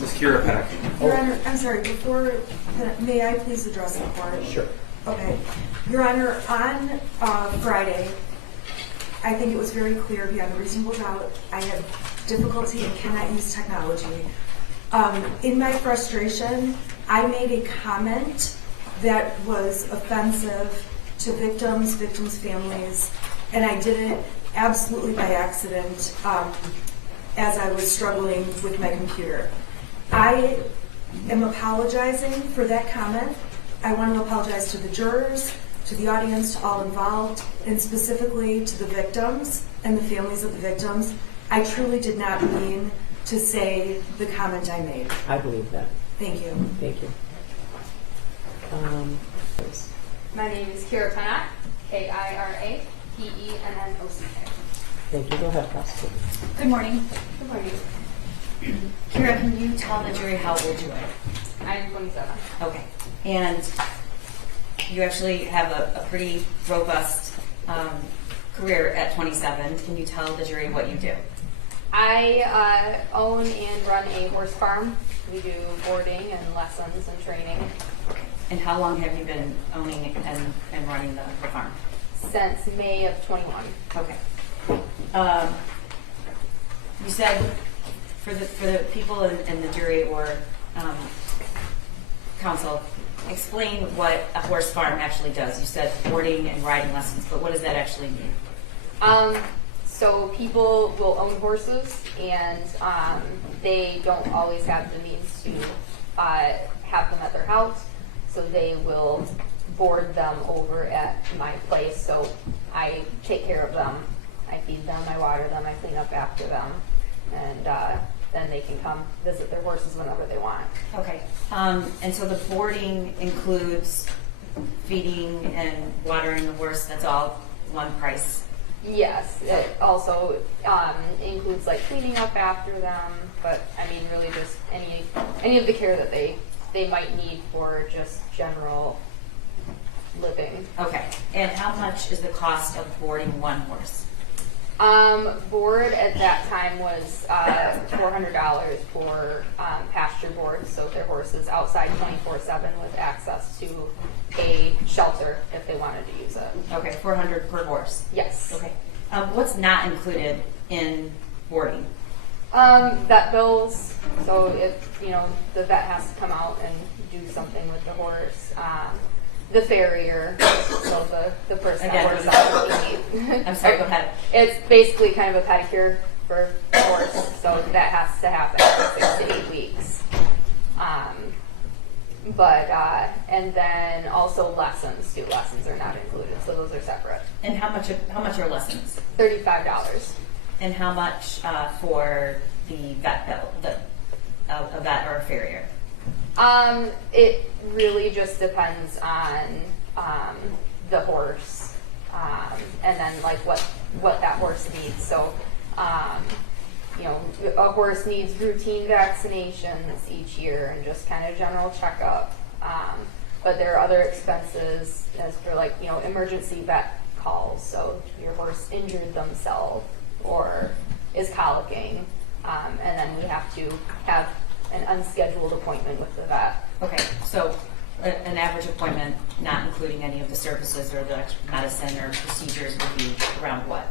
Ms. Kira Peck. Your Honor, I'm sorry, may I please address the court? Sure. Okay. Your Honor, on Friday, I think it was very clear beyond a reasonable doubt I have difficulty and cannot use technology. In my frustration, I made a comment that was offensive to victims, families, and I did it absolutely by accident as I was struggling with my computer. I am apologizing for that comment. I want to apologize to the jurors, to the audience, to all involved, and specifically to the victims and the families of the victims. I truly did not mean to say the comment I made. I believe that. Thank you. Thank you. My name is Kira Pennock, K-I-R-A-P-E-N-N-O-C-K. Thank you. Go ahead, prosecutor. Good morning. Good morning. Kira, can you tell the jury how old you are? I am 27. Okay. And you actually have a pretty robust career at 27. Can you tell the jury what you do? I own and run a horse farm. We do boarding and lessons and training And how long have you been owning and running the farm? since May of 21. Okay. You said for the people in the jury or counsel, explain what a horse farm actually does. You said boarding and riding lessons, but what does that actually mean? So people will own horses, and they don't always have the means to have them at their house, so they will board them over at my place. So I take care of them. I feed them, I water them, I clean up after them, and then they can come visit their horses whenever they want. Okay. And so the boarding includes feeding and watering the horse. That's all one price. Yes, it also includes like cleaning up after them, but I mean really just any of the care that they might need for just general living. Okay. And how much is the cost of boarding one horse? Board at that time was $400 for pasture board, so their horses outside 24/7 with access to a shelter if they wanted to use it. Okay, $400 per horse. Yes. Okay. What's not included in boarding? Vet bills. So if the vet has to come out and do something with the horse. The farrier, so the person that works on the feet. I'm sorry, go ahead. It's basically kind of a pedicure for the horse, so that has to happen every 6 to 8 weeks. And then also lessons. Student lessons are not included, so those are separate. And how much are lessons? $35. And how much for the vet bill, a vet or a farrier? It really just depends on the horse, and then like what that horse needs. So, a horse needs routine vaccinations each year and just kind of general checkup. But there are other expenses as for like emergency vet calls. So your horse injured themselves or is colicking, and then we have to have an unscheduled appointment with the vet. Okay, so an average appointment, not including any of the services or the medicine or procedures, would be around what?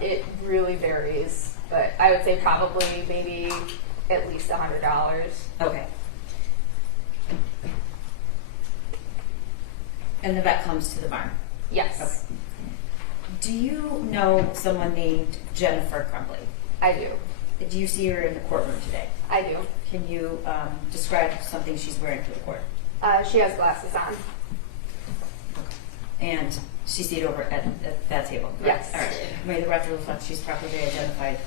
It really varies, but I would say probably maybe at least $100. Okay. And the vet comes to the barn? Yes. Okay. Do you know someone named Jennifer Crumbley? I do. Do you see her in the courtroom today? I do. Can you describe something she's wearing for the court? She has glasses on. And she's seated over at that table? Yes. All right. May the record reflect she's properly identified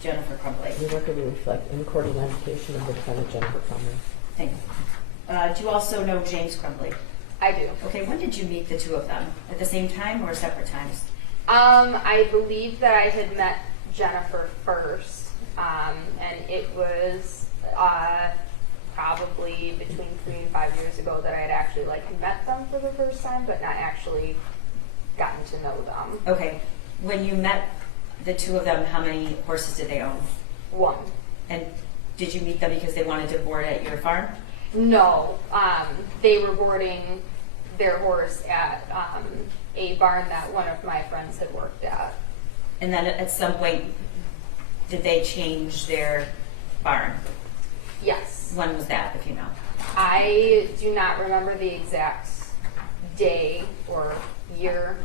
Jennifer Crumbley. The record will reflect in-court identification of the defendant, Jennifer Crumbley. Thank you. Do you also know James Crumbley? I do. Okay, when did you meet the two of them? At the same time or separate times? I believe that I had met Jennifer first, and it was probably between 3 and 5 years ago that I had actually met them for the first time, but not actually gotten to know them. Okay, when you met the two of them, how many horses did they own? One. And did you meet them because they wanted to board at your farm? No, they were boarding their horse at a barn that one of my friends had worked at. And then at some point, did they change their barn? Yes. When was that, if you know? I do not remember the exact day or year,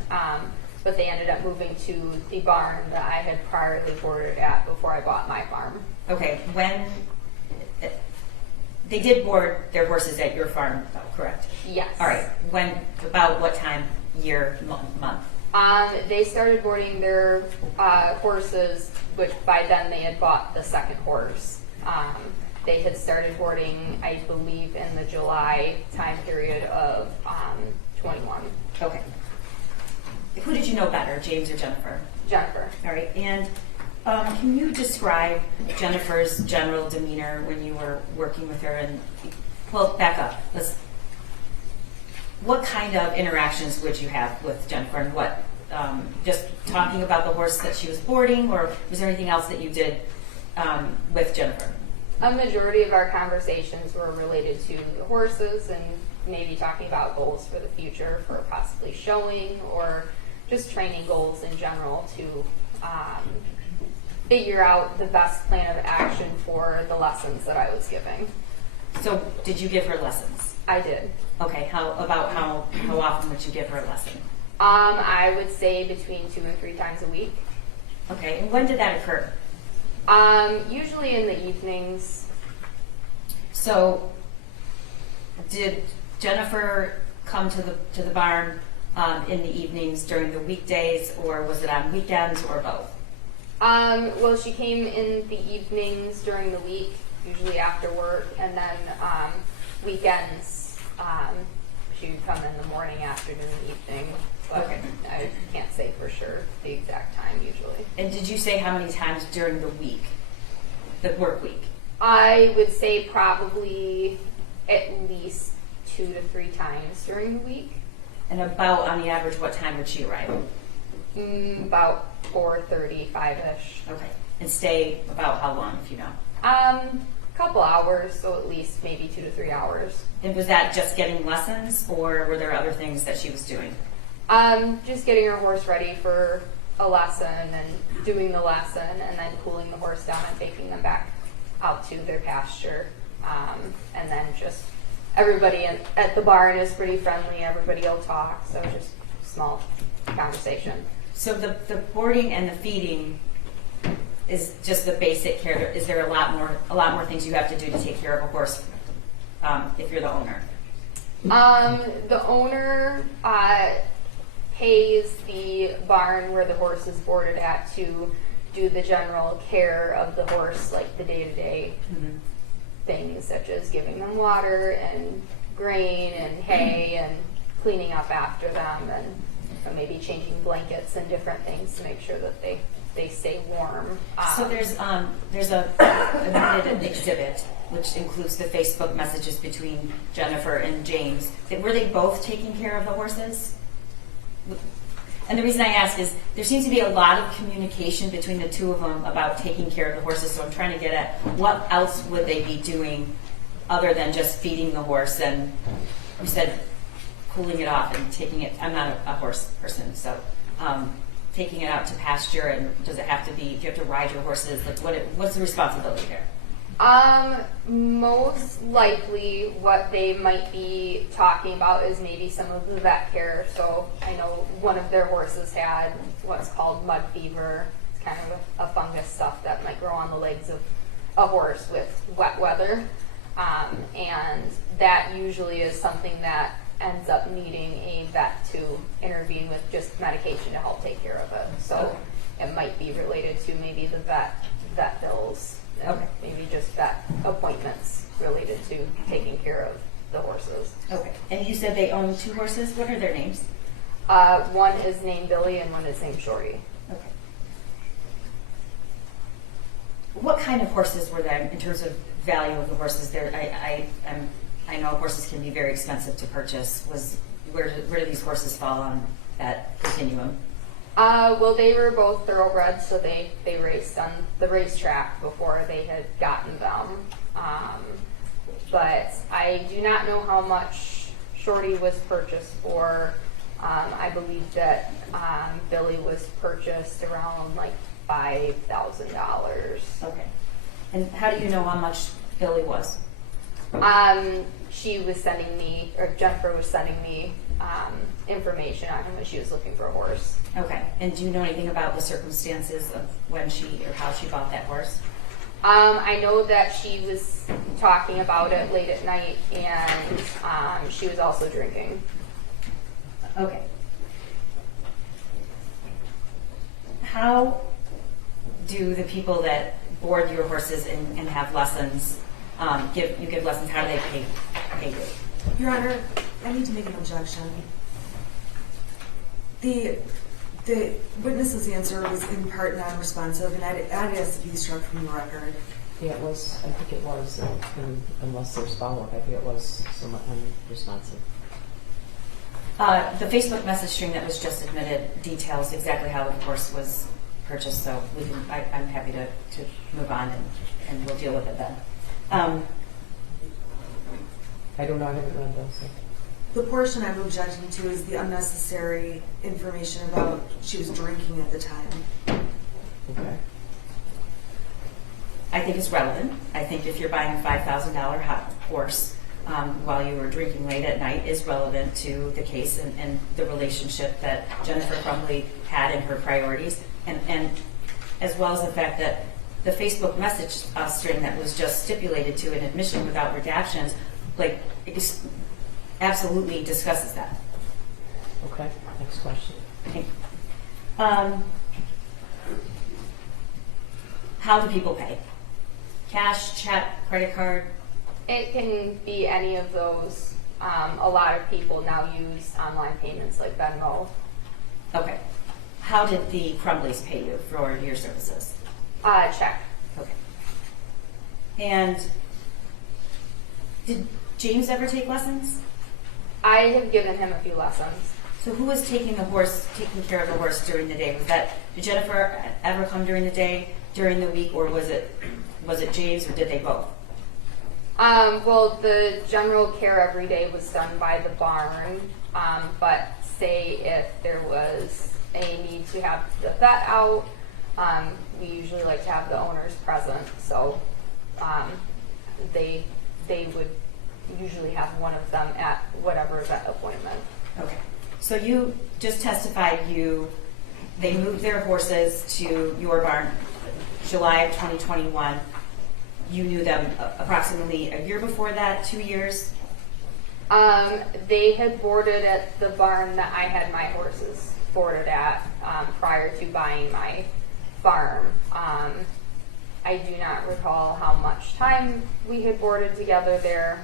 but they ended up moving to the barn that I had priorly boarded at before I bought my farm. Okay, when, they did board their horses at your farm, though, correct? Yes. All right, when, about what time, year, month? They started boarding their horses, which by then they had bought the second horse. They had started boarding, I believe, in the July time period of 21. Okay. Who did you know better, James or Jennifer? Jennifer. All right, and can you describe Jennifer's general demeanor when you were working with her? And well, back up. What kind of interactions would you have with Jennifer, and what? Just talking about the horse that she was boarding, or was there anything else that you did with Jennifer? A majority of our conversations were related to the horses and maybe talking about goals for the future, for possibly showing, or just training goals in general to figure out the best plan of action for the lessons that I was giving. So, did you give her lessons? I did. Okay. How often would you give her a lesson? I would say between 2 and 3 times a week. Okay. And when did that occur? Usually in the evenings. So, did Jennifer come to the barn in the evenings during the weekdays, or was it on weekends, or both? Well, she came in the evenings during the week, usually after work, and then weekends she would come in the morning, afternoon, evening. But Okay. I can't say for sure the exact time usually. And did you say how many times during the week, the work week? I would say probably at least 2 to 3 times during the week. And about, on the average, what time would she arrive? About 4:35-ish. Okay. And stay about how long, if you know? Couple hours, so at least maybe 2 to 3 hours. And was that just getting lessons, or were there other things that she was doing? Just getting her horse ready for a lesson and doing the lesson, and then cooling the horse down and taking them back out to their pasture. And then just everybody at the barn is pretty friendly. Everybody will talk, so just small conversation. So the boarding and the feeding is just the basic care. Is there a lot more things you have to do to take care of a horse if you're the owner? The owner pays the barn where the horse is boarded at to do the general care of the horse, like the day-to-day things such as giving them water and grain and hay and cleaning up after them, and maybe changing blankets and different things to make sure that they stay warm. So there's a needed exhibit, which includes the Facebook messages between Jennifer and James. Were they both taking care of the horses? And the reason I ask is there seems to be a lot of communication between the two of them about taking care of the horses. So I'm trying to get at what else would they be doing other than just feeding the horse and, you said, cooling it off and taking it. I'm not a horse person, so taking it out to pasture, and does it have to be, do you have to ride your horses? Like what's the responsibility there? Most likely what they might be talking about is maybe some of the vet care. So I know one of their horses had what's called mud fever. It's kind of a fungus stuff that might grow on the legs of a horse with wet weather. And that usually is something that ends up needing a vet to intervene with just medication to help take care of it. So it might be related to maybe the vet bills. Okay. Maybe just vet appointments related to taking care of the horses. Okay. And you said they own 2 horses. What are their names? One is named Billy and one is named Shorty. Okay. What kind of horses were there in terms of value of the horses? There, I know horses can be very expensive to purchase. Where do these horses fall on that continuum? Well, they were both thoroughbreds, so they raced on the racetrack before they had gotten them. But I do not know how much Shorty was purchased for. I believe that Billy was purchased around like $5,000. Okay. And how do you know how much Billy was? She was sending me, or Jennifer was sending me information on him when she was looking for a horse. Okay. And do you know anything about the circumstances of when she or how she bought that horse? I know that she was talking about it late at night, and she was also drinking. Okay. How do the people that board your horses and have lessons, give lessons, how do they pay you? Your Honor, I need to make an objection. The witness's answer was in part non-responsive, and I'd ask to be struck from the record. Yeah, it was, I think it was, and unless there's follow-up, I think it was somewhat unresponsive. The Facebook message string that was just admitted details exactly how the horse was purchased, so we can, I'm happy to move on and we'll deal with it then. I don't know, I haven't read those. So. The portion I'm objecting to is the unnecessary information about she was drinking at the time. Okay. I think it's relevant. I think if you're buying a $5,000 horse while you were drinking late at night is relevant to the case and the relationship that Jennifer Crumbley had in her priorities, and as well as the fact that the Facebook message string that was just stipulated to an admission without redactions, like, it absolutely discusses that. Okay, next question. Okay. How do people pay? Cash, check, credit card? It can be any of those. A lot of people now use online payments like Venmo. Okay. How did the Crumbleys pay you for your services? Check. Okay. And did James ever take lessons? I have given him a few lessons. So who was taking care of the horse during the day? Did Jennifer ever come during the day, during the week, or was it James, or did they both? Well, the general care every day was done by the barn, but say if there was a need to have the vet out, we usually like to have the owners present, so they would usually have one of them at whatever vet appointment. Okay. So you just testified they moved their horses to your barn July of 2021. You knew them approximately a year before that, 2 years? They had boarded at the barn that I had my horses boarded at prior to buying my farm. I do not recall how much time we had boarded together there,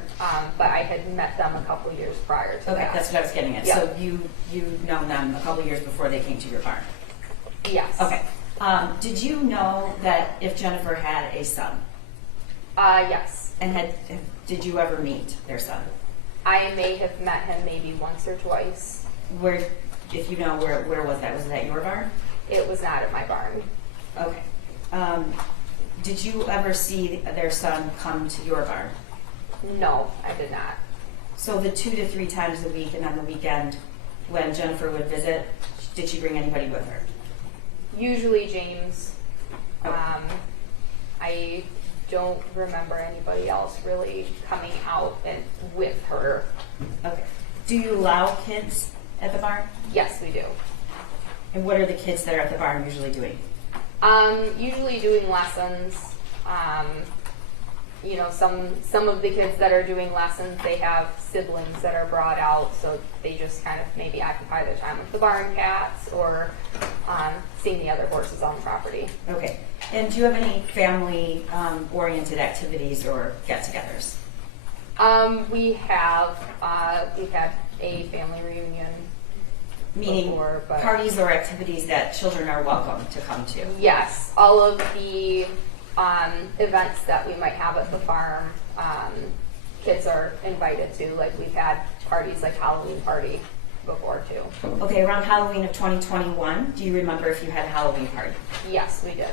but I had met them a couple years prior to that. Okay, that's what I was getting at. Yep. So you've known them a couple years before they came to your barn? Yes. Okay. Did you know that if Jennifer had a son? Yes. And did you ever meet their son? I may have met him maybe once or twice. Where, if you know, where was that? Was it at your barn? It was not at my barn. Okay. Did you ever see their son come to your barn? No, I did not. So the 2 to 3 times a week and on the weekend when Jennifer would visit, did she bring anybody with her? Usually James. Okay. I don't remember anybody else really coming out and with her. Okay. Do you allow kids at the barn? Yes, we do. And what are the kids that are at the barn usually doing? Usually doing lessons. Some of the kids that are doing lessons, they have siblings that are brought out, so they just kind of maybe occupy their time with the barn cats or seeing the other horses on the property. Okay. And do you have any family-oriented activities or get-togethers? We've had a family reunion. Meaning before, but parties or activities that children are welcome to come to? yes, all of the events that we might have at the farm, kids are invited to. Like we've had parties like Halloween party before too. Okay, around Halloween of 2021, do you remember if you had a Halloween party? Yes, we did.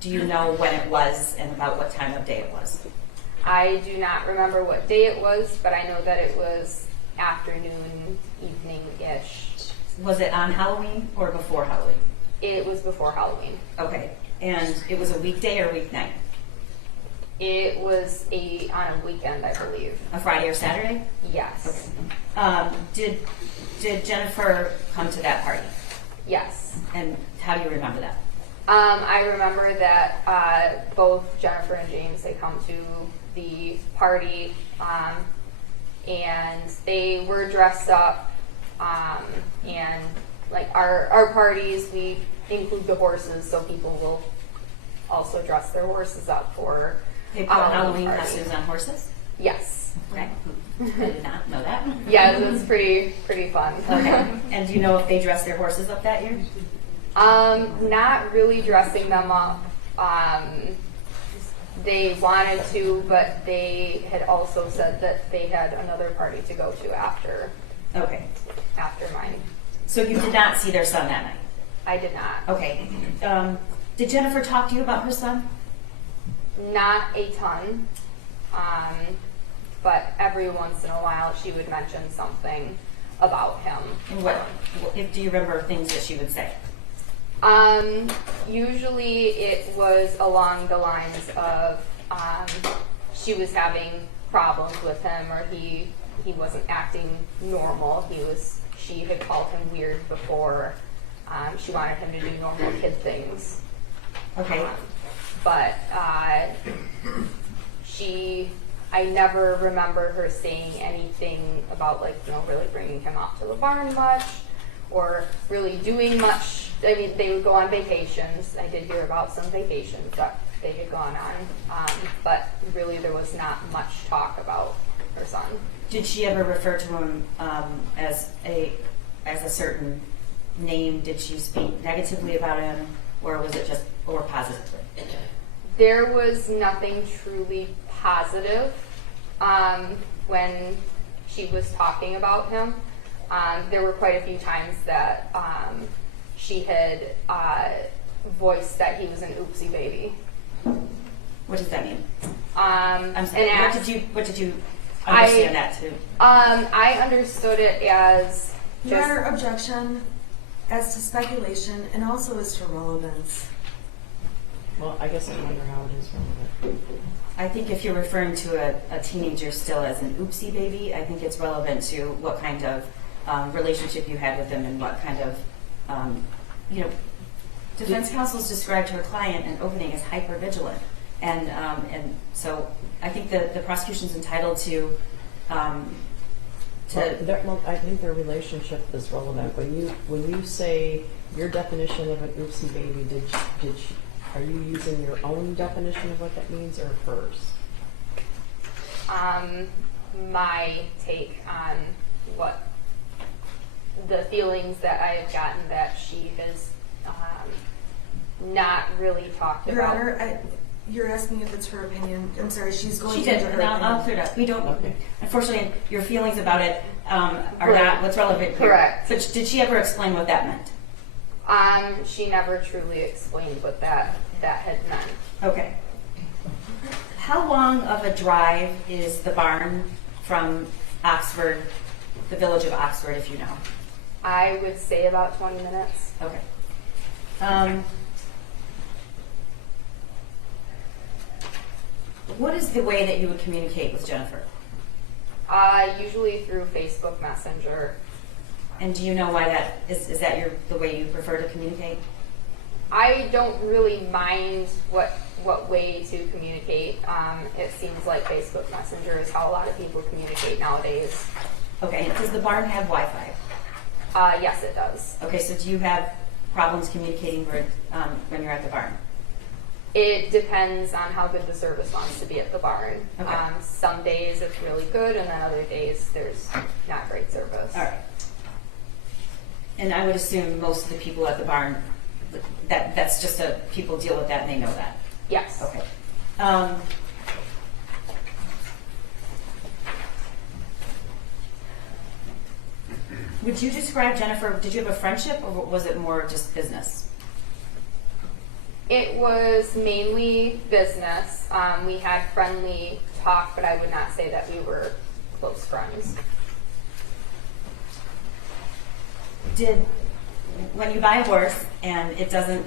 Do you know when it was and about what time of day it was? I do not remember what day it was, but I know that it was afternoon, evening-ish. Was it on Halloween or before Halloween? It was before Halloween. Okay, and it was a weekday or weeknight? It was on a weekend, I believe. A Friday or Saturday? Yes. Did Jennifer come to that party? Yes. And how do you remember that? I remember that both Jennifer and James, they come to the party, and they were dressed up, and like our parties, we include the horses, so people will also dress their horses up for They put Halloween party. costumes on horses? Yes. Okay. I did not know that. Yeah, it was pretty fun. Okay. And do you know if they dressed their horses up that year? Not really dressing them up. They wanted to, but they had also said that they had another party to go to after Okay. mine. So you did not see their son that night? I did not. Okay. Did Jennifer talk to you about her son? Not a ton, but every once in a while she would mention something about him. And do you remember things that she would say? Usually it was along the lines of she was having problems with him, or he wasn't acting normal. She had called him weird before. She wanted him to do normal kid things. Okay. But I never remember her saying anything about really bringing him out to the barn much, or really doing much. I mean, they would go on vacations. I did hear about some vacations that they had gone on, but really there was not much talk about her son. Did she ever refer to him as a certain name? Did she speak negatively about him, or was it or positively? There was nothing truly positive when she was talking about him. There were quite a few times that she had voiced that he was an oopsie baby. What does that mean? I'm sorry. What did you understand that to? I understood it as Your just Honor, objection as to speculation and also as to relevance. Well, I guess I wonder how it is relevant. I think if you're referring to a teenager still as an oopsie baby, I think it's relevant to what kind of relationship you had with them and what kind of, defense counsel's described her client in opening as hypervigilant. And so I think the prosecution's entitled to I think their relationship is relevant. When you say your definition of an oopsie baby, are you using your own definition of what that means, or hers? my take on what the feelings that I have gotten that she has not really talked Your about. Honor, you're asking if it's her opinion. I'm sorry, she's going She into did, her and I'll opinion. clear it up. We don't, Okay. unfortunately, your feelings about it are Right. not what's relevant here. Correct. But did she ever explain what that meant? She never truly explained what that had meant. Okay. How long of a drive is the barn from Oxford, the village of Oxford, if you know? I would say about 20 minutes. Okay. What is the way that you would communicate with Jennifer? Usually through Facebook Messenger. And do you know why that is? Is that the way you prefer to communicate? I don't really mind what way to communicate. It seems like Facebook Messenger is how a lot of people communicate nowadays. Okay. Does the barn have Wi-Fi? Yes, it does. Okay. So do you have problems communicating when you're at the barn? It depends on how good the service wants to be at the barn. Okay. Some days it's really good, and then other days there's not great service. All right. And I would assume most of the people at the barn, that's just people deal with that and they know that. Yes. Okay. Would you describe Jennifer, did you have a friendship or was it more just business? It was mainly business. We had friendly talk, but I would not say that we were close friends. When you buy a horse and it doesn't,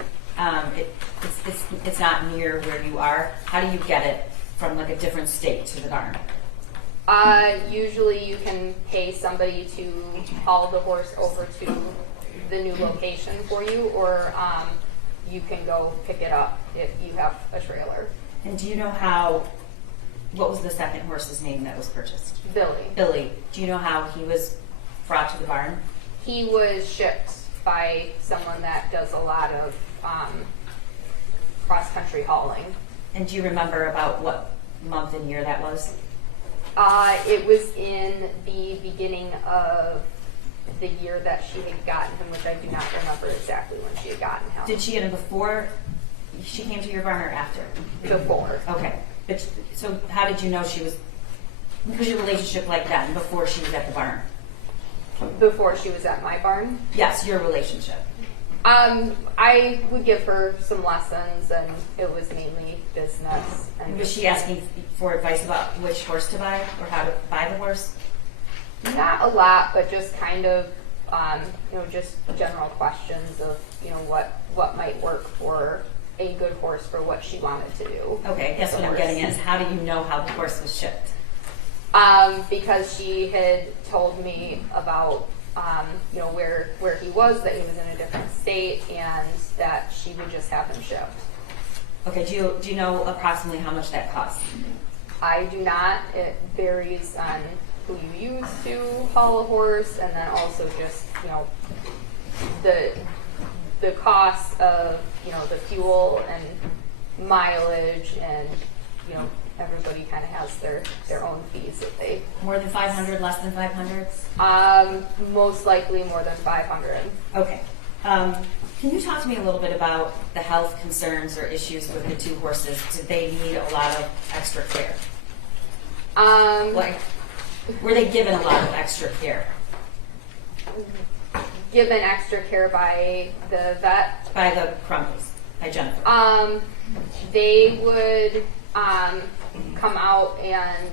it's not near where you are, how do you get it from like a different state to the barn? Usually you can pay somebody to haul the horse over to the new location for you, or you can go pick it up if you have a trailer. And do you know what was the second horse's name that was purchased? Billy. Billy. Do you know how he was brought to the barn? He was shipped by someone that does a lot of cross-country hauling. And do you remember about what month and year that was? It was in the beginning of the year that she had gotten him, which I do not remember exactly when she had gotten him. Did she get him before she came to your barn or after? Before. Okay. But, so how did you know she was, what was your relationship like then, before she was at the barn? Before she was at my barn? Yes, your relationship. I would give her some lessons, and it was mainly business. And Was she asking for advice about which horse to buy or how to buy the horse? not a lot, but just kind of, just general questions of, what might work for a good horse for what she wanted to do. Okay, that's what I'm getting at, is how do you know how the horse was shipped? Because she had told me about, where he was, that he was in a different state, and that she would just have him shipped. Okay, do you know approximately how much that costs? I do not. It varies on who you use to haul a horse, and then also just, the cost of, the fuel and mileage, and, everybody kind of has their own fees that they. More than 500, less than 500? Most likely more than 500. Okay. Can you talk to me a little bit about the health concerns or issues with the two horses? Did they need a lot of extra care? Were they given a lot of extra care? Given extra care by the vet? By the Crumbleys, by Jennifer? They would come out and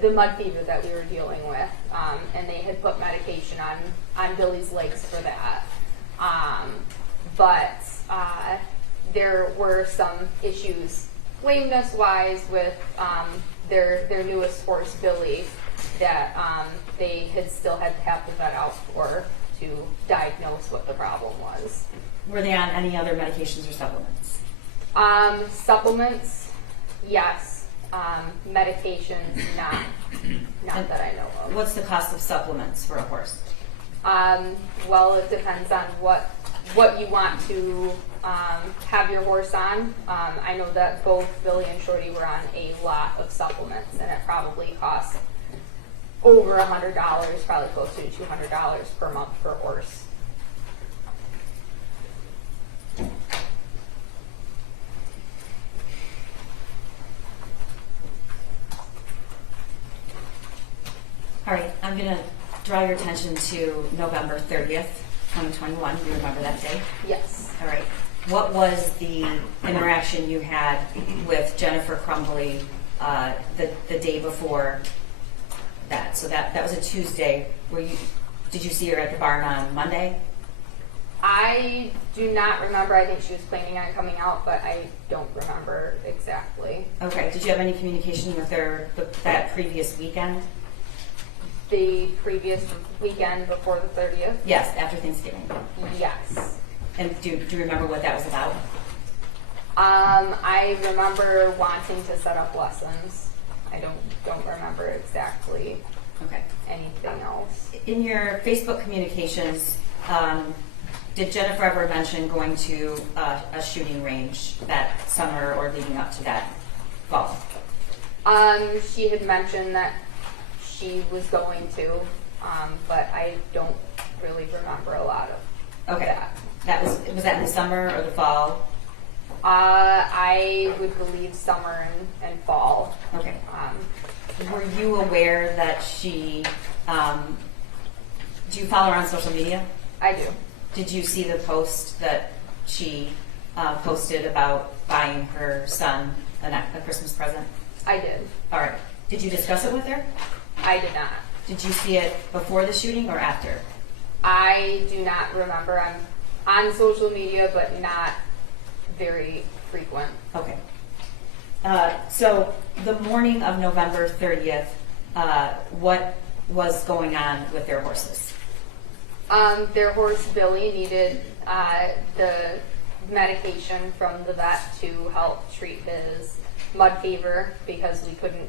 the mud fever that we were dealing with, and they had put medication on Billy's legs for that. But there were some issues lameness-wise with their newest horse, Billy, that they had still had to have the vet out for to diagnose what the problem was. Were they on any other medications or supplements? Supplements, yes. Medications, not that I know of. What's the cost of supplements for a horse? Well, it depends on what you want to have your horse on. I know that both Billy and Shorty were on a lot of supplements, and it probably cost over $100, probably close to $200 per month per horse. All right, I'm going to draw your attention to November 30th, 2021. You remember that day? Yes. All right. What was the interaction you had with Jennifer Crumbley the day before that? So that was a Tuesday. Did you see her at the barn on Monday? I do not remember. I think she was planning on coming out, but I don't remember exactly. Okay. Did you have any communication with her that previous weekend? The previous weekend before the 30th? Yes, after Thanksgiving. Yes. And do you remember what that was about? I remember wanting to set up lessons. I don't remember exactly anything else. In your Facebook communications, did Jennifer ever mention going to a shooting range that summer or leading up to that fall? She had mentioned that she was going to, but I don't really remember a lot of that. Was that in the summer or the fall? I would believe summer and fall. Okay. Were you aware that she Do you follow her on social media? I do. Did you see the post that she posted about buying her son a Christmas present? I did. All right. Did you discuss it with her? I did not. Did you see it before the shooting or after? I do not remember. I'm on social media, but not very frequent. Okay. So the morning of November 30th, what was going on with their horses? Their horse Billy needed the medication from the vet to help treat his mud fever because we couldn't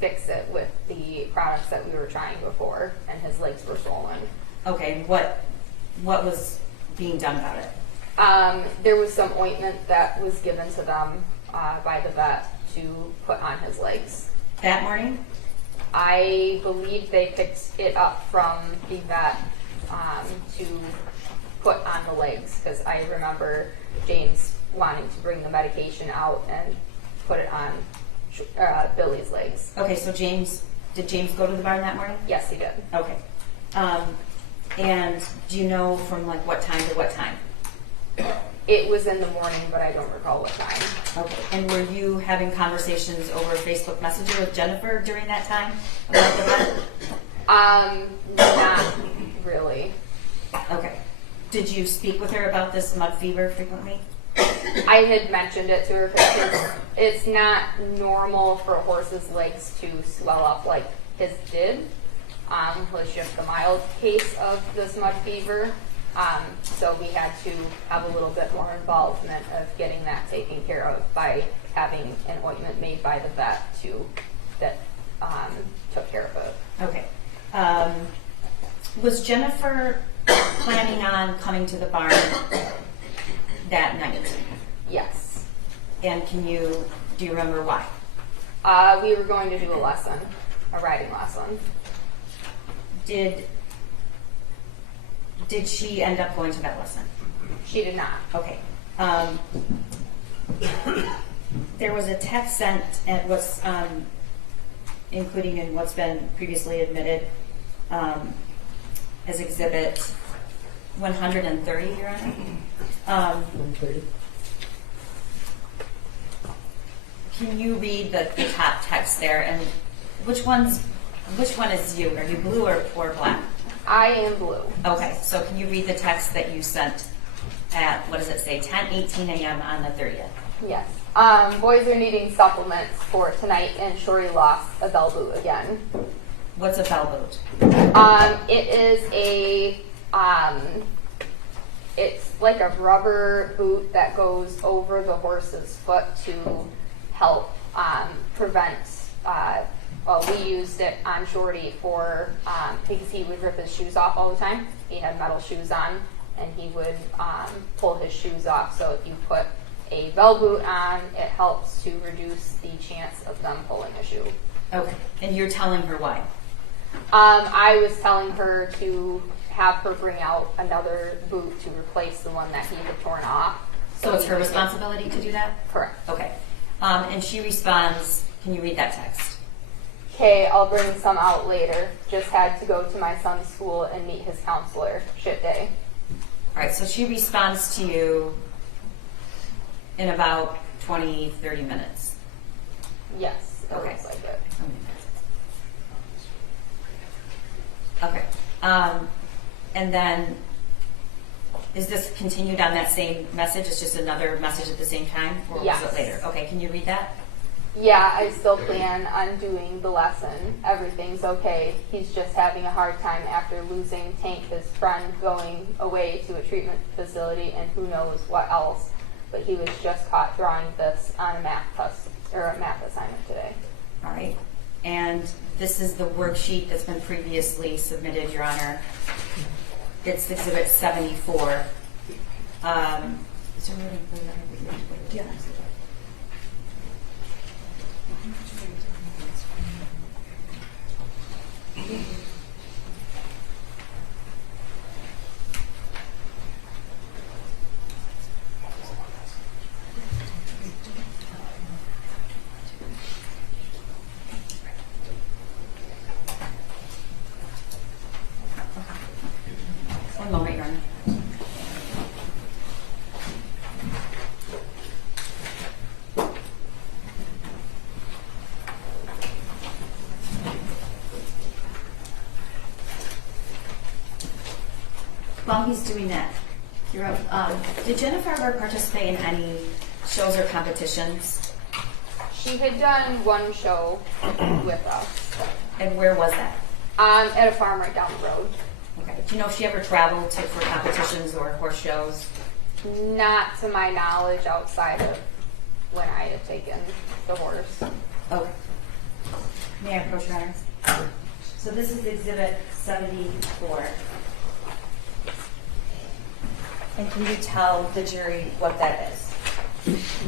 fix it with the products that we were trying before, and his legs were swollen. Okay, what was being done about it? There was some ointment that was given to them by the vet to put on his legs. That morning? I believe they picked it up from the vet to put on the legs, because I remember James wanting to bring the medication out and put it on Billy's legs. Okay, so did James go to the barn that morning? Yes, he did. Okay. And do you know from like what time to what time? It was in the morning, but I don't recall what time. Okay. And were you having conversations over Facebook Messenger with Jennifer during that time about the vet? Not really. Okay. Did you speak with her about this mud fever frequently? I had mentioned it to her because it's not normal for a horse's legs to swell up like his did. Was just the mild case of this mud fever. So we had to have a little bit more involvement of getting that taken care of by having an ointment made by the vet that took care of it. Okay. Was Jennifer planning on coming to the barn that night? Yes. And do you remember why? We were going to do a riding lesson. Did she end up going to that lesson? She did not. Okay. There was a text sent and was including in what's been previously admitted as exhibit 130, Your Honor. 130. Can you read the top text there, and which one is you? Are you blue or black? I am blue. Okay, so can you read the text that you sent at, what does it say, 10:18 a.m. on the 30th? Yes. Boys are needing supplements for tonight, and Shori lost a bell boot again. What's a bell boot? It is it's like a rubber boot that goes over the horse's foot to help prevent. We used it on Shorty for because he would rip his shoes off all the time. He had metal shoes on, and he would pull his shoes off. So if you put a bell boot on, it helps to reduce the chance of them pulling a shoe. Okay, and you're telling her why? I was telling her to have her bring out another boot to replace the one that he had torn off. So it's her responsibility to do that? Correct. Okay. And she responds, can you read that text? Okay, I'll bring some out later. Just had to go to my son's school and meet his counselor. Shit day. All right, so she responds to you in about 20, 30 minutes. Yes, it Okay. looks like it. Okay. And then, is this continued on that same message? It's just another message at the same time? Or Yes. was it later? Okay, can you read that? Yeah, I still plan on doing the lesson. Everything's okay. He's just having a hard time after losing Tank, his friend, going away to a treatment facility, and who knows what else. But he was just caught drawing this on a math test or a math assignment today. All right. And this is the worksheet that's been previously submitted, Your Honor. It's Exhibit 74. Is there a way to put that? Yeah. while he's doing that, did Jennifer ever participate in any shows or competitions? She had done one show with us And where was that? at a farm right down the road. Okay. Do you know if she ever traveled for competitions or horse shows? Not to my knowledge outside of when I had taken the horse. Okay. May I approach your honor? So this is exhibit 74. And can you tell the jury what that is?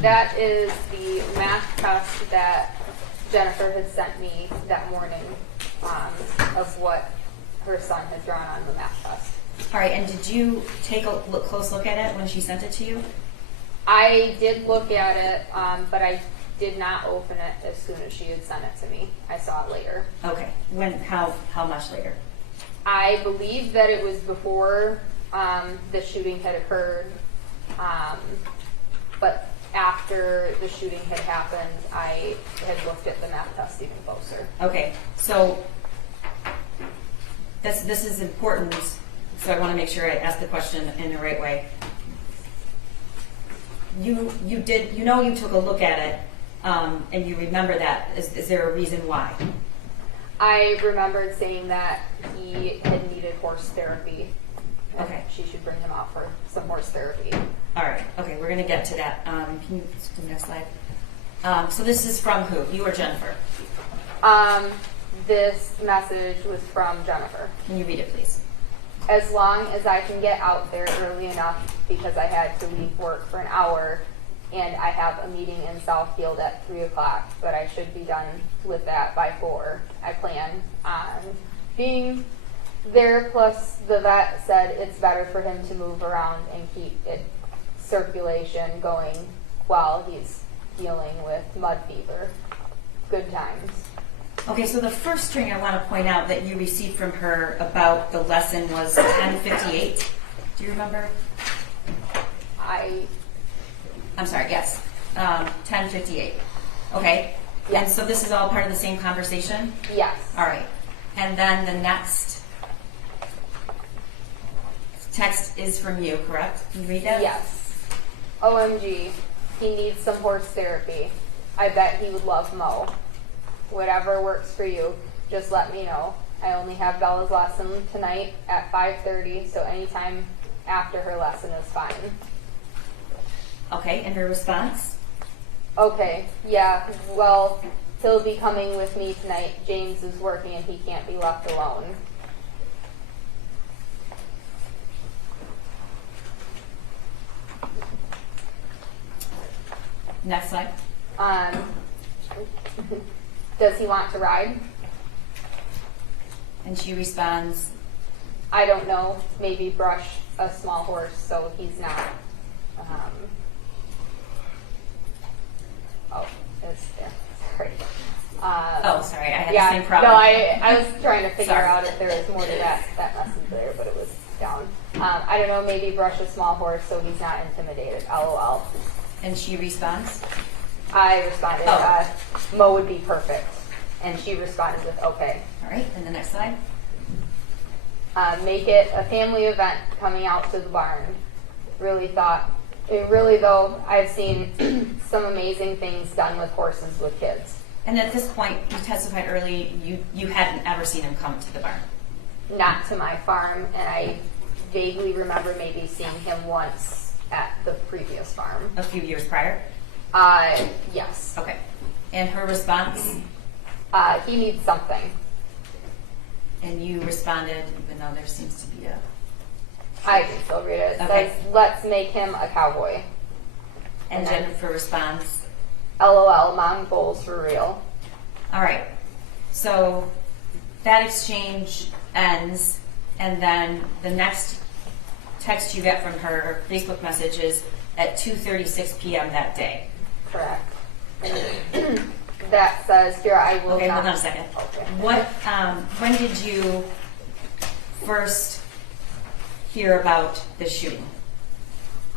That is the math test that Jennifer had sent me that morning of what her son had drawn on the math test. All right, and did you take a close look at it when she sent it to you? I did look at it, but I did not open it as soon as she had sent it to me. I saw it later. Okay. When? How much later? I believe that it was before the shooting had occurred, but after the shooting had happened, I had looked at the math test even closer. Okay, so this is important, so I want to make sure I ask the question in the right way. You took a look at it, and you remember that. Is there a reason why? I remembered saying that he had needed horse therapy. And Okay. she should bring him out for some horse therapy. All right. Okay, we're going to get to that. Can you do the next slide? So this is from who? You or Jennifer? This message was from Jennifer. Can you read it, please? As long as I can get out there early enough because I had to leave work for an hour and I have a meeting in Southfield at 3 o'clock, but I should be done with that by 4. I plan on being there, plus the vet said it's better for him to move around and keep it circulation going while he's dealing with mud fever. Good times. Okay, so the first string I want to point out that you received from her about the lesson was 10:58. Do you remember? I'm sorry, yes. 10:58. Okay. Yes. And so this is all part of the same conversation? Yes. All right. And then the next text is from you, correct? Can you read that? Yes. OMG, he needs some horse therapy. I bet he would love Mo. Whatever works for you, just let me know. I only have Bella's lesson tonight at 5:30, so anytime after her lesson is fine. Okay, and her response? Okay, yeah, well, he'll be coming with me tonight. James is working and he can't be left alone. Next slide. Does he want to ride? And she responds, I don't know. Maybe brush a small horse so he's not. It's there. Sorry. oh, sorry, I had Yeah, the same problem. no, I was trying to figure Sorry. out if there was more to that message there, but it was down. I don't know. Maybe brush a small horse so he's not intimidated. LOL. And she responds, I responded, Oh. Mo would be perfect. And she responded with, okay. all right, and the next slide. Make it a family event coming out to the barn. Really though, I've seen some amazing things done with horses with kids. And at this point, you testified early, you hadn't ever seen him come to the barn. Not to my farm, and I vaguely remember maybe seeing him once at the previous farm. A few years prior? Yes. Okay. And her response? He needs something. And you responded, even though there seems to be a... I can still read it. It Okay. says, let's make him a cowboy. And Jennifer responds, LOL, mom goals for real. all right. So that exchange ends, and then the next text you get from her Facebook message is at 2:36 p.m. that day. Correct. And that says, here, I will Okay, not. hold on a second. Okay. What? When did you first hear about the shooting?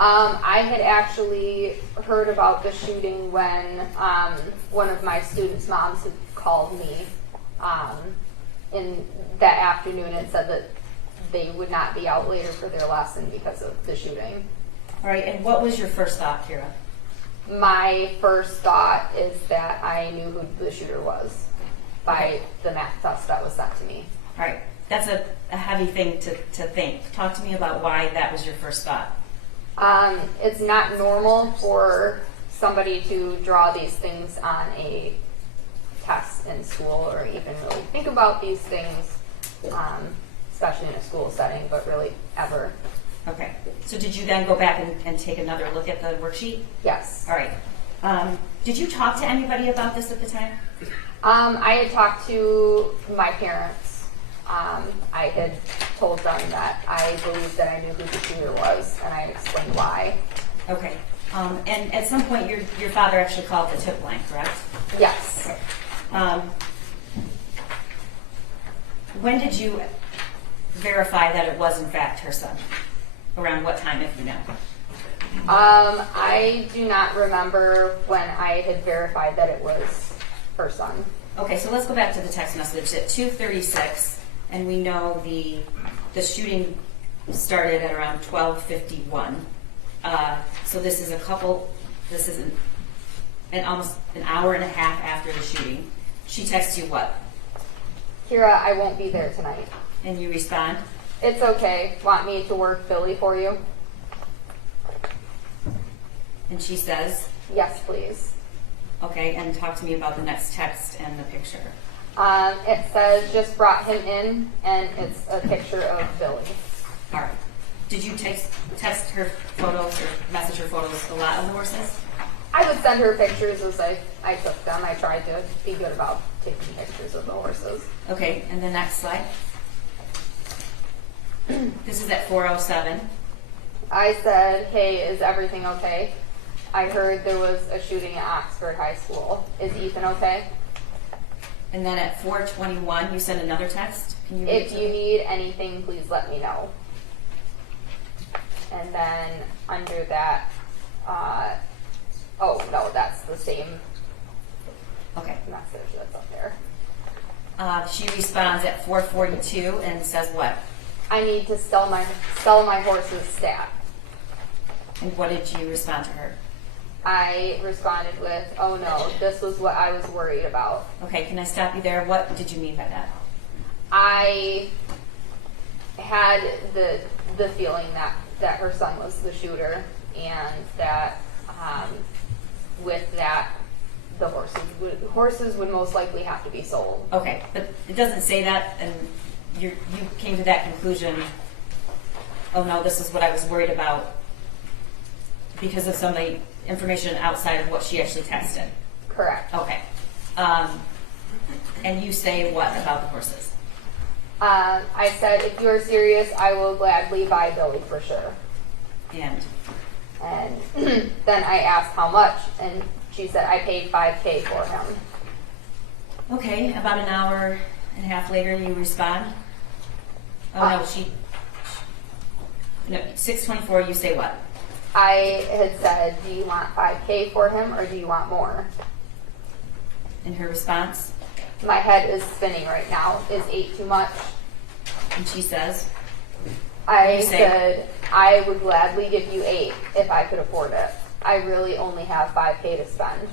I had actually heard about the shooting when one of my students' moms had called me in that afternoon and said that they would not be out later for their lesson because of the shooting. All right, and what was your first thought, Kira? My first thought is that I knew who the shooter was by the math test that was sent to me. All right, that's a heavy thing to think. Talk to me about why that was your first thought. It's not normal for somebody to draw these things on a test in school or even really think about these things, especially in a school setting, but really ever. Okay, so did you then go back and take another look at the worksheet? Yes. All right. Did you talk to anybody about this at the time? I had talked to my parents. I had told them that I believed that I knew who the shooter was, and I explained why. Okay. And at some point, your father actually called the tip line, correct? Yes. When did you verify that it was in fact her son? Around what time, if you know? I do not remember when I had verified that it was her son. Okay, so let's go back to the text message at 2:36, and we know the shooting started at around 12:51. So this is almost an hour and a half after the shooting. She texts you what? Kira, I won't be there tonight. And you respond? It's okay. Want me to work Billy for you? And she says, Yes, please. okay, and talk to me about the next text and the picture. It says just brought him in, and it's a picture of Billy. All right. Did you text her photos or message her photos a lot of the horses? I would send her pictures as I took them. I tried to be good about taking pictures of the horses. Okay, and the next slide. This is at 4:07. I said, hey, is everything okay? I heard there was a shooting at Oxford High School. Is Ethan okay? And then at 4:21, you sent another text. Can you read If it to you me? need anything, please let me know. And then under that, oh no, that's the same Okay. message that's up there. She responds at 4:42 and says what? I need to sell my horse's stat. And what did you respond to her? I responded with, oh no, this was what I was worried about. Okay, can I stop you there? What did you mean by that? I had the feeling that her son was the shooter, and that with that, the horses would most likely have to be sold. Okay, but it doesn't say that, and you came to that conclusion, oh no, this is what I was worried about because of some of the information outside of what she actually texted. Correct. Okay. And you say what about the horses? I said, if you are serious, I will gladly buy Billy for sure. And And then I asked how much, and she said, I paid $5K for him. okay, about an hour and a half later, you respond. Oh no, no, 6:24. You say what? I had said, do you want $5K for him, or do you want more? In her response, My head is spinning right now. Is 8 too much? and she says, I You say- said, I would gladly give you 8 if I could afford it. I really only have $5K to spend.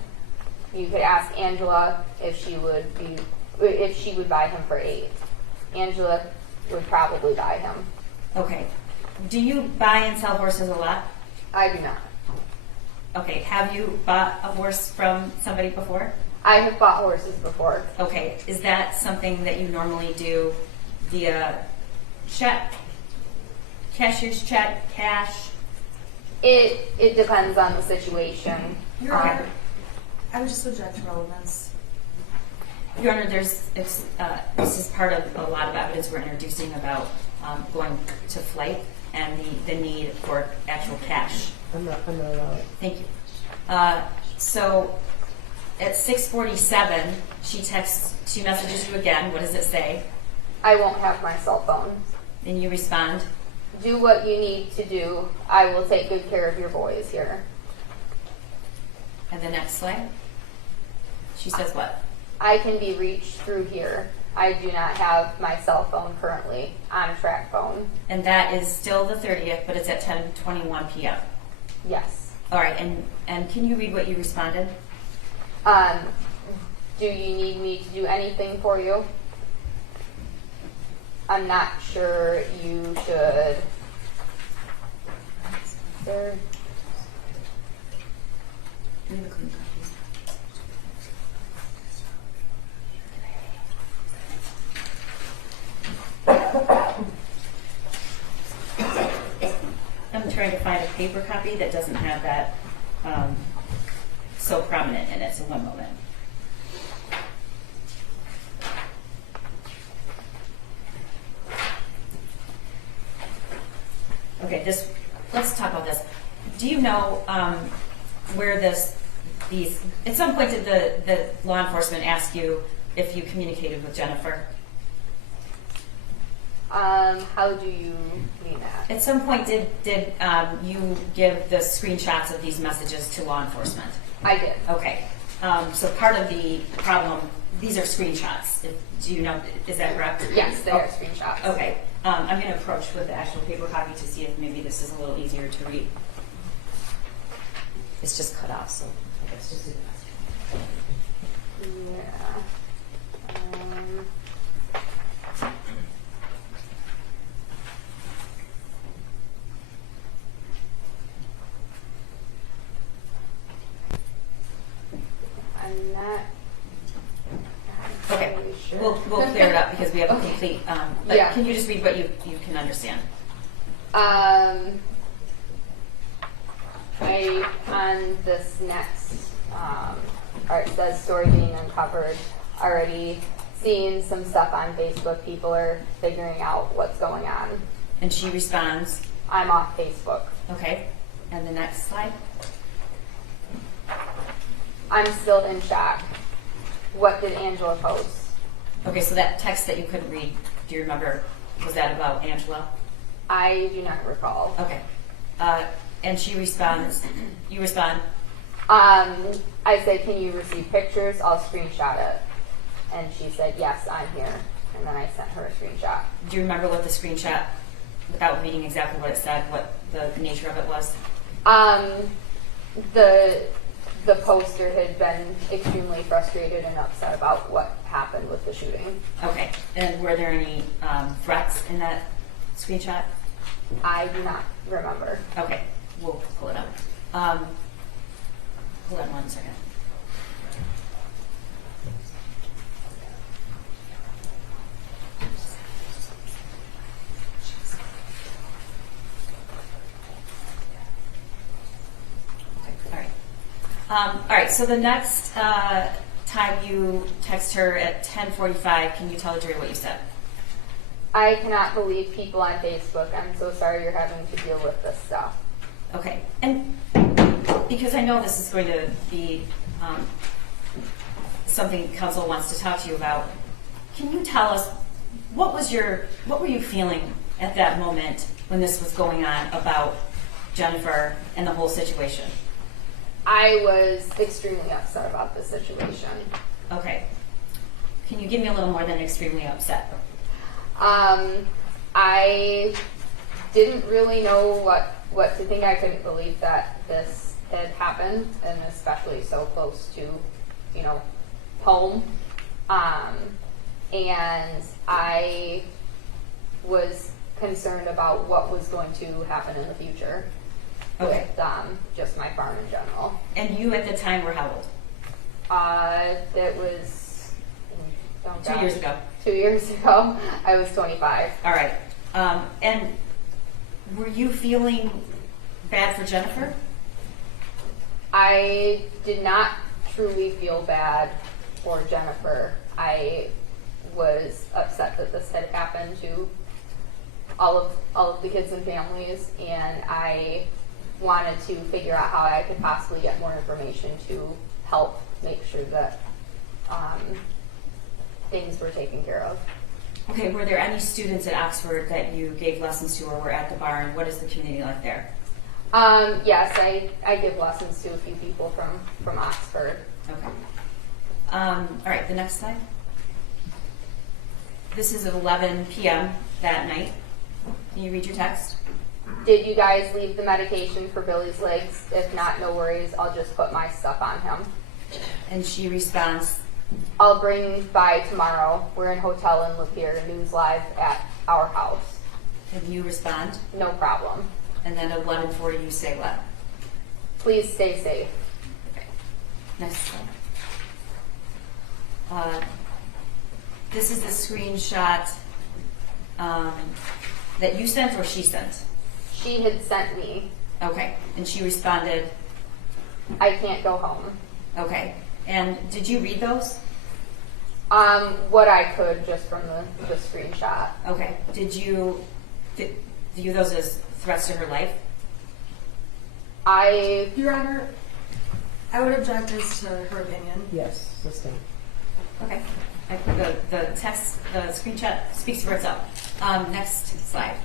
You could ask Angela if she would buy him for 8. Angela would probably buy him. okay. Do you buy and sell horses a lot? I do not. Okay, have you bought a horse from somebody before? I have bought horses before. Okay, is that something that you normally do via check, cashier's check, cash? It depends on the situation. Your Honor, I would just object to relevance. Your Honor, this is part of a lot of evidence we're introducing about going to flight and the need for actual cash. I'm not Thank you. So at 6:47, she messages you again. What does it say? I won't have my cell phone. Then you respond, Do what you need to do. I will take good care of your boys here. and the next slide, she says what? I can be reached through here. I do not have my cell phone currently on track phone. And that is still the 30th, but it's at 10:21 p.m. Yes. All right, and can you read what you responded? Do you need me to do anything for you? I'm not sure you should. Sir? Leave a clean copy. I'm trying to find a paper copy that doesn't have that so prominent in it, so one moment. Okay, let's talk about this. Do you know where these, at some point did the law enforcement ask you if you communicated with Jennifer? How do you mean that? At some point did you give the screenshots of these messages to law enforcement? I did. Okay, so part of the problem, these are screenshots. Do you know, is that correct? Yes, they are screenshots. Okay, I'm going to approach with the actual paper copy to see if maybe this is a little easier to read. It's just cut off, so I guess just do the best. Yeah. I'm not Okay, really sure. we'll clear it up because we have a complete. But Yeah. can you just read what you can understand? On this next, or it says story being uncovered, already seeing some stuff on Facebook. People are figuring out what's going on. And she responds, I'm off Facebook. okay. And the next slide. I'm still in shock. What did Angela post? Okay, so that text that you couldn't read, do you remember? Was that about Angela? I do not recall. Okay. And she responds, you respond, I said, can you receive pictures? I'll screenshot it. And she said, yes, I'm here. And then I sent her a screenshot. do you remember what the screenshot, without reading exactly what it said, what the nature of it was? The poster had been extremely frustrated and upset about what happened with the shooting. Okay. And were there any threats in that screenshot? I do not remember. Okay, we'll pull it up. Hold on 1 second. Okay, all right, so the next time you text her at 10:45, can you tell Adria what you said? I cannot believe people on Facebook. I'm so sorry you're having to deal with this stuff. Okay, and because I know this is going to be something council wants to talk to you about, can you tell us what were you feeling at that moment when this was going on about Jennifer and the whole situation? I was extremely upset about the situation. Okay, can you give me a little more than extremely upset? I didn't really know what to think. I couldn't believe that this had happened, and especially so close to, home. And I was concerned about what was going to happen in the future Okay. with just my farm in general. And you at the time were how old? It was 2 years ago. 2 years ago. I was 25. All right. And were you feeling bad for Jennifer? I did not truly feel bad for Jennifer. I was upset that this had happened to all of the kids and families, and I wanted to figure out how I could possibly get more information to help make sure that things were taken care of. Okay, were there any students at Oxford that you gave lessons to or were at the barn? What is the community like there? Yes, I give lessons to a few people from Oxford. Okay. All right, the next slide. this is at 11 p.m. that night. Can you read your text? Did you guys leave the medication for Billy's legs? If not, no worries. I'll just put my stuff on him. And she responds, I'll bring by tomorrow. We're in hotel in Lapeer. News live at our house. and you respond. No problem. And then at 11:40 you say what? Please stay safe. Okay. Next slide. This is the screenshot that you sent or she sent? She had sent me. Okay. And she responded, I can't go home. okay. And did you read those? What I could just from the screenshot. Okay. Did you view those as threats to her life? Your Honor, I would object as to her opinion. Yes, sustain. Okay. The text, the screenshot speaks for itself. Next slide.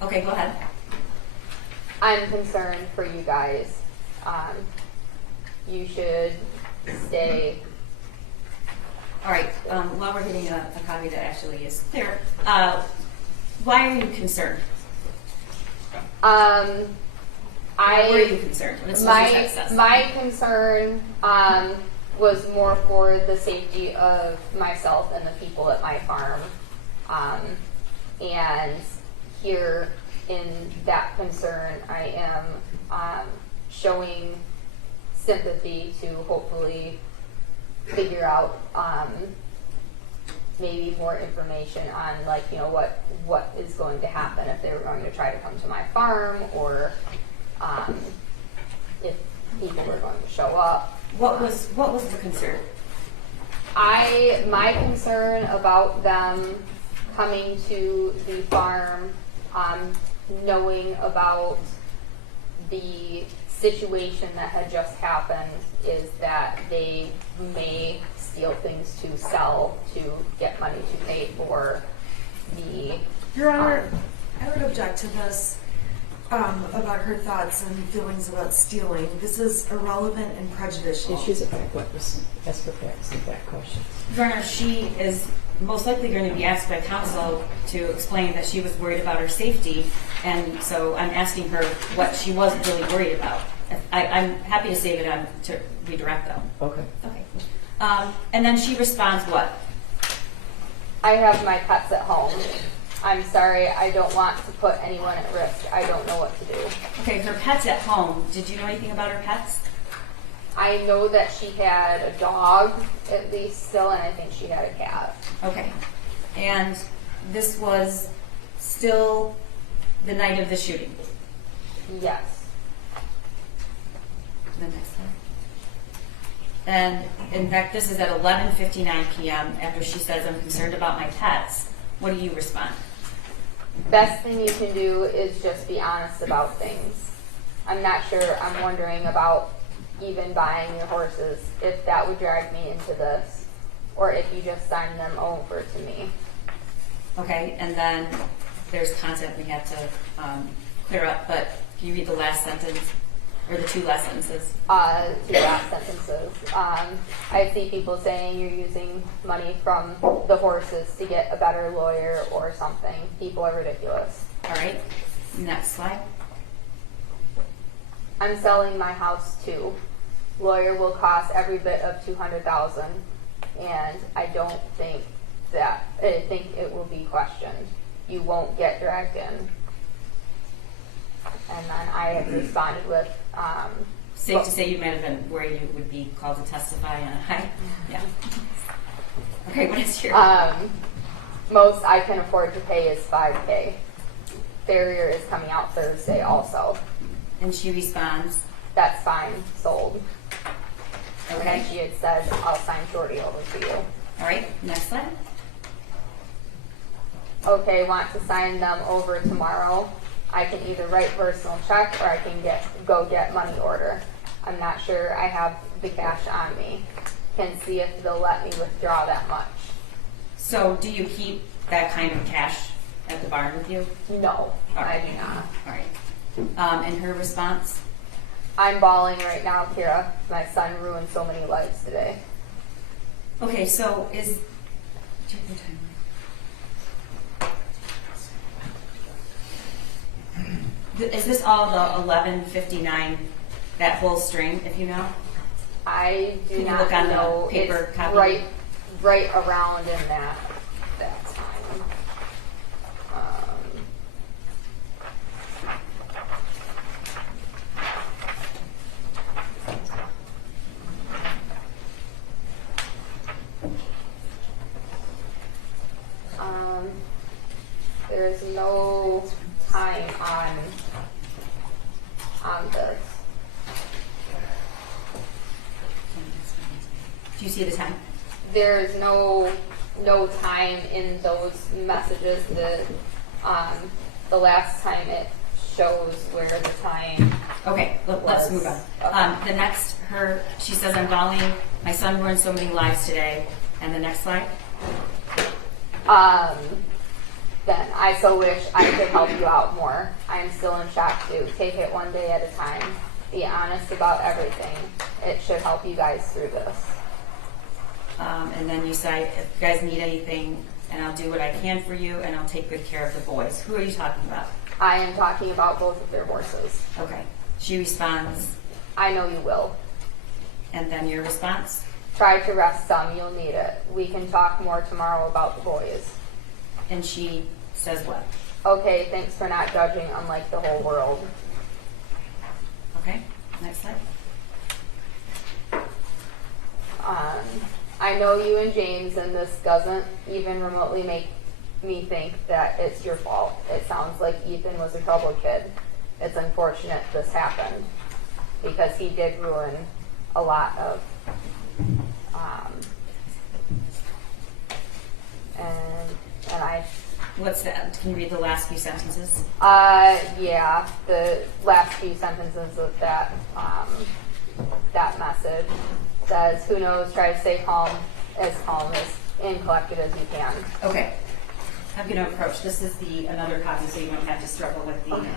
Okay, go ahead. I'm concerned for you guys. You should stay. All right. While we're getting a copy that actually is clear, why are you concerned? Why were you concerned? Let's just My concern was more for the safety of myself and the people at my farm. And here in that concern, I am showing sympathy to hopefully figure out maybe more information on, like, you know, what is going to happen if they were going to try to come to my farm, or if people were going to show up. What was the concern? My concern about them coming to the farm, knowing about the situation that had just happened, is that they may steal things to sell to get money to pay for the. Your Honor, I would object to this about her thoughts and feelings about stealing. This is irrelevant and prejudicial. She's a fact witness. Ask her facts and fact questions. Werner, she is most likely going to be asked by counsel to explain that she was worried about her safety, and so I'm asking her what she was really worried about. I'm happy to save it on to redirect though. Okay. Okay. And then she responds what? I have my pets at home. I'm sorry, I don't want to put anyone at risk. I don't know what to do. Okay, her pet's at home. Did you know anything about her pets? I know that she had a dog, at least still, and I think she had a cat. Okay. And this was still the night of the shooting. Yes. The next slide. And in fact, this is at 11:59 p.m. after she says, I'm concerned about my pets. What do you respond? Best thing you can do is just be honest about things. I'm not sure, I'm wondering about even buying your horses, if that would drag me into this, or if you just sign them over to me. Okay, and then there's content we have to clear up, but can you read the last sentence, or the two last sentences? Two last sentences. I see people saying you're using money from the horses to get a better lawyer or something. People are ridiculous. All right, next slide. I'm selling my house too. Lawyer will cost every bit of $200,000, and I think it will be questioned. You won't get dragged in. And then I have responded with, Safe to say you might have been worried you would be called to testify on a high. Yeah. Okay, what is your? most I can afford to pay is $5,000. Farrier is coming out Thursday also. And she responds. That's fine, sold. And Okay. then she had said, I'll sign Shorty over to you. All right, next slide. Okay, want to sign them over tomorrow. I can either write personal check or I can go get money order. I'm not sure I have the cash on me. Can see if they'll let me withdraw that much. So do you keep that kind of cash at the barn with you? No, All right. I do not. All right. And her response? I'm bawling right now, Kira. My son ruined so many lives today. Okay, so do you have your timer? Is this all the 1159, that whole string, if you know? I do Can you not look on the know. paper It's copy? right around in that time. There's no time on this. Do you see the time? There's no time in those messages. The last time it shows where the time. Okay, let's move on. Okay. The next, she says, I'm bawling. My son ruined so many lives today. And the next slide. Then I so wish I could help you out more. I'm still in shock too. Take it one day at a time. Be honest about everything. It should help you guys through this. And then you say, if you guys need anything, and I'll do what I can for you, and I'll take good care of the boys. Who are you talking about? I am talking about both of their horses. Okay. She responds, I know you will. and then your response? Try to rest some. You'll need it. We can talk more tomorrow about the boys. And she says what? Okay, thanks for not judging unlike the whole world. Okay, next slide. I know you and James, and this doesn't even remotely make me think that it's your fault. It sounds like Ethan was a troubled kid. It's unfortunate this happened because he did ruin a lot of and I What's that? Can you read the last few sentences? yeah, the last few sentences of that that message says, who knows, try to stay calm as and collected as you can. Okay. I'm going to approach. This is another copy, so you won't have to struggle with the. Okay.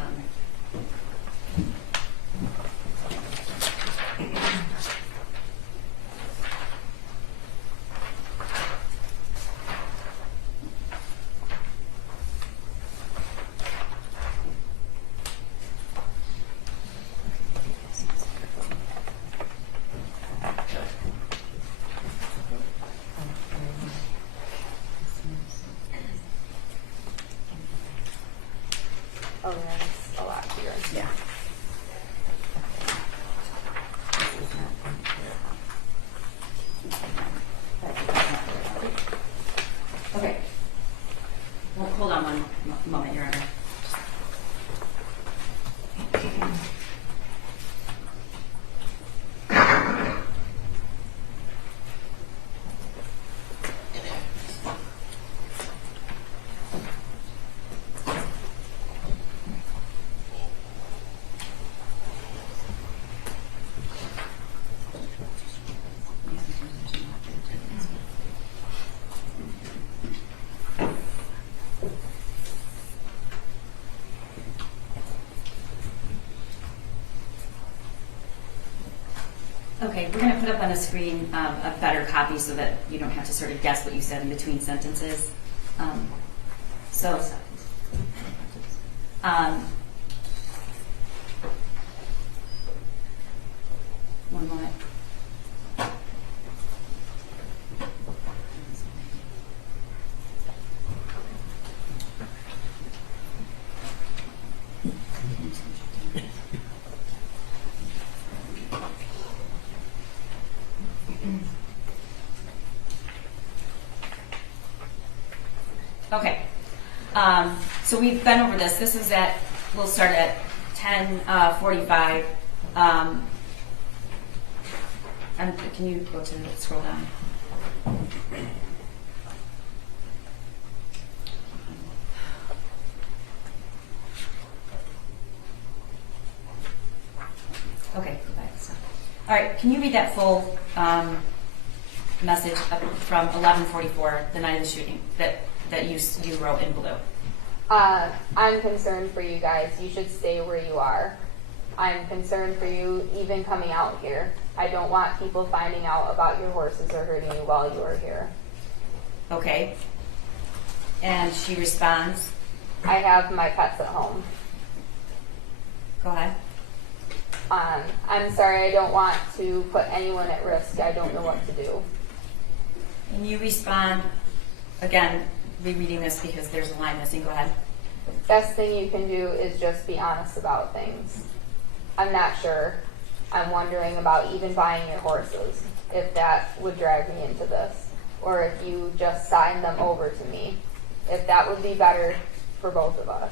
Oh, that's a lot here. Yeah. Okay. Well, hold on one moment, Your Honor. Okay, we're going to put up on the screen a better copy so that you don't have to sort of guess what you said in between sentences. So, one moment. Okay, so we've been over this. This is we'll start at 10:45. And can you go to scroll down? Okay, go back. So. All right, can you read that full message up from 11:44, the night of the shooting, that you wrote in blue? I'm concerned for you guys. You should stay where you are. I'm concerned for you even coming out here. I don't want people finding out about your horses or hurting you while you are here. Okay. And she responds, I have my pets at home. Go ahead. I'm sorry, I don't want to put anyone at risk. I don't know what to do. And you respond, again, rereading this because there's a line missing. Go ahead. Best thing you can do is just be honest about things. I'm not sure. I'm wondering about even buying your horses, if that would drag me into this, or if you just sign them over to me, if that would be better for both of us.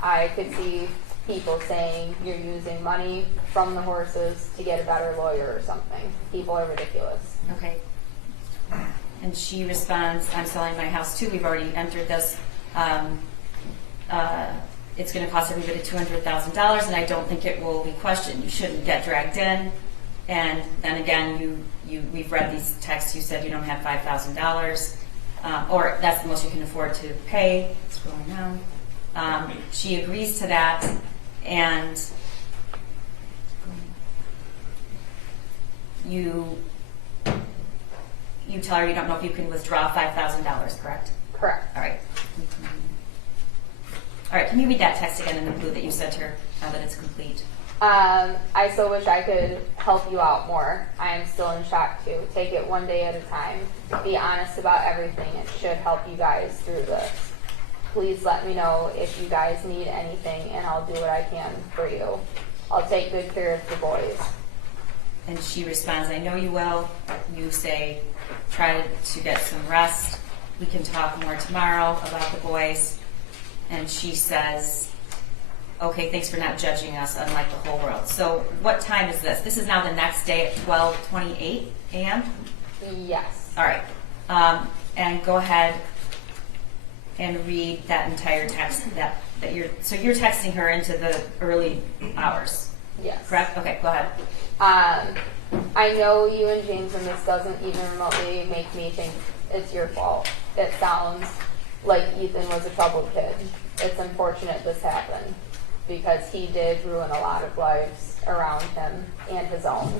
I could see people saying you're using money from the horses to get a better lawyer or something. People are ridiculous. Okay. And she responds, I'm selling my house too. We've already entered this. It's going to cost everybody $200,000, and I don't think it will be questioned. You shouldn't get dragged in. And then again, we've read these texts. You said you don't have $5,000, or that's the most you can afford to pay. Scrolling down. She agrees to that, and you tell her you don't know if you can withdraw $5,000, correct? Correct. All right. All right, can you read that text again and include that you sent her now that it's complete? I still wish I could help you out more. I am still in shock too. Take it one day at a time. Be honest about everything. It should help you guys through this. Please let me know if you guys need anything, and I'll do what I can for you. I'll take good care of the boys. And she responds, I know you will. You say, try to get some rest. We can talk more tomorrow about the boys. And she says, okay, thanks for not judging us, unlike the whole world. So what time is this? This is now the next day at 12:28 a.m.? Yes. All right. And go ahead and read that entire text that so you're texting her into the early hours, Yes. correct? Okay, go ahead. I know you and James, and this doesn't even remotely make me think it's your fault. It sounds like Ethan was a troubled kid. It's unfortunate this happened because he did ruin a lot of lives around him and his own.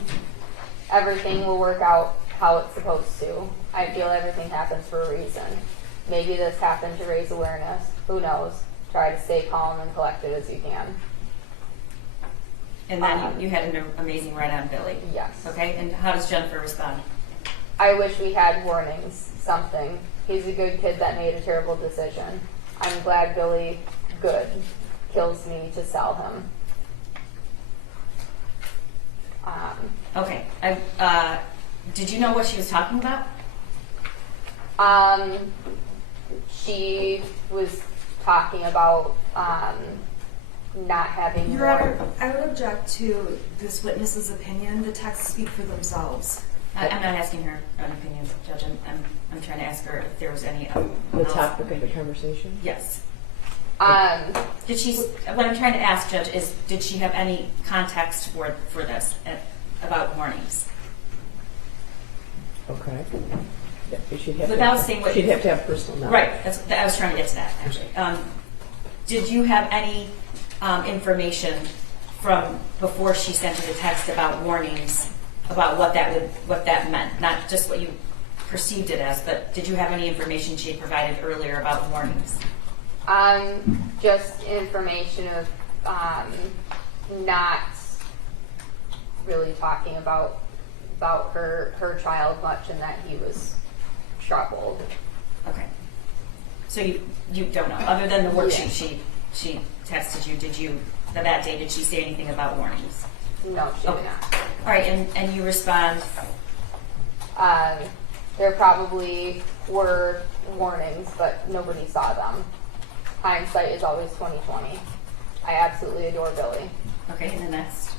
Everything will work out how it's supposed to. I feel everything happens for a reason. Maybe this happened to raise awareness. Who knows? Try to stay calm and collected as you can. And then you had an amazing ride on Billy. Yes. Okay, and how does Jennifer respond? I wish we had warnings, something. He's a good kid that made a terrible decision. I'm glad Billy, good, kills me to sell him. Okay, did you know what she was talking about? She was talking about not having Your more. Honor, I would object to this witness's opinion. The texts speak for themselves. I'm not asking her an opinion, Judge. I'm trying to ask her if there was any. The topic of the conversation? Yes. Did she? What I'm trying to ask, Judge, is did she have any context for this about warnings? Okay. Yeah, she'd have Without to, saying what she'd have to have personal knowledge. Right. I was trying to get to that actually. Did you have any information from before she sent you the text about warnings about what that meant? Not just what you perceived it as, but did you have any information she had provided earlier about warnings? Just information of not really talking about her child much, and that he was troubled. Okay. So you don't know, other than the worksheet Yeah. she texted you. Did you that day? Did she say anything about warnings? No, she Okay. did not. All right, and you respond. There probably were warnings, but nobody saw them. Hindsight is always 20/20. I absolutely adore Billy. Okay, and the next.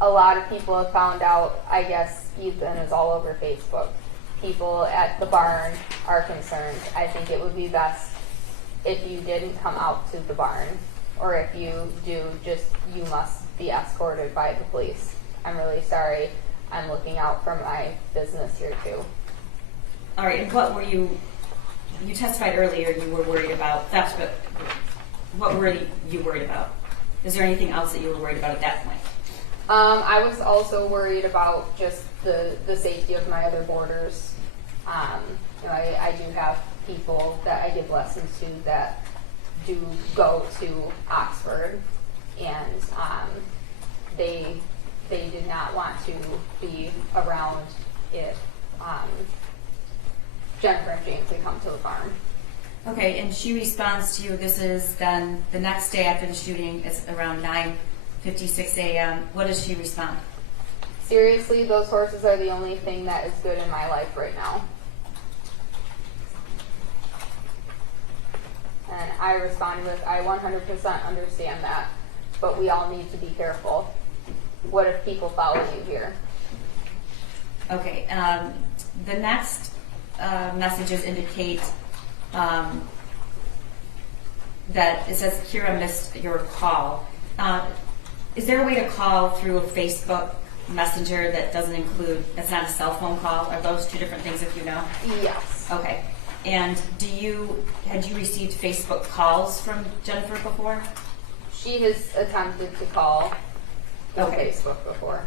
A lot of people have found out, I guess Ethan is all over Facebook. People at the barn are concerned. I think it would be best if you didn't come out to the barn, or if you do, you must be escorted by the police. I'm really sorry. I'm looking out for my business here too. All right, and what were you testified earlier you were worried about theft, but what were you worried about? Is there anything else that you were worried about at that point? I was also worried about just the safety of my other boarders. I do have people that I give lessons to that do go to Oxford, and they did not want to be around if Jennifer and James would come to the farm. Okay, and she responds to you, this is then the next day after the shooting, it's around 9:56 a.m. What does she respond? Seriously, those horses are the only thing that is good in my life right now. And I responded with, I 100% understand that, but we all need to be careful. What if people follow you here? Okay, the next messages indicate that it says, Kira missed your call. Is there a way to call through a Facebook Messenger that doesn't include, that's not a cell phone call? Are those two different things if you know? Yes. Okay. And had you received Facebook calls from Jennifer before? She has attempted to call Okay. Facebook before.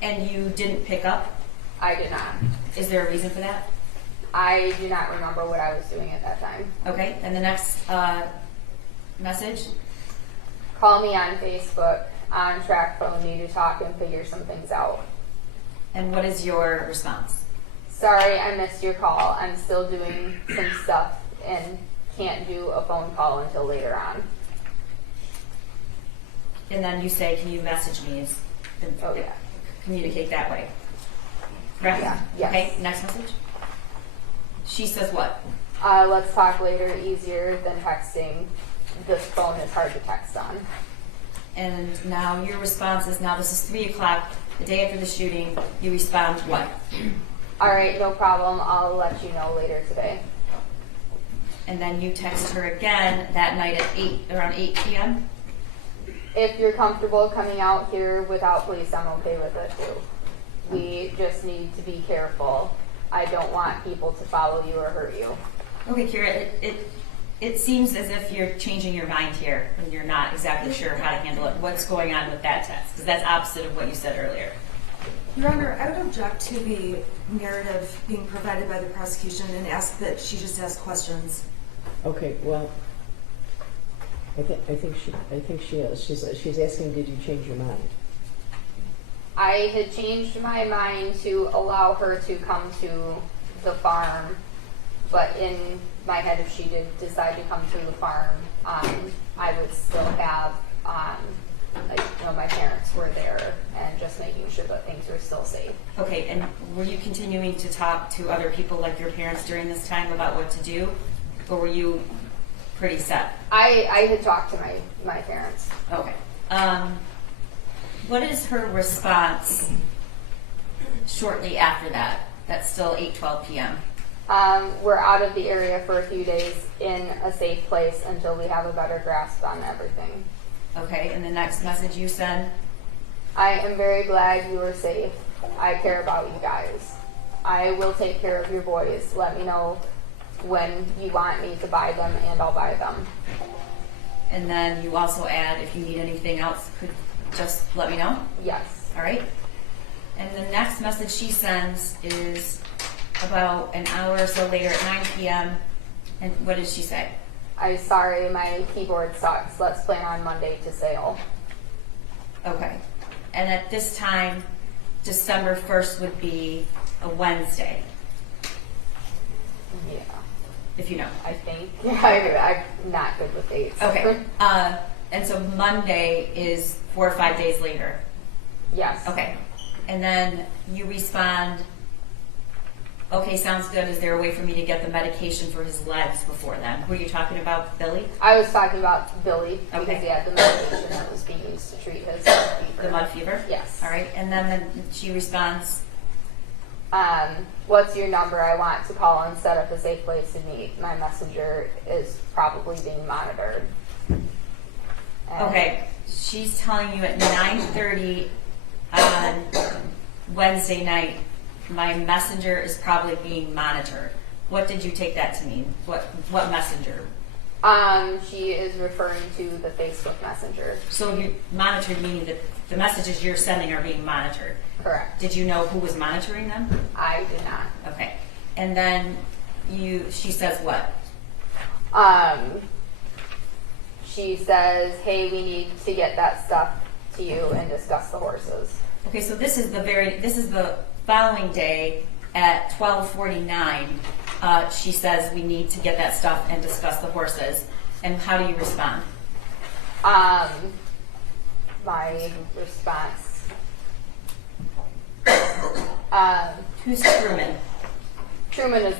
And you didn't pick up? I did not. Is there a reason for that? I do not remember what I was doing at that time. Okay. And the next message? Call me on Facebook, on track phone, need to talk and figure some things out. And what is your response? Sorry, I missed your call. I'm still doing some stuff and can't do a phone call until later on. And then you say, can you message me? Oh, yeah. Communicate that way. Correct? Yeah, yes. Okay, next message. She says what? Let's talk later, easier than texting. This phone is hard to text on. And now your response is, now this is 3 o'clock, the day after the shooting. You respond what? All right, no problem. I'll let you know later today. And then you text her again that night at around 8 p.m.? If you're comfortable coming out here without police, I'm okay with it too. We just need to be careful. I don't want people to follow you or hurt you. Okay, Kira, it seems as if you're changing your mind here and you're not exactly sure how to handle it. What's going on with that text? Because that's opposite of what you said earlier. Your Honor, I would object to the narrative being provided by the prosecution and ask that she just ask questions. Okay, well, I think she is. She's asking, did you change your mind? I had changed my mind to allow her to come to the farm, but in my head, if she did decide to come to the farm, I would still have, my parents were there and just making sure that things were still safe. Okay, and were you continuing to talk to other people like your parents during this time about what to do? Or were you pretty set? I had talked to my parents. Okay. What is her response shortly after that? That's still 8:12 p.m. We're out of the area for a few days in a safe place until we have a better grasp on everything. Okay, and the next message you send? I am very glad you are safe. I care about you guys. I will take care of your boys. Let me know when you want me to buy them and I'll buy them. And then you also add, if you need anything else, could just let me know? Yes. All right? And the next message she sends is about an hour or so later at 9 p.m. And what did she say? I'm sorry, my keyboard sucks. Let's plan on Monday to sail. Okay. And at this time, December 1st would be a Wednesday, Yeah, if you know. I think. I'm not good with dates. Okay. And so Monday is 4 or 5 days later. Yes. Okay. And then you respond, okay, sounds good. Is there a way for me to get the medication for his legs before then? Who are you talking about, Billy? I was talking about Billy because Okay. he had the medication that was being used to treat his fever. The mud fever? Yes. All right. And then she responds, What's your number? I want to call and set up a safe place to meet. My messenger is probably being monitored. And okay, she's telling you at 9:30 on Wednesday night, my messenger is probably being monitored. What did you take that to mean? What messenger? She is referring to the Facebook Messenger. So you monitored meaning that the messages you're sending are being monitored. Correct. Did you know who was monitoring them? I did not. Okay. And then she says what? she says, hey, we need to get that stuff to you and discuss the horses. Okay, so this is the following day at 12:49. She says we need to get that stuff and discuss the horses. And how do you respond? My response. Who's Truman? Truman is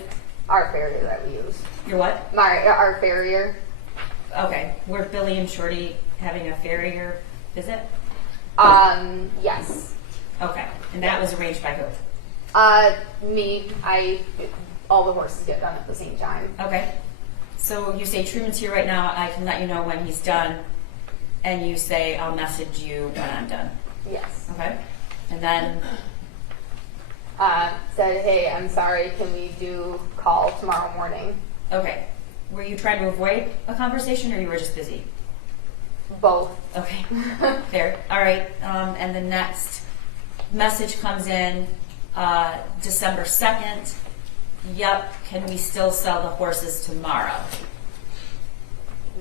our farrier that we use. You're what? Our farrier. Okay, were Billy and Shorty having a farrier visit? Yes. Okay, and that was arranged by who? Me. All the horses get done at the same time. Okay, so you say Truman's here right now. I can let you know when he's done, and you say I'll message you when I'm done. Yes. Okay, and then Said, hey, I'm sorry, can we do call tomorrow morning? okay, were you trying to avoid a conversation, or you were just busy? Both. Okay, there. All right, and the next message comes in December 2nd. Yep, can we still sell the horses tomorrow?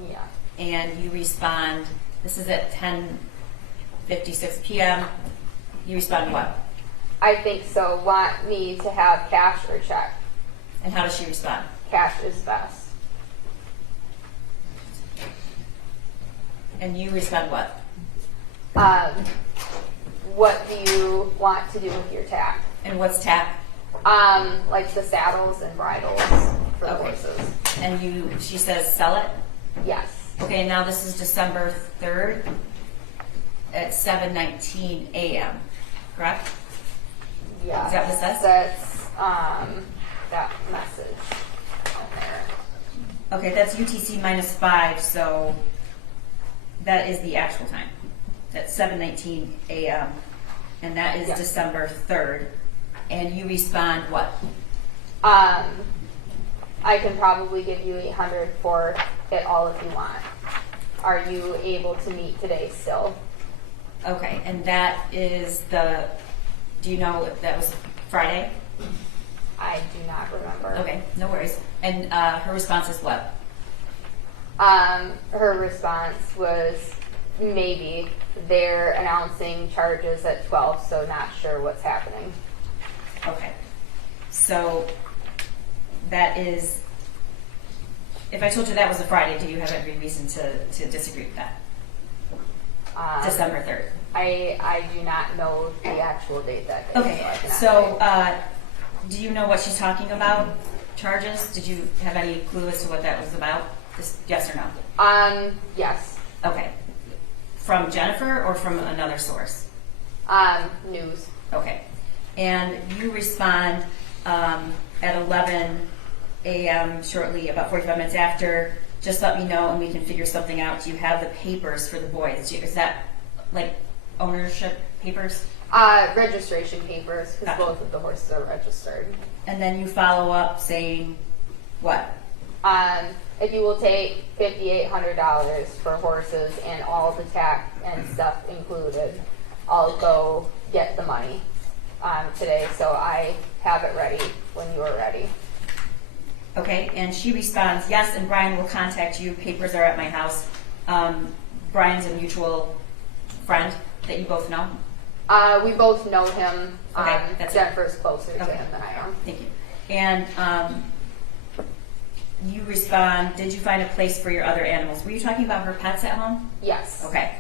Yeah. And you respond, this is at 10:56 p.m. You respond what? I think so. Want me to have cash or check? And how does she respond? Cash is best. And you respond what? What do you want to do with your tack? And what's tack? Like the saddles and bridles for the Okay. horses. And she says sell it? Yes. Okay, now this is December 3rd at 7:19 a.m., correct? Yeah. Is that what it says? That's that message on there. Okay, that's UTC -5, so that is the actual time. That's 7:19 a.m. And that is Yeah. December 3rd. And you respond what? I can probably give you $800 for it all if you want. Are you able to meet today still? Okay, and that is do you know if that was Friday? I do not remember. Okay, no worries. And her response is what? Her response was maybe. They're announcing charges at 12, so not sure what's happening. Okay. So that is, if I told you that was a Friday, do you have every reason to disagree with that? December 3rd. I do not know the actual date that day. Okay, So I cannot so say. do you know what she's talking about? Charges? Did you have any clue as to what that was about? Yes or no? Yes. Okay. From Jennifer or from another source? News. Okay. And you respond at 11 a.m. shortly, about 45 minutes after, just let me know and we can figure something out. Do you have the papers for the boys? Is that like ownership papers? Registration papers, because Gotcha. both of the horses are registered. And then you follow up saying what? If you will take $5,800 for horses and all the tack and stuff included, I'll go get the money today, so I have it ready when you are ready. Okay, and she responds, yes, and Brian will contact you. Papers are at my house. Brian's a mutual friend that you both know. We both know him. Okay, that's it. Jennifer's closer to Okay. him than I am. Thank you. And you respond, did you find a place for your other animals? Were you talking about her pets at home? Yes. Okay.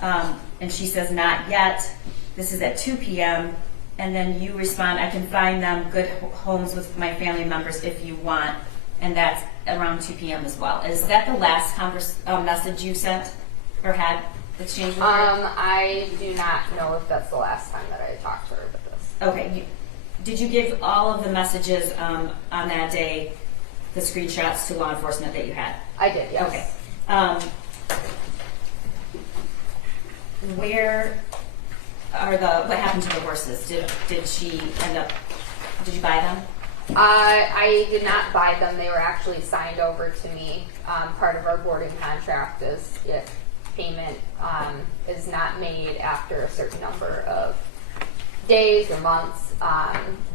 And she says, not yet. This is at 2 p.m. And then you respond, I can find them good homes with my family members if you want. And that's around 2 p.m. as well. Is that the last message you sent or had exchanged with her? I do not know if that's the last time that I talked to her about this. Okay. Did you give all of the messages on that day, the screenshots to law enforcement that you had? I did, yes. Okay. Where are what happened to the horses? Did she end up, did you buy them? I did not buy them. They were actually signed over to me. Part of our boarding contract is if payment is not made after a certain number of days or months,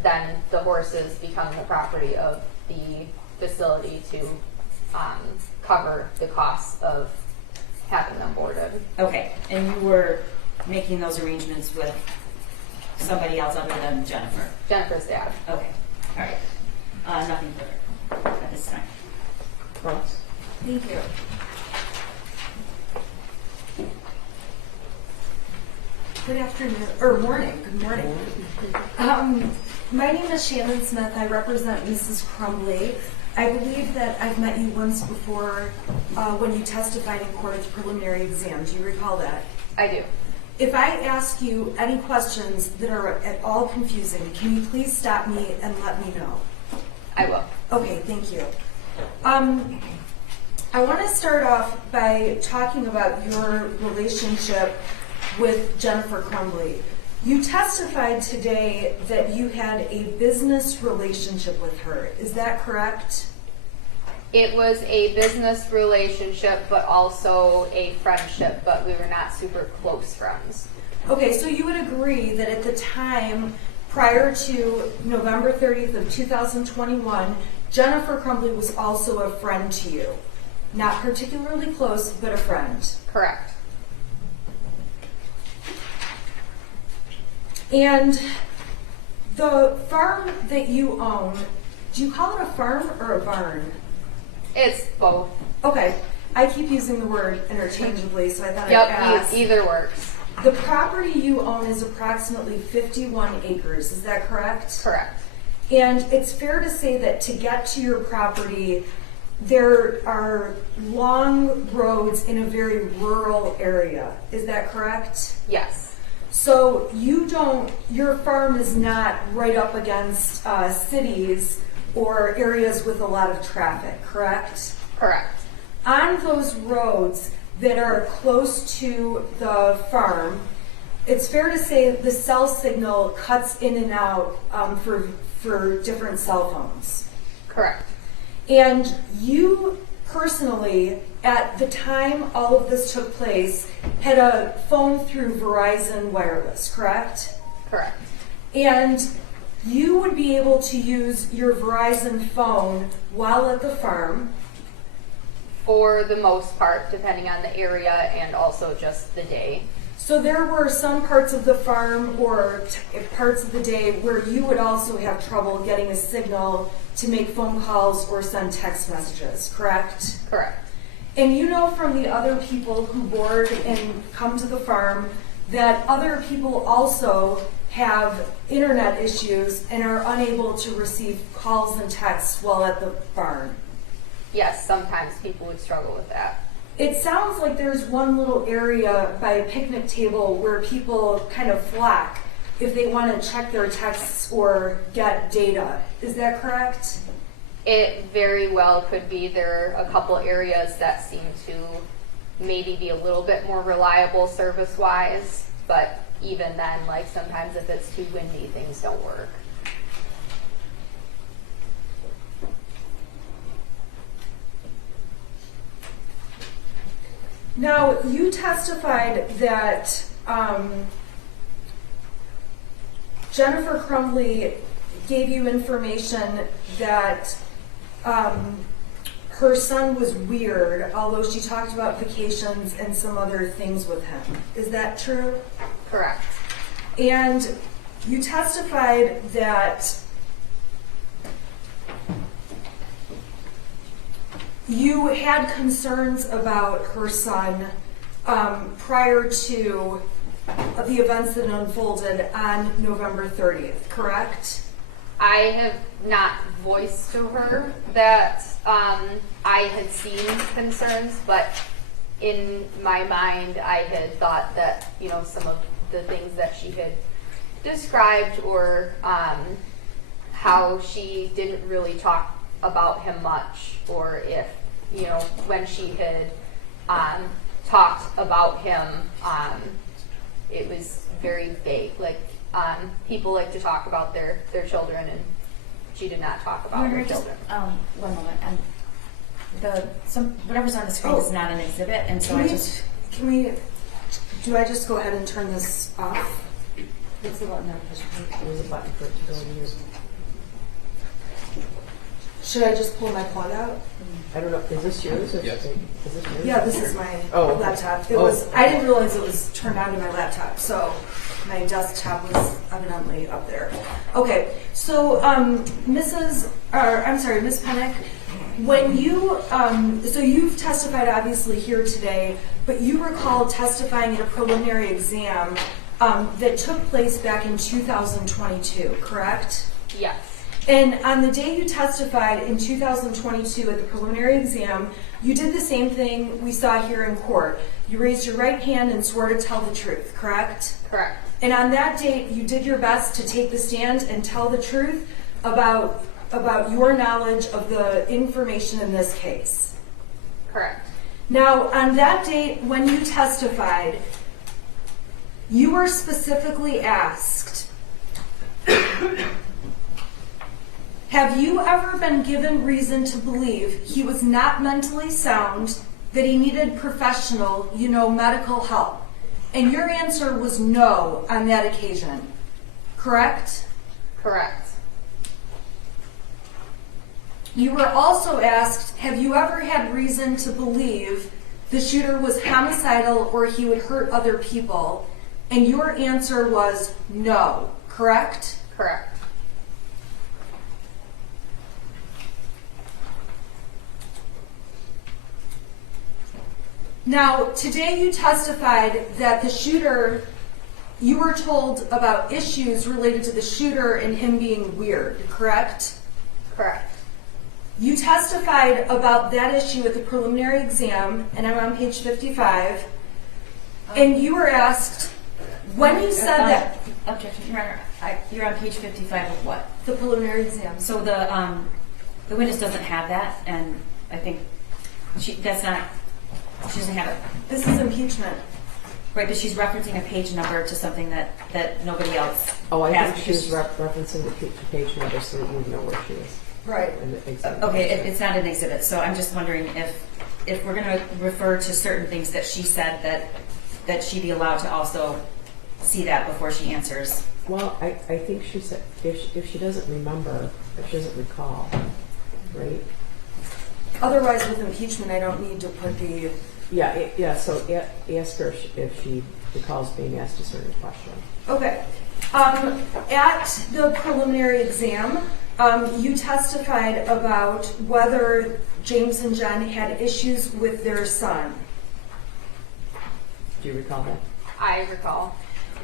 then the horses become the property of the facility to cover the costs of having them boarded. Okay, and you were making those arrangements with somebody else other than Jennifer? Jennifer's dad. Okay, all right. Nothing further at this time. Ross? Thank you. Good afternoon, or morning, good morning. My name is Shannon Smith. I represent Mrs. Crumbley. I believe that I've met you once before when you testified in court at the preliminary exam. Do you recall that? I do. If I ask you any questions that are at all confusing, can you please stop me and let me know? I will. Okay, thank you. I want to start off by talking about your relationship with Jennifer Crumbley. You testified today that you had a business relationship with her. Is that correct? It was a business relationship, but also a friendship, but we were not super close friends. Okay, so you would agree that at the time prior to November 30th of 2021, Jennifer Crumbley was also a friend to you. Not particularly close, but a friend. Correct. And the farm that you own, do you call it a farm or a barn? It's both. Okay, I keep using the word interchangeably, so I thought I'd ask. Yep, either works. The property you own is approximately 51 acres, is that correct? Correct. And it's fair to say that to get to your property, there are long roads in a very rural area, is that correct? Yes. So your farm is not right up against cities or areas with a lot of traffic, correct? Correct. On those roads that are close to the farm, it's fair to say the cell signal cuts in and out for different cell phones. Correct. And you personally, at the time all of this took place, had a phone through Verizon Wireless, correct? Correct. And you would be able to use your Verizon phone while at the farm. For the most part, depending on the area and also just the day. So there were some parts of the farm or parts of the day where you would also have trouble getting a signal to make phone calls or send text messages, correct? Correct. And you know from the other people who board and come to the farm that other people also have internet issues and are unable to receive calls and texts while at the barn. Yes, sometimes people would struggle with that. It sounds like there's one little area by a picnic table where people kind of flock if they want to check their texts or get data. Is that correct? It very well could be. There are a couple areas that seem to maybe be a little bit more reliable service-wise, but even then, like sometimes if it's too windy, things don't work. Now, you testified that Jennifer Crumbley gave you information that her son was weird, although she talked about vacations and some other things with him. Is that true? Correct. And you testified that you had concerns about her son prior to the events that unfolded on November 30th, correct? I have not voiced to her that I had seen concerns, but in my mind, I had thought that, you know, some of the things that she had described or how she didn't really talk about him much, or if, you know, when she had talked about him, it was very vague. Like, people like to talk about their children, and she did not talk about her children. One moment. Whatever's on the screen is not an exhibit, and so Do I just go ahead and turn this off? What's the button there? There's a button for it to go to you. Should I just pull my plug out? I don't know, is this yours? Yes. Is this yours? Yeah, this is my Oh, okay. laptop. It Oh. was, I didn't realize it was turned on to my laptop, so my desktop was evidently up there. Okay, so Miss Pennick, when you, so you've testified obviously here today, but you recall testifying at a preliminary exam that took place back in 2022, correct? Yes. And on the day you testified in 2022 at the preliminary exam, you did the same thing we saw here in court. You raised your right hand and swore to tell the truth, correct? Correct. And on that date, you did your best to take the stand and tell the truth about your knowledge of the information in this case. Correct. Now, on that date when you testified, you were specifically asked, have you ever been given reason to believe he was not mentally sound, that he needed professional, medical help? And your answer was no on that occasion, correct? Correct. You were also asked, have you ever had reason to believe the shooter was homicidal or he would hurt other people? And your answer was no, correct? Correct. Now, today you testified that the shooter, you were told about issues related to the shooter and him being weird, correct? Correct. You testified about that issue at the preliminary exam, and I'm on page 55, and you were asked, when you said that, Objection, Your Honor. You're on page 55 of what? the preliminary exam. So the witness doesn't have that, and I think she doesn't have it. This is impeachment. Right, but she's referencing a page number to something that nobody else Oh, I has. think she's referencing the page number so that you know where she is. Right. In the exam. Okay, it's not an exhibit, so I'm just wondering if we're going to refer to certain things that she said that she be allowed to also see that before she answers. Well, I think she said, if she doesn't remember, if she doesn't recall, right? Otherwise, with impeachment, I don't need to put the, Yeah, so ask her if she recalls being asked a certain question. okay. At the preliminary exam, you testified about whether James and Jen had issues with their son. Do you recall that? I recall.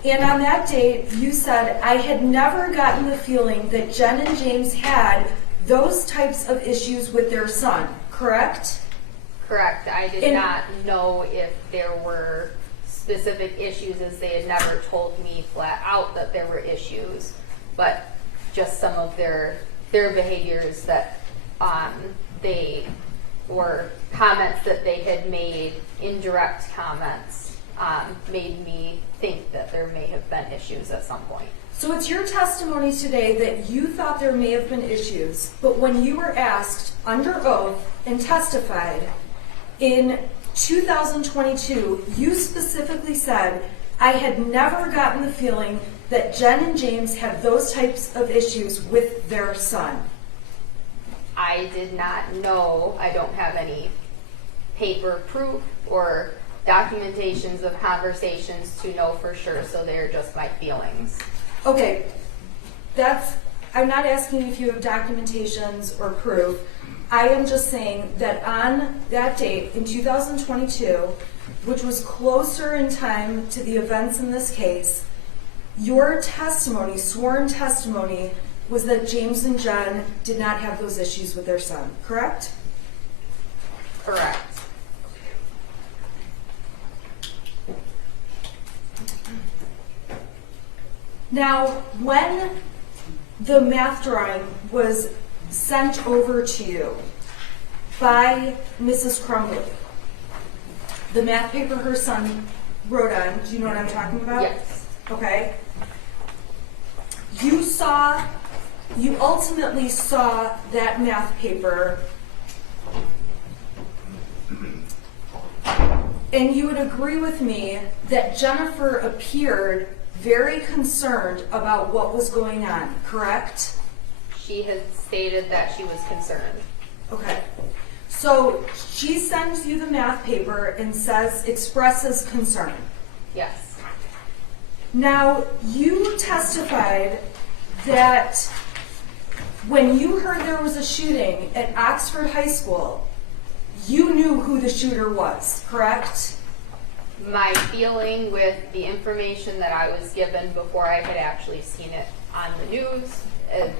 And on that date, you said, I had never gotten the feeling that Jen and James had those types of issues with their son, correct? Correct. I did And- not know if there were specific issues, as they had never told me flat out that there were issues, but just some of their behaviors that they were comments that they had made, indirect comments, made me think that there may have been issues at some point. So it's your testimony today that you thought there may have been issues, but when you were asked under oath and testified in 2022, you specifically said, I had never gotten the feeling that Jen and James had those types of issues with their son. I did not know. I don't have any paper proof or documentations of conversations to know for sure, so they're just my feelings. Okay, I'm not asking if you have documentations or proof. I am just saying that on that date in 2022, which was closer in time to the events in this case, your testimony, sworn testimony, was that James and Jen did not have those issues with their son, correct? Correct. Now, when the math drawing was sent over to you by Mrs. Crumbley, the math paper her son wrote on, do you know what I'm talking about? Yes. Okay. You ultimately saw that math paper, and you would agree with me that Jennifer appeared very concerned about what was going on, correct? she had stated that she was concerned. Okay. So she sends you the math paper and expresses concern. Yes. Now, you testified that when you heard there was a shooting at Oxford High School, you knew who the shooter was, correct? My feeling with the information that I was given before I had actually seen it on the news, and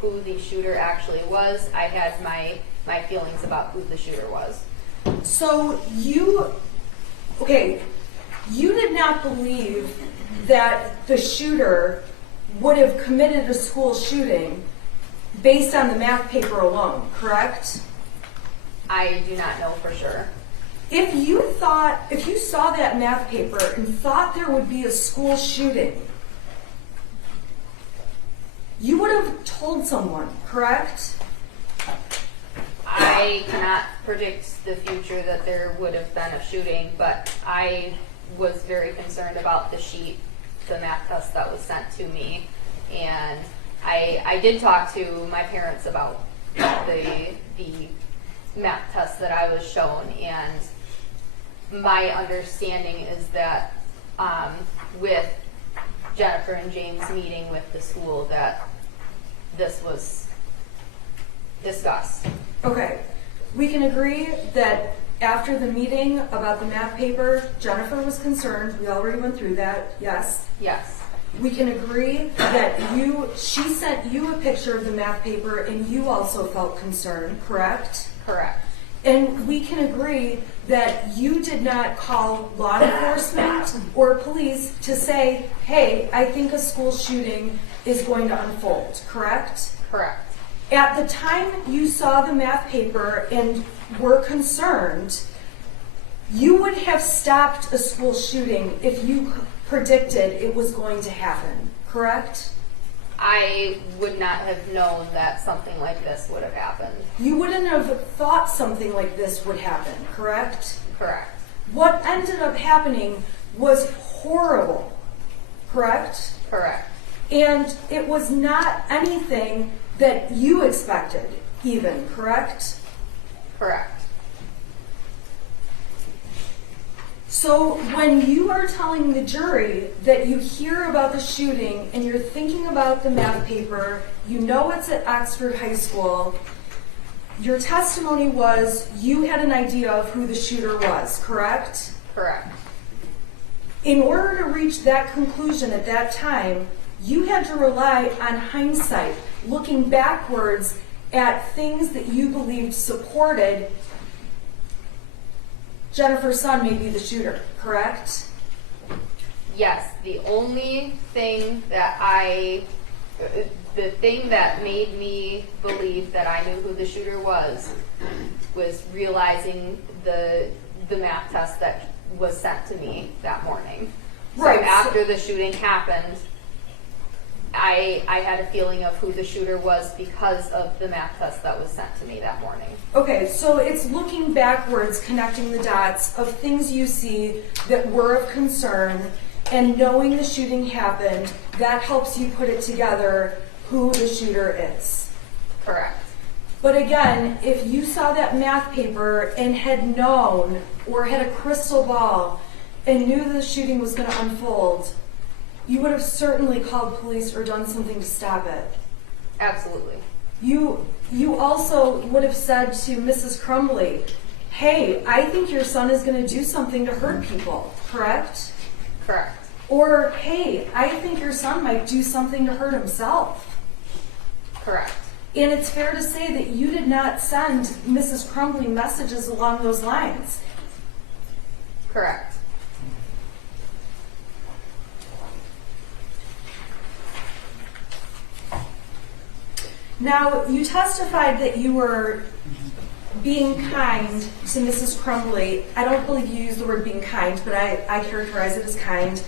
who the shooter actually was, I had my feelings about who the shooter was. So you did not believe that the shooter would have committed a school shooting based on the math paper alone, correct? I do not know for sure. If you saw that math paper and thought there would be a school shooting, you would have told someone, correct? I cannot predict the future that there would have been a shooting, but I was very concerned about the sheet, the math test that was sent to me, and I did talk to my parents about the math test that I was shown, and my understanding is that with Jennifer and James meeting with the school that this was discussed. Okay, we can agree that after the meeting about the math paper, Jennifer was concerned. We already went through that, yes? Yes. We can agree that she sent you a picture of the math paper and you also felt concerned, correct? Correct. And we can agree that you did not call law enforcement or police to say, hey, I think a school shooting is going to unfold, correct? Correct. At the time you saw the math paper and were concerned, you would have stopped a school shooting if you predicted it was going to happen, correct? I would not have known that something like this would have happened. You wouldn't have thought something like this would happen, correct? Correct. What ended up happening was horrible, correct? Correct. And it was not anything that you expected, even, correct? Correct. So when you are telling the jury that you hear about the shooting and you're thinking about the math paper, you know it's at Oxford High School, your testimony was you had an idea of who the shooter was, correct? Correct. In order to reach that conclusion at that time, you had to rely on hindsight, looking backwards at things that you believed supported Jennifer's son may be the shooter, correct? Yes, the only thing that the thing that made me believe that I knew who the shooter was realizing the math test that was sent to me that morning. Right. So after the shooting happened, I had a feeling of who the shooter was because of the math test that was sent to me that morning. Okay, so it's looking backwards, connecting the dots of things you see that were of concern, and knowing the shooting happened, that helps you put it together who the shooter is. Correct. But again, if you saw that math paper and had known or had a crystal ball and knew the shooting was going to unfold, you would have certainly called police or done something to stop it. Absolutely. You also would have said to Mrs. Crumbley, hey, I think your son is going to do something to hurt people, correct? Correct. Or, hey, I think your son might do something to hurt himself. Correct. And it's fair to say that you did not send Mrs. Crumbley messages along those lines. Correct. Now, you testified that you were being kind to Mrs. Crumbley. I don't believe you used the word being kind, but I characterize it as kind.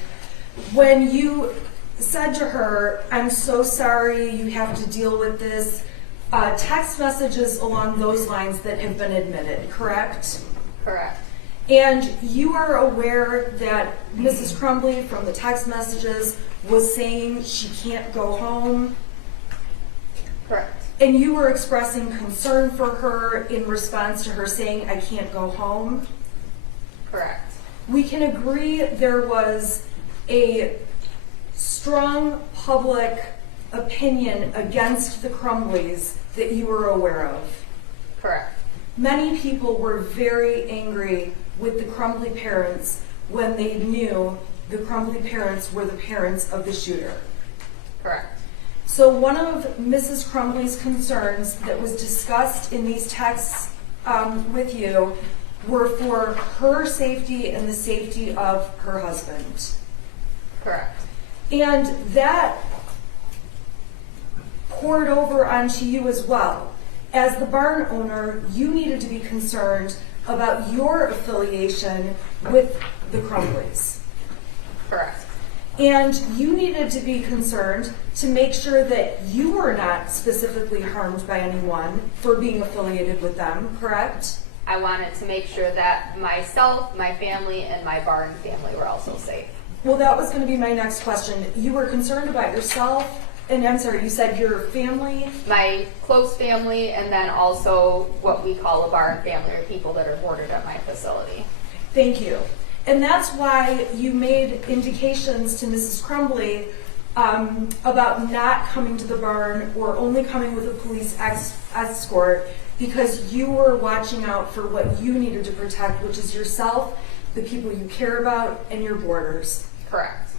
When you said to her, I'm so sorry you have to deal with this, text messages along those lines that have been admitted, correct? Correct. And you are aware that Mrs. Crumbley, from the text messages, was saying she can't go home? Correct. And you were expressing concern for her in response to her saying, I can't go home. Correct. We can agree there was a strong public opinion against the Crumbleys that you were aware of. Correct. Many people were very angry with the Crumbley parents when they knew the Crumbley parents were the parents of the shooter. Correct. So one of Mrs. Crumbley's concerns that was discussed in these texts with you were for her safety and the safety of her husband. Correct. And that poured over onto you as well. As the barn owner, you needed to be concerned about your affiliation with the Crumbleys. Correct. And you needed to be concerned to make sure that you were not specifically harmed by anyone for being affiliated with them, correct? I wanted to make sure that myself, my family, and my barn family were also safe. Well, that was going to be my next question. You were concerned about yourself, and I'm sorry, you said your family? My close family, and then also what we call a barn family, or people that are boarded at my facility. Thank you. And that's why you made indications to Mrs. Crumbley about not coming to the barn or only coming with a police escort, because you were watching out for what you needed to protect, which is yourself, the people you care about, and your boarders. Correct.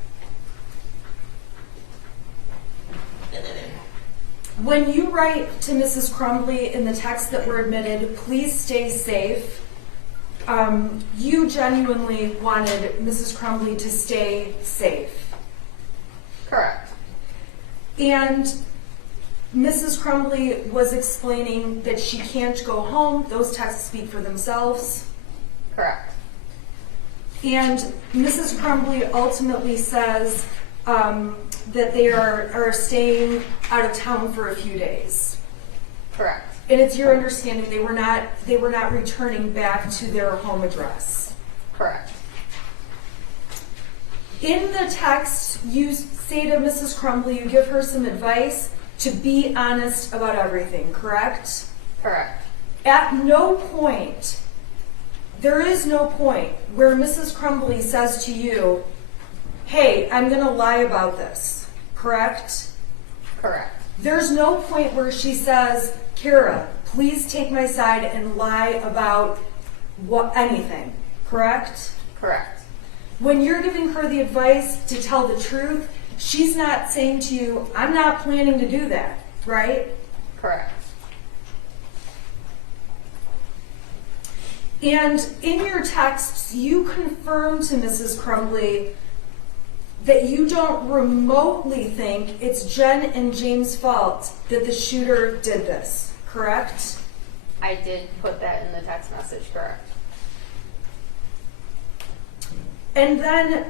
When you write to Mrs. Crumbley in the texts that were admitted, please stay safe, you genuinely wanted Mrs. Crumbley to stay safe. Correct. And Mrs. Crumbley was explaining that she can't go home. Those texts speak for themselves. Correct. And Mrs. Crumbley ultimately says that they are staying out of town for a few days. Correct. And it's your understanding they were not returning back to their home address. Correct. In the text, you say to Mrs. Crumbley, you give her some advice to be honest about everything, correct? Correct. At no point, there is no point where Mrs. Crumbley says to you, hey, I'm going to lie about this, correct? Correct. There's no point where she says, Kara, please take my side and lie about anything, correct? Correct. When you're giving her the advice to tell the truth, she's not saying to you, I'm not planning to do that, right? Correct. And in your texts, you confirm to Mrs. Crumbley that you don't remotely think it's Jen and James' fault that the shooter did this, correct? I did put that in the text message, correct. And then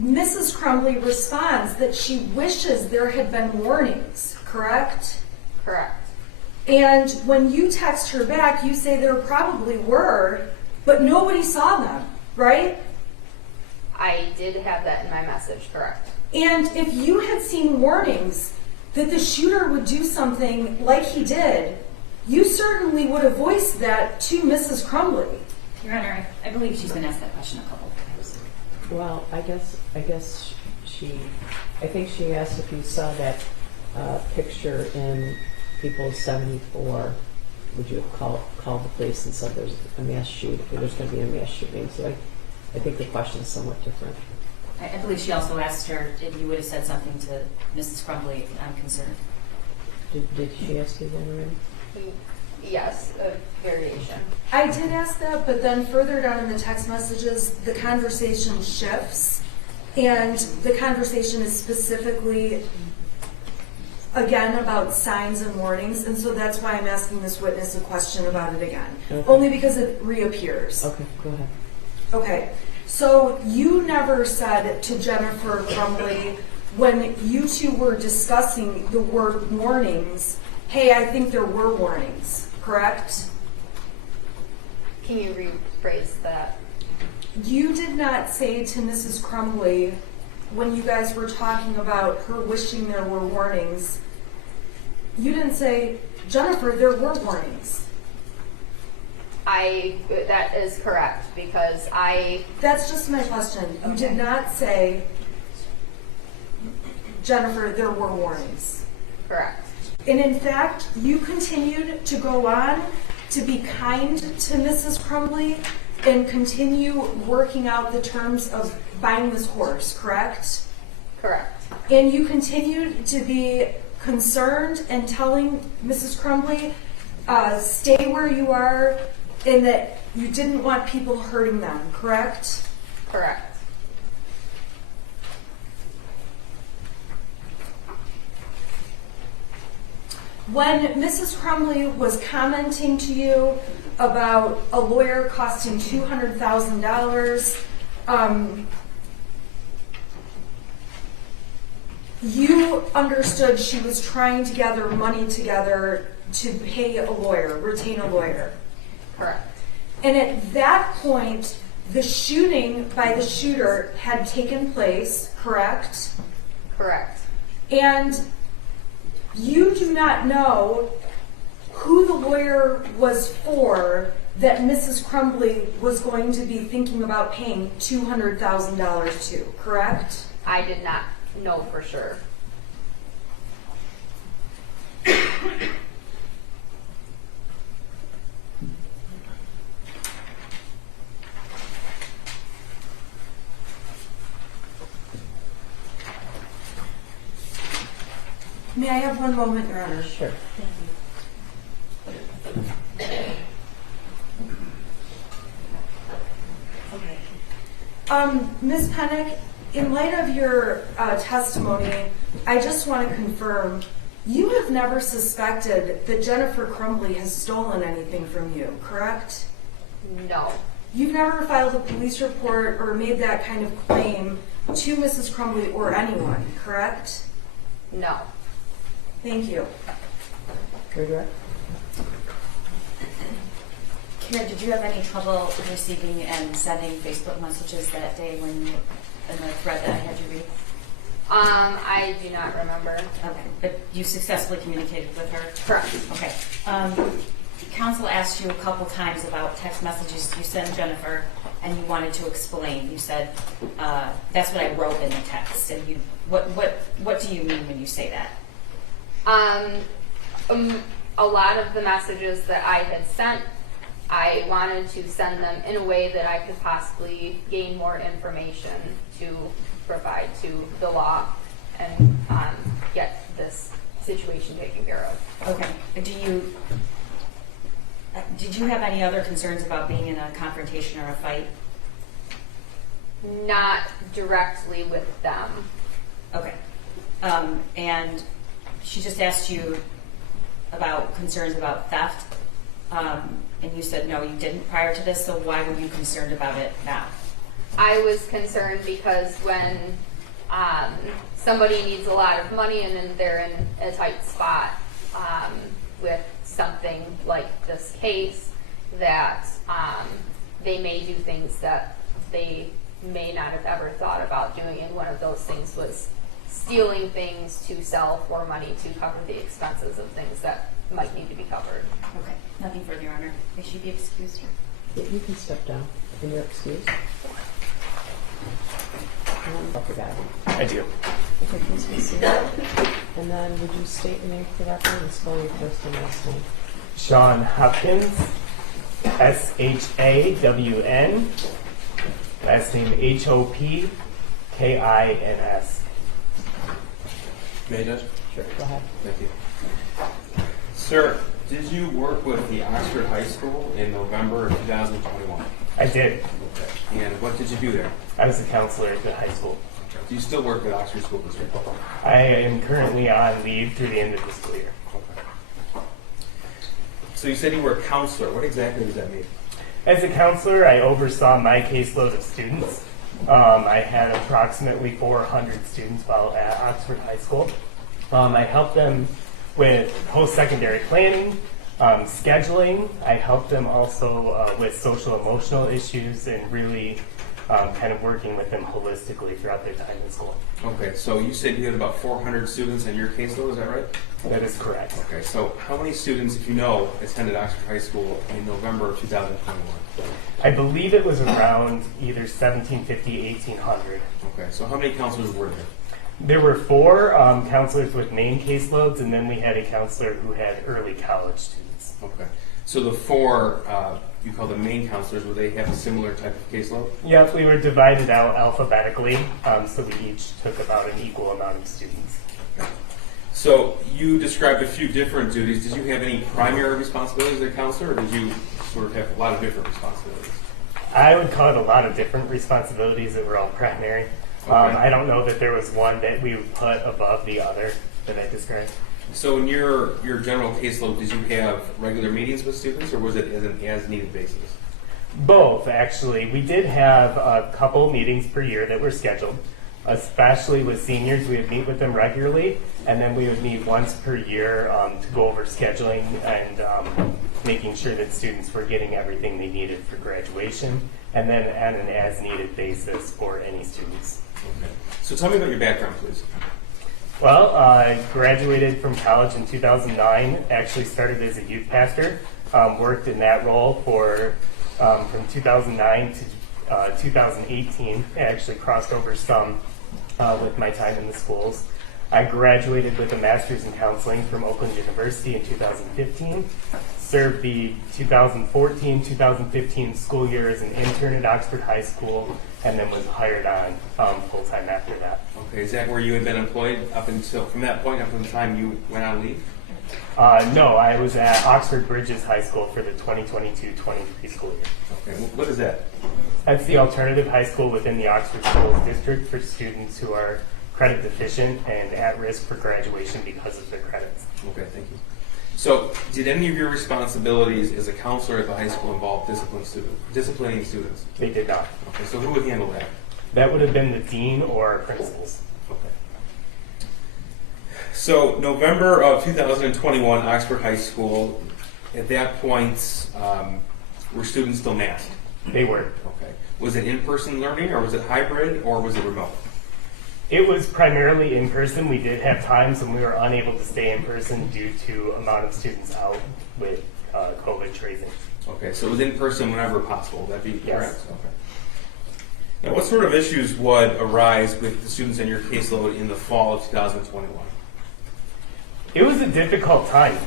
Mrs. Crumbley responds that she wishes there had been warnings, correct? Correct. And when you text her back, you say there probably were, but nobody saw them, right? I did have that in my message, correct. And if you had seen warnings that the shooter would do something like he did, you certainly would have voiced that to Mrs. Crumbley. Your Honor, I believe she's been asked that question a couple of times. Well, I think she asked if you saw that picture in People's 74, would you have called the police and said there's a mass shooting, there's going to be a mass shooting? So I think the question is somewhat different. I believe she also asked her if you would have said something to Mrs. Crumbley on concern. Did she ask you that already? Yes, a variation. I did ask that, but then further down in the text messages, the conversation shifts, and the conversation is specifically, again, about signs and warnings, and so that's why I'm asking this witness a question about it again, Okay. only because it reappears. Okay, go ahead. Okay, so you never said to Jennifer Crumbley when you two were discussing the word warnings, hey, I think there were warnings, correct? Can you rephrase that? You did not say to Mrs. Crumbley when you guys were talking about her wishing there were warnings, you didn't say, Jennifer, there were warnings. That is correct, because That's just my question. You did not say, Jennifer, there were warnings. correct. And in fact, you continued to go on to be kind to Mrs. Crumbley and continue working out the terms of buying this horse, correct? Correct. And you continued to be concerned and telling Mrs. Crumbley, stay where you are, and that you didn't want people hurting them, correct? Correct. When Mrs. Crumbley was commenting to you about a lawyer costing $200,000, you understood she was trying to gather money together to pay a lawyer, retain a lawyer. Correct. And at that point, the shooting by the shooter had taken place, correct? Correct. And you do not know who the lawyer was for that Mrs. Crumbley was going to be thinking about paying $200,000 to, correct? I did not know for sure. May I have one moment, Your Honor? Sure. Ms. Pennick, in light of your testimony, I just want to confirm, you have never suspected that Jennifer Crumbley has stolen anything from you, correct? No. You've never filed a police report or made that kind of claim to Mrs. Crumbley or anyone, correct? No. Thank you. Redirect. Kara, did you have any trouble receiving and sending Facebook messages that day when you, in the thread that I had you read? I do not remember. Okay, but you successfully communicated with her? Correct. Okay. Counsel asked you a couple times about text messages you sent Jennifer, and you wanted to explain. You said, that's what I wrote in the text. And you, what do you mean when you say that? A lot of the messages that I had sent, I wanted to send them in a way that I could possibly gain more information to provide to the law and get this situation taken care of. Okay. Did you have any other concerns about being in a confrontation or a fight? Not directly with them. Okay. And she just asked you about concerns about theft, and you said no, you didn't prior to this, so why were you concerned about it now? I was concerned because when somebody needs a lot of money and then they're in a tight spot with something like this case, that they may do things that they may not have ever thought about doing, and one of those things was stealing things to sell for money to cover the expenses of things that might need to be covered. Okay. Nothing further, Your Honor. May she be excused? You can step down and you're excused. I forgot. I do. Okay, please be seated. And then would you state your name for the record and spell your first and last name? Sean Hopkins, SHAWN, last name HOPKINS. May I judge? Sure. Go ahead. Thank you. Sir, did you work with the Oxford High School in November of 2021? I did. Okay. And what did you do there? I was a counselor at the high school. Do you still work at Oxford School District? I am currently on leave through the end of the school year. Okay. So you said you were a counselor. What exactly does that mean? As a counselor, I oversaw my caseload of students. I had approximately 400 students while at Oxford High School. I helped them with post-secondary planning, scheduling. I helped them also with social emotional issues and really kind of working with them holistically throughout their time in school. Okay, so you said you had about 400 students in your caseload, is that right? That is correct. Okay, so how many students, if you know, attended Oxford High School in November of 2021? I believe it was around either 1750, 1800. Okay, so how many counselors were there? There were 4 counselors with main caseloads, and then we had a counselor who had early college students. Okay, so the 4 you call them main counselors, would they have a similar type of caseload? Yep, we were divided out alphabetically, so we each took about an equal amount of students. Okay. So you described a few different duties. Did you have any primary responsibilities as a counselor, or did you sort of have a lot of different responsibilities? I would call it a lot of different responsibilities that were all primary. Okay. I don't know that there was one that we would put above the other that I described. So in your general caseload, did you have regular meetings with students, or was it as an as-needed basis? Both, actually. We did have a couple meetings per year that were scheduled, especially with seniors. We would meet with them regularly, and then we would meet once per year to go over scheduling and making sure that students were getting everything they needed for graduation, and then on an as-needed basis for any students. Okay. So tell me about your background, please. Well, I graduated from college in 2009, actually started as a youth pastor, worked in that role for from 2009 to 2018. I actually crossed over some with my time in the schools. I graduated with a master's in counseling from Oakland University in 2015, served the 2014-2015 school year as an intern at Oxford High School, and then was hired on full-time after that. Okay, is that where you had been employed up until, from that point up until the time you went on leave? No, I was at Oxford Bridges High School for the 2022-23 school year. Okay, what is that? That's the alternative high school within the Oxford Schools District for students who are credit deficient and at risk for graduation because of their credits. Okay, thank you. So, did any of your responsibilities as a counselor at the high school involve disciplining students? They did not. Okay, so who would handle that? That would have been the dean or our principals. Okay. So, November of 2021, Oxford High School, at that point, were students still masked? They were. Okay. Was it in-person learning, or was it hybrid, or was it remote? It was primarily in person. We did have times when we were unable to stay in person due to amount of students out with COVID tracing. Okay, so it was in person whenever possible. Would that be Yes. correct? Okay. Now, what sort of issues would arise with the students in your caseload in the fall of 2021? It was a difficult time.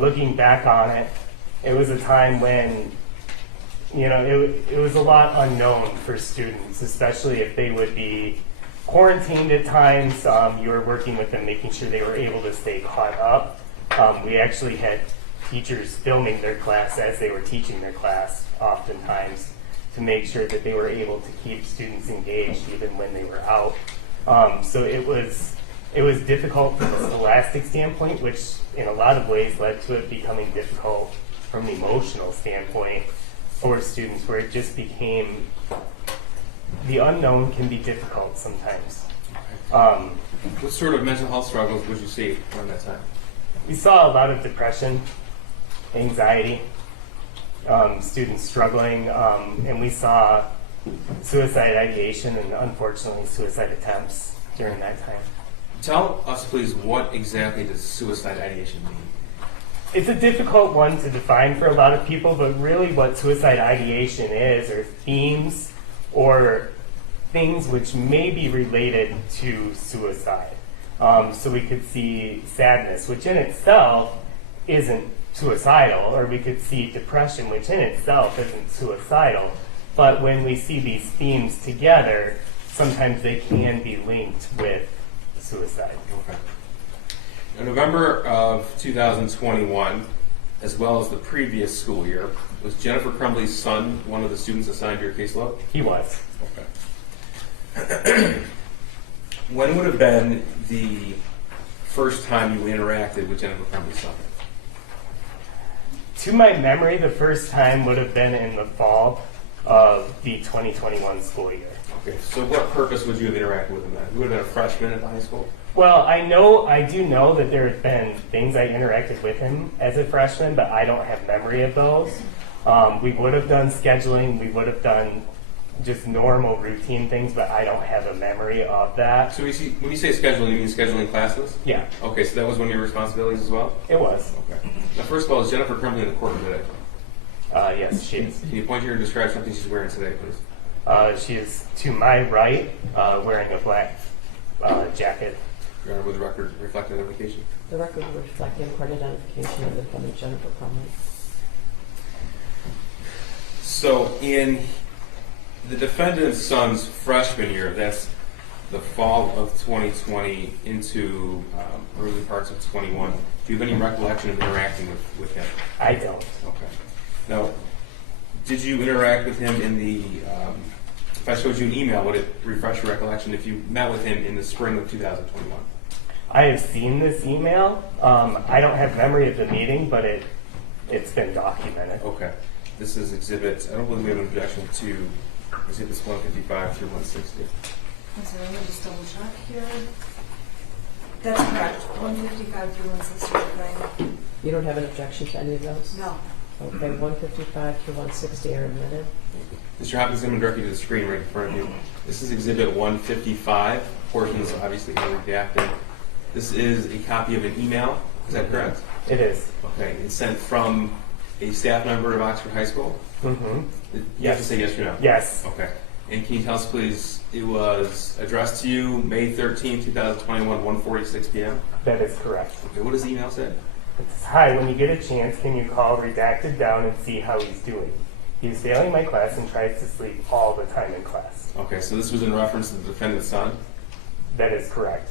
Looking back on it, it was a time when, you know, it was a lot unknown for students, especially if they would be quarantined at times. You were working with them, making sure they were able to stay caught up. We actually had teachers filming their class as they were teaching their class oftentimes to make sure that they were able to keep students engaged even when they were out. So it was difficult from a scholastic standpoint, which in a lot of ways led to it becoming difficult from an emotional standpoint for students, where it just became, the unknown can be difficult sometimes. What sort of mental health struggles would you see during that time? We saw a lot of depression, anxiety, students struggling, and we saw suicide ideation and unfortunately suicide attempts during that time. Tell us, please, what exactly does suicide ideation mean? It's a difficult one to define for a lot of people, but really what suicide ideation is are themes or things which may be related to suicide. So we could see sadness, which in itself isn't suicidal, or we could see depression, which in itself isn't suicidal. But when we see these themes together, sometimes they can be linked with suicide. Okay. In November of 2021, as well as the previous school year, was Jennifer Crumbley's son one of the students assigned to your caseload? He was. Okay. When would have been the first time you interacted with Jennifer Crumbley's son? To my memory, the first time would have been in the fall of the 2021 school year. Okay, so what purpose would you have interacted with him then? You would have been a freshman at the high school? Well, I do know that there have been things I interacted with him as a freshman, but I don't have memory of those. We would have done scheduling, we would have done just normal routine things, but I don't have a memory of that. So when you say scheduling, you mean scheduling classes? Yeah, Okay, so that was one of your responsibilities as well? it was. Okay. Now, first of all, is Jennifer Crumbley in the court today? Yes, she is. Can you point to her and describe something she's wearing today, please? She is to my right, wearing a black jacket. Your Honor, would the record reflect identification? The record will reflect the court identification of the defendant Jennifer Crumbley. So in the defendant's son's freshman year, that's the fall of 2020 into early parts of 21, do you have any recollection of interacting with him? I don't. Okay. Now, did you interact with him in the, if I showed you an email, would it refresh your recollection if you met with him in the spring of 2021? I have seen this email. I don't have memory of the meeting, but it's been documented. Okay. This is exhibit, I don't believe we have an objection to exhibits 155 through 160. Let me just double check here. That's correct, 155 through 160, right? You don't have an objection to any of those? No. Okay, 155 through 160 are admitted. Mr. Hopkins, I'm going to direct you to the screen right in front of you. This is exhibit 155. Portions obviously are redacted. This is a copy of an email. Is that correct? It is. Okay. It's sent from a staff member of Oxford High School? Mm-hmm. You have to say yes or no. Yes. Okay. And can you tell us, please, it was addressed to you May 13, 2021, 1:46 p.m.? That is correct. Okay. What does the email say? It says, "Hi, when you get a chance, can you call redacted down and see how he's doing? He's failing my class and tries to sleep all the time in class." Okay. So this was in reference to the defendant's son? That is correct.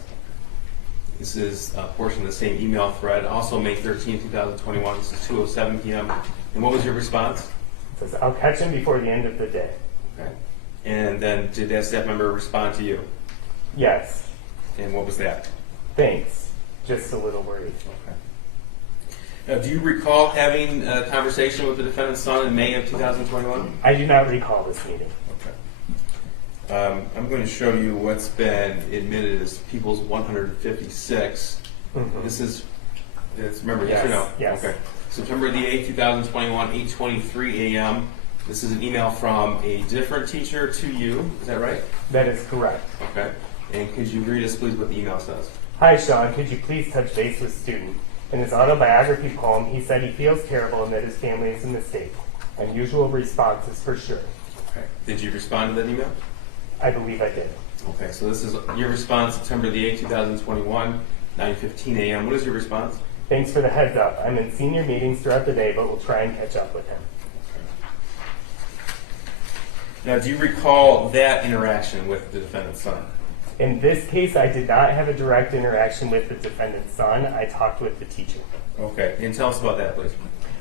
This is a portion of the same email thread. Also May 13, 2021. This is 2:07 p.m. And what was your response? It says, "I'll catch him before the end of the day." Okay. And then did that staff member respond to you? Yes. And what was that? Thanks. Just a little worried. Okay. Now, do you recall having a conversation with the defendant's son in May of 2021? I do not recall this meeting. Okay. I'm going to show you what's been admitted as People's 156. Mhm. This is, remember, yes or no? Yes. Okay. September the 8th, 2021, 8:23 a.m. This is an email from a different teacher to you. Is that right? That is correct. Okay. And could you read us, please, what the email says? "Hi, Sean. Could you please touch base with student? In his autobiography poem, he said he feels terrible and that his family is a mistake. Unusual responses for sure." Okay. Did you respond to that email? I believe I did. Okay, so this is your response, September the 8th, 2021, 9:15 a.m. What is your response? "Thanks for the heads up. I'm in senior meetings throughout the day, but we'll try and catch up with him." Now, do you recall that interaction with the defendant's son? In this case, I did not have a direct interaction with the defendant's son. I talked with the teacher. Okay, and tell us about that, please.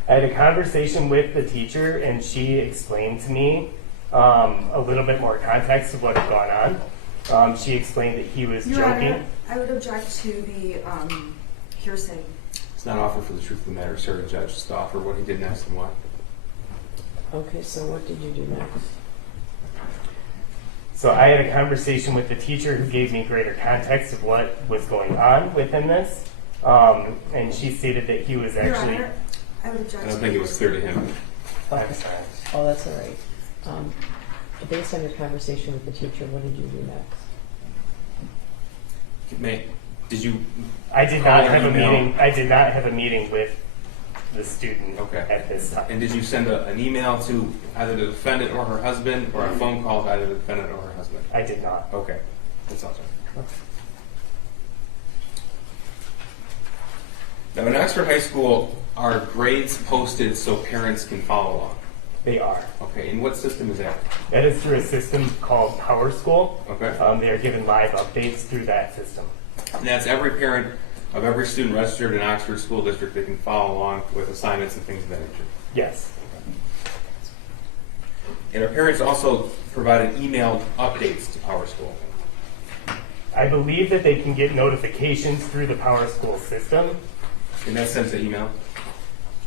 I had a conversation with the teacher, and she explained to me a little bit more context of what had gone on. She explained that he was Your joking. Honor, I would object to the hearsay. It's not offered for the truth of the matter, sir, the judge, just to offer what he did next and why. Okay, so what did you do next? So I had a conversation with the teacher who gave me greater context of what was going on within this. And she stated that he was Your actually... Honor, I would object I to don't think it was clear to him. I'm sorry. Oh, that's all right. Based on your conversation with the teacher, what did you do next? Did you? I did call not or have a email? meeting. I did not have a meeting with the student Okay. at this time. And did you send an email to either the defendant or her husband, or a phone call to either the defendant or her husband? I did not. Okay, that's all, sir. Now, in Oxford High School, are grades posted so parents can follow along? They are. Okay, and what system is that? That is through a system called Power School. Okay. They are given live updates through that system. And that's every parent of every student registered in Oxford School District that can follow along with assignments and things of that nature. Yes. And our parents also provided emailed updates to Power School. I believe that they can get notifications through the Power School system. And that sends the email?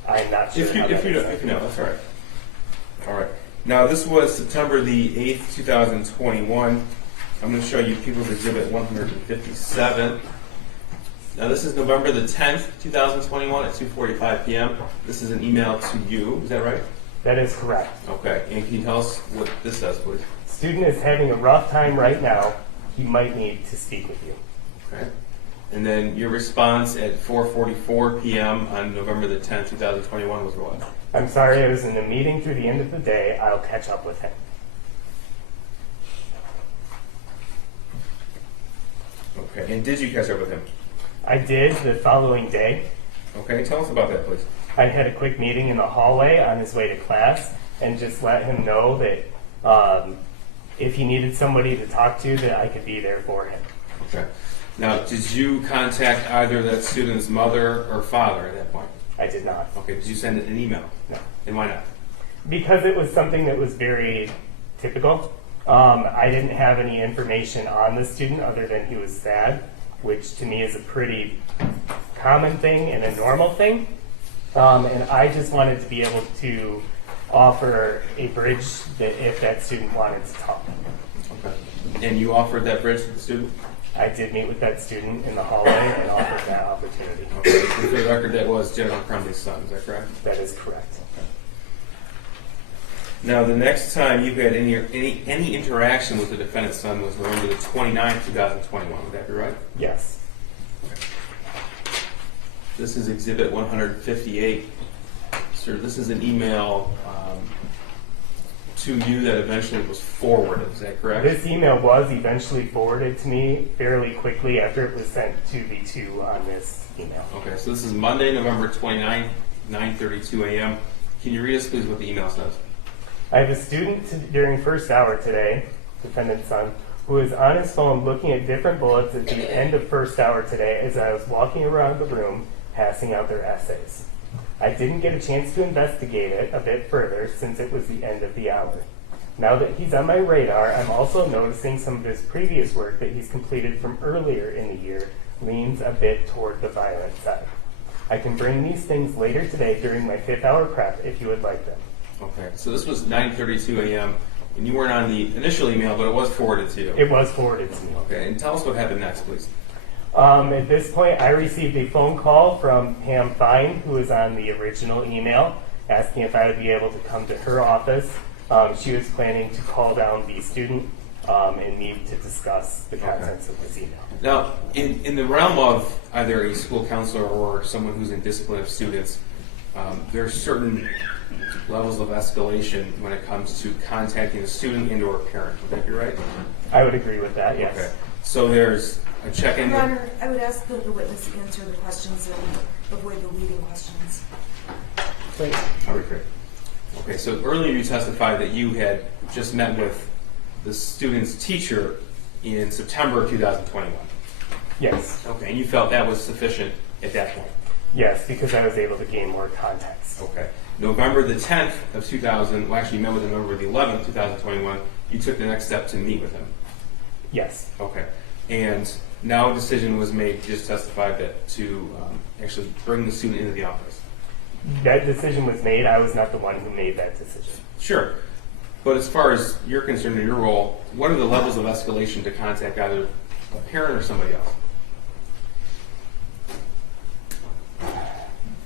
I'm not sure. If you how that is know, done. that's all right. All right. Now, this was September the 8th, 2021. I'm going to show you People's Exhibit 157. Now, this is November the 10th, 2021 at 2:45 p.m. This is an email to you. Is that right? That is correct. Okay, and can you tell us what this says, please? Student is having a rough time right now. He might need to speak with you. Okay. And then your response at 4:44 p.m. on November the 10th, 2021 was what? I'm sorry, I was in a meeting through the end of the day. I'll catch up with him. Okay, and did you catch up with him? I did the following day. Okay, tell us about that, please. I had a quick meeting in the hallway on his way to class and just let him know that if he needed somebody to talk to, that I could be there for him. Okay. Now, did you contact either that student's mother or father at that point? I did not. Okay, did you send an email? No. And why not? Because it was something that was very typical. I didn't have any information on the student other than he was sad, which to me is a pretty common thing and a normal thing. And I just wanted to be able to offer a bridge that if that student wanted to talk. Okay. And you offered that bridge to the student? I did meet with that student in the hallway and offered that opportunity. Okay. And for the record, that was General Crumbley's son, is that correct? That is correct. Now, the next time you had any interaction with the defendant's son was November the 29th, 2021. Would that be right? Yes. This is Exhibit 158. Sir, this is an email to you that eventually was forwarded. Is that correct? This email was eventually forwarded to me fairly quickly after it was sent to the two on this email. Okay, so this is Monday, November 29th, 9:32 a.m. Can you read us, please, what the email says? I have a student during first hour today, defendant's son, who is on his phone looking at different bullets at the end of first hour today as I was walking around the room passing out their essays. I didn't get a chance to investigate it a bit further since it was the end of the hour. Now that he's on my radar, I'm also noticing some of his previous work that he's completed from earlier in the year leans a bit toward the violent side. I can bring these things later today during my 5th hour prep if you would like them. Okay, so this was 9:32 a.m. and you weren't on the initial email, but it was forwarded to you. It was forwarded to me. Okay, and tell us what happened next, please. At this point, I received a phone call from Pam Fine, who was on the original email, asking if I would be able to come to her office. She was planning to call down the student and meet to discuss the contents of this email. Now, in the realm of either a school counselor or someone who's in discipline of students, there are certain levels of escalation when it comes to contacting a student and or a parent. Would that be right? I would agree with that, yes. Okay. So there's a check-in. Your Honor, I would ask the witness to answer the questions and avoid the leading questions. Please. Okay, so earlier you testified that you had just met with the student's teacher in September of 2021. Yes. Okay, and you felt that was sufficient at that point. Yes, because I was able to gain more context. Okay. November the 10th of 2000, well actually you met with him November the 11th, 2021, you took the next step to meet with him. Yes. Okay. And now a decision was made, you just testified that, to actually bring the student into the office. That decision was made. I was not the one who made that decision. Sure. But as far as you're concerned in your role, what are the levels of escalation to contact either a parent or somebody else?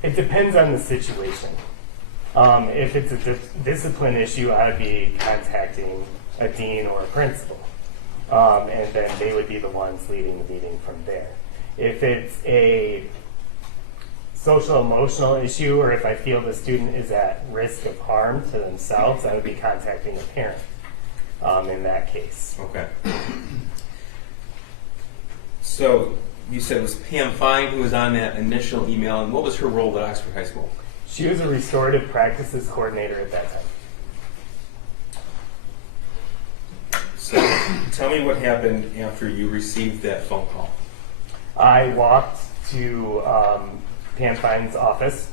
It depends on the situation. If it's a discipline issue, I'd be contacting a dean or a principal. And then they would be the ones leading the meeting from there. If it's a social emotional issue, or if I feel the student is at risk of harm to themselves, I would be contacting a parent in that case. Okay. So you said it was Pam Fine who was on that initial email, and what was her role at Oxford High School? She was a restorative practices coordinator at that time. So tell me what happened after you received that phone call. I walked to Pam Fine's office,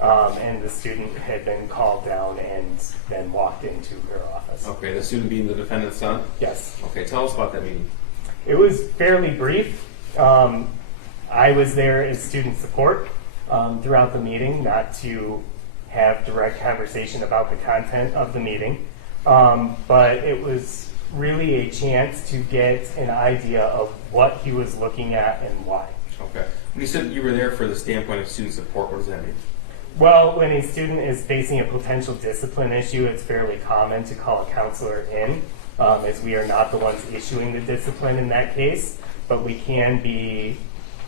and the student had been called down and then walked into her office. Okay, the student being the defendant's son? Yes. Okay, tell us about that meeting. It was fairly brief. I was there as student support throughout the meeting, not to have direct conversation about the content of the meeting, but it was really a chance to get an idea of what he was looking at and why. Okay. When you said you were there for the standpoint of student support, what does that mean? Well, when a student is facing a potential discipline issue, it's fairly common to call a counselor in, as we are not the ones issuing the discipline in that case, but we can be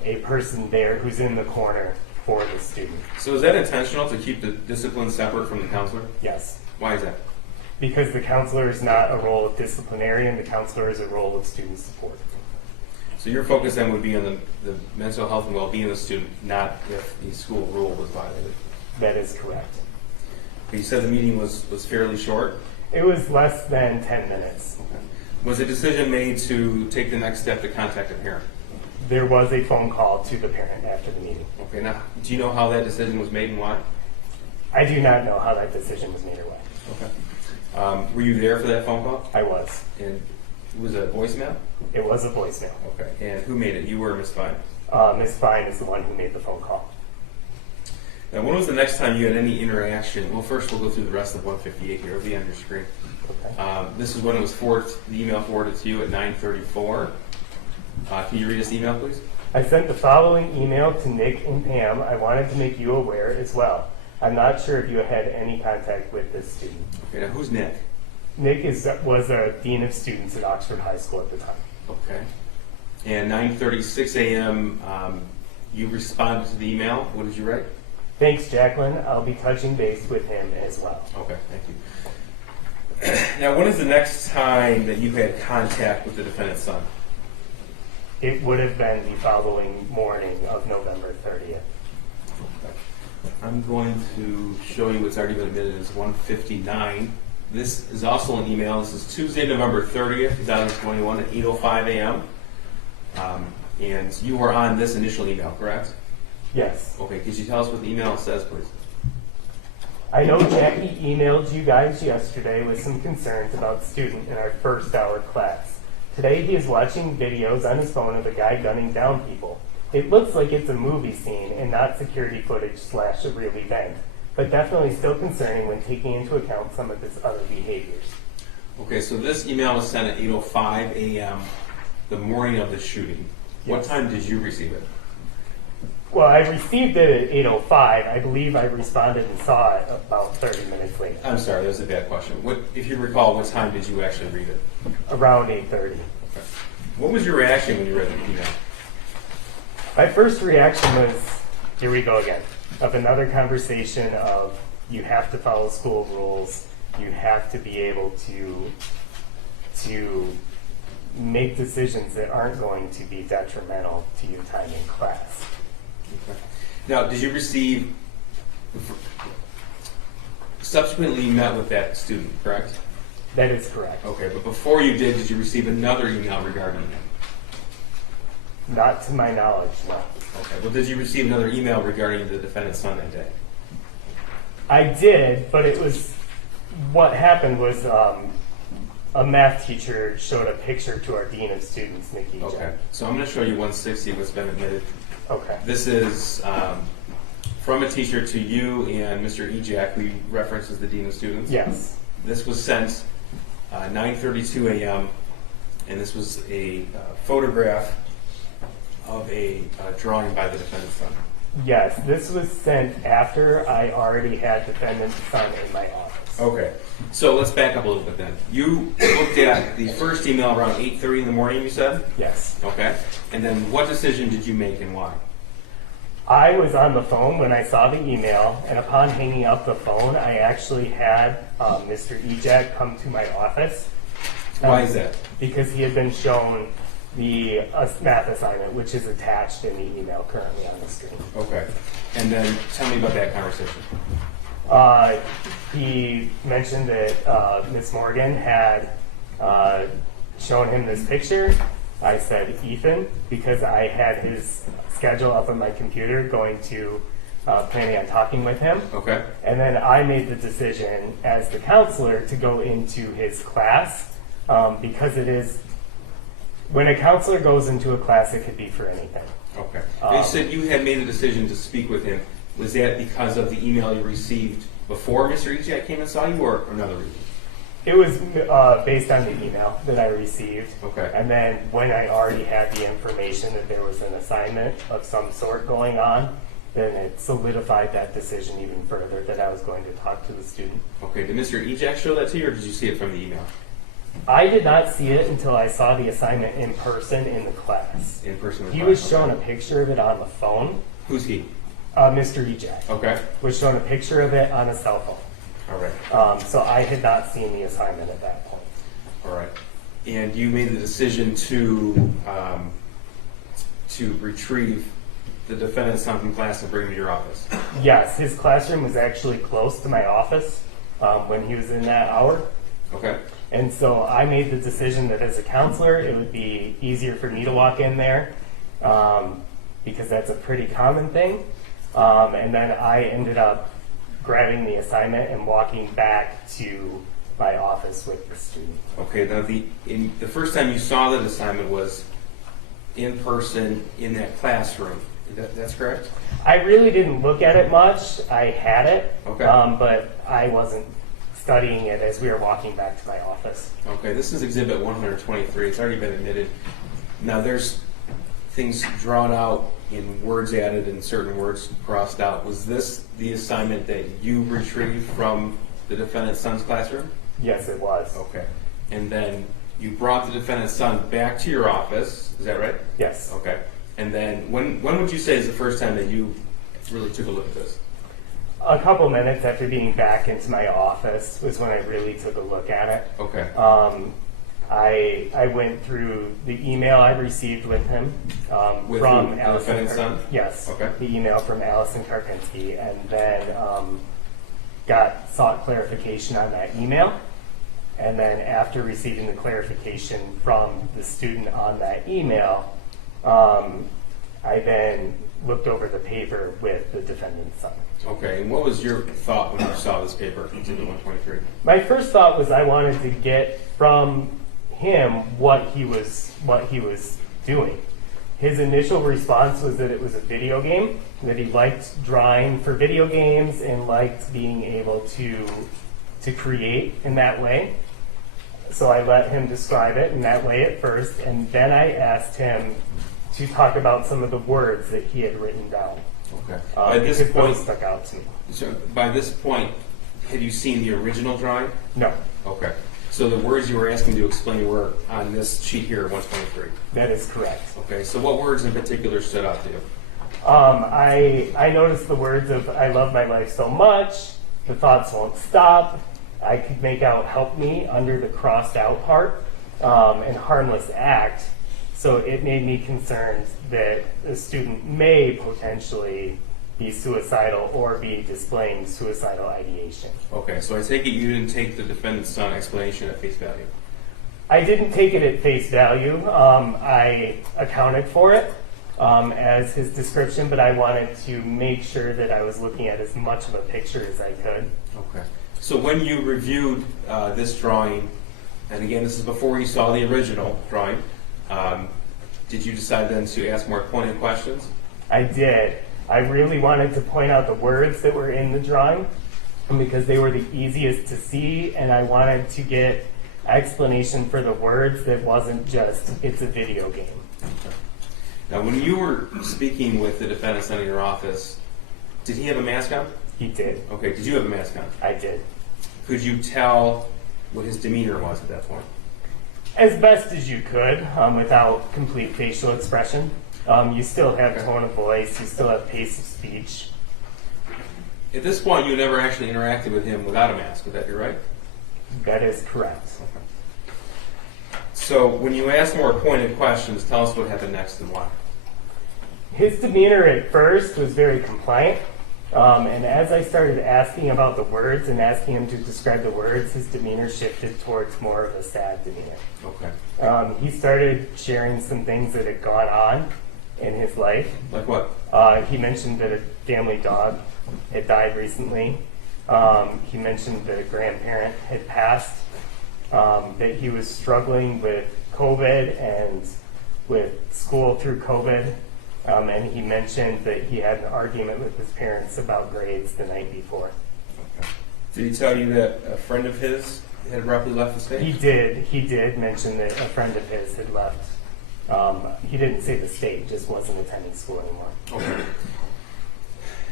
a person there who's in the corner for the student. So is that intentional to keep the discipline separate from the counselor? Yes. Why is that? Because the counselor is not a role of disciplinarian, the counselor is a role of student support. So your focus then would be on the mental health and well-being of the student, not if the school rule was violated. That is correct. You said the meeting was fairly short. It was less than 10 minutes. Okay. Was a decision made to take the next step to contact a parent? There was a phone call to the parent after the meeting. Okay, now, do you know how that decision was made and why? I do not know how that decision was made or why. Okay. Were you there for that phone call? I was. And it was a voicemail? It was a voicemail. Okay. And who made it? You or Ms. Fine? Ms. Fine is the one who made the phone call. Now, when was the next time you had any interaction? Well, first we'll go through the rest of 158 here. It'll be on your screen. Okay. This is when it was the email forwarded to you at 9:34. Can you read this email, please? I sent the following email to Nick and Pam. I wanted to make you aware as well. I'm not sure if you had any contact with this student. Okay, now who's Nick? Nick was a dean of students at Oxford High School at the time. Okay. And 9:36 a.m., you responded to the email. What did you write? Thanks, Jacqueline. I'll be touching base with him as well. Okay, thank you. Now, when is the next time that you had contact with the defendant's son? It would have been the following morning of November 30th. I'm going to show you what's already been admitted as 159. This is also an email. This is Tuesday, November 30th, 2021 at 8:05 a.m. And you were on this initial email, correct? Yes. Okay, could you tell us what the email says, please? I know Jackie emailed you guys yesterday with some concerns about student in our first hour class. Today he is watching videos on his phone of a guy gunning down people. It looks like it's a movie scene and not security footage / a real event, but definitely still concerning when taking into account some of his other behaviors. Okay, so this email was sent at 8:05 a.m. the morning of the shooting. What Yes. time did you receive it? Well, I received it at 8:05. I believe I responded and saw it about 30 minutes later, I'm sorry, that was a bad question. If you recall, what time did you actually read it? around 8:30. Okay. What was your reaction when you read the email? My first reaction was, here we go again, of another conversation of you have to follow school rules, you have to be able to make decisions that aren't going to be detrimental to your time in class. Okay. Now, did you receive, subsequently you met with that student, correct? That is correct. Okay, but before you did you receive another email regarding him? Not to my knowledge, no. Okay, well, did you receive another email regarding the defendant's son that day? I did, but it was, what happened was a math teacher showed a picture to our dean of students, Nikki. Okay, so I'm going to show you 160, what's been admitted. Okay. This is from a teacher to you and Mr. Ejak, who you referenced as the dean of students. Yes. This was sent 9:32 a.m. and this was a photograph of a drawing by the defendant's son. Yes, this was sent after I already had defendant's son in my office. Okay, so let's back up a little bit then. You looked at the first email around 8:30 in the morning, you said? Yes. Okay, and then what decision did you make and why? I was on the phone when I saw the email, and upon hanging up the phone, I actually had Mr. Ejak come to my office. Why is that? Because he had been shown the math assignment, which is attached in the email currently on the screen. Okay, and then tell me about that conversation. He mentioned that Miss Morgan had shown him this picture. I said Ethan because I had his schedule up on my computer going to planning on talking with him. Okay. And then I made the decision as the counselor to go into his class because it is, when a counselor goes into a class, it could be for anything. Okay. You said you had made a decision to speak with him. Was that because of the email you received before Mr. Ejak came and saw you, or another reason? It was based on the email that I received. Okay. And then when I already had the information that there was an assignment of some sort going on, then it solidified that decision even further that I was going to talk to the student. Okay, did Mr. Ejak show that to you, or did you see it from the email? I did not see it until I saw the assignment in person in the class. In person? He was shown a picture of it on the phone. Who's he? Mr. Ejak Okay, was shown a picture of it on a cell phone. all right, So I had not seen the assignment at that point. all right. And you made the decision to retrieve the defendant's son from class and bring him to your office? Yes, his classroom was actually close to my office when he was in that hour. Okay, And so I made the decision that as a counselor, it would be easier for me to walk in there because that's a pretty common thing. And then I ended up grabbing the assignment and walking back to my office with the student. okay. Now, the first time you saw that assignment was in person in that classroom. That's correct? I really didn't look at it much. I had it, Okay. but I wasn't studying it as we were walking back to my office. Okay, this is Exhibit 123. It's already been admitted. Now, there's things drawn out in words added and certain words crossed out. Was this the assignment that you retrieved from the defendant's son's classroom? Yes, it was. Okay. And then you brought the defendant's son back to your office. Is that right? Yes. Okay. And then when would you say is the first time that you really took a look at this? A couple minutes after being back into my office was when I really took a look at it. Okay. I went through the email I received with him With from who? The Allison. defendant's son? Yes. Okay. The email from Allison Karpinski, and then sought clarification on that email. And then after receiving the clarification from the student on that email, I then looked over the paper with the defendant's son. Okay. And what was your thought when you saw this paper, Exhibit 123? My first thought was I wanted to get from him what he was doing. His initial response was that it was a video game, that he liked drawing for video games and liked being able to create in that way. So I let him describe it in that way at first, and then I asked him to talk about some of the words that he had written down. Okay. By this Because point, those stuck out to me. so by this point, had you seen the original drawing? No, Okay. So the words you were asking to explain were on this sheet here, 123. that is correct. Okay. So what words in particular stood out to you? I noticed the words of "I love my life so much," "the thoughts won't stop." I could make out "help me" under the crossed out part, and "harmless act." So it made me concerned that the student may potentially be suicidal or be displaying suicidal ideation. Okay. So I take it you didn't take the defendant's son explanation at face value. I didn't take it at face value. I accounted for it as his description, but I wanted to make sure that I was looking at as much of a picture as I could. Okay. So when you reviewed this drawing, and again, this is before you saw the original drawing, did you decide then to ask more pointed questions? I did. I really wanted to point out the words that were in the drawing because they were the easiest to see, and I wanted to get explanation for the words that wasn't just, it's a video game. Now, when you were speaking with the defendant son in your office, did he have a mask on? He did. Okay, did you have a mask on? I did. Could you tell what his demeanor was at that point? As best as you could, without complete facial expression. You still have tone of voice, you still have pace of speech. At this point, you never actually interacted with him without a mask, would that be right? That is correct. So when you asked more pointed questions, tell us what happened next and why. His demeanor at first was very compliant, and as I started asking about the words and asking him to describe the words, his demeanor shifted towards more of a sad demeanor. Okay. He started sharing some things that had gone on in his life. Like what? He mentioned that a family dog had died recently. He mentioned that a grandparent had passed, that he was struggling with COVID and with school through COVID. And he mentioned that he had an argument with his parents about grades the night before. Okay. Did he tell you that a friend of his had abruptly left the state? He did mention that a friend of his had left. He didn't say the state, just wasn't attending school anymore. Okay.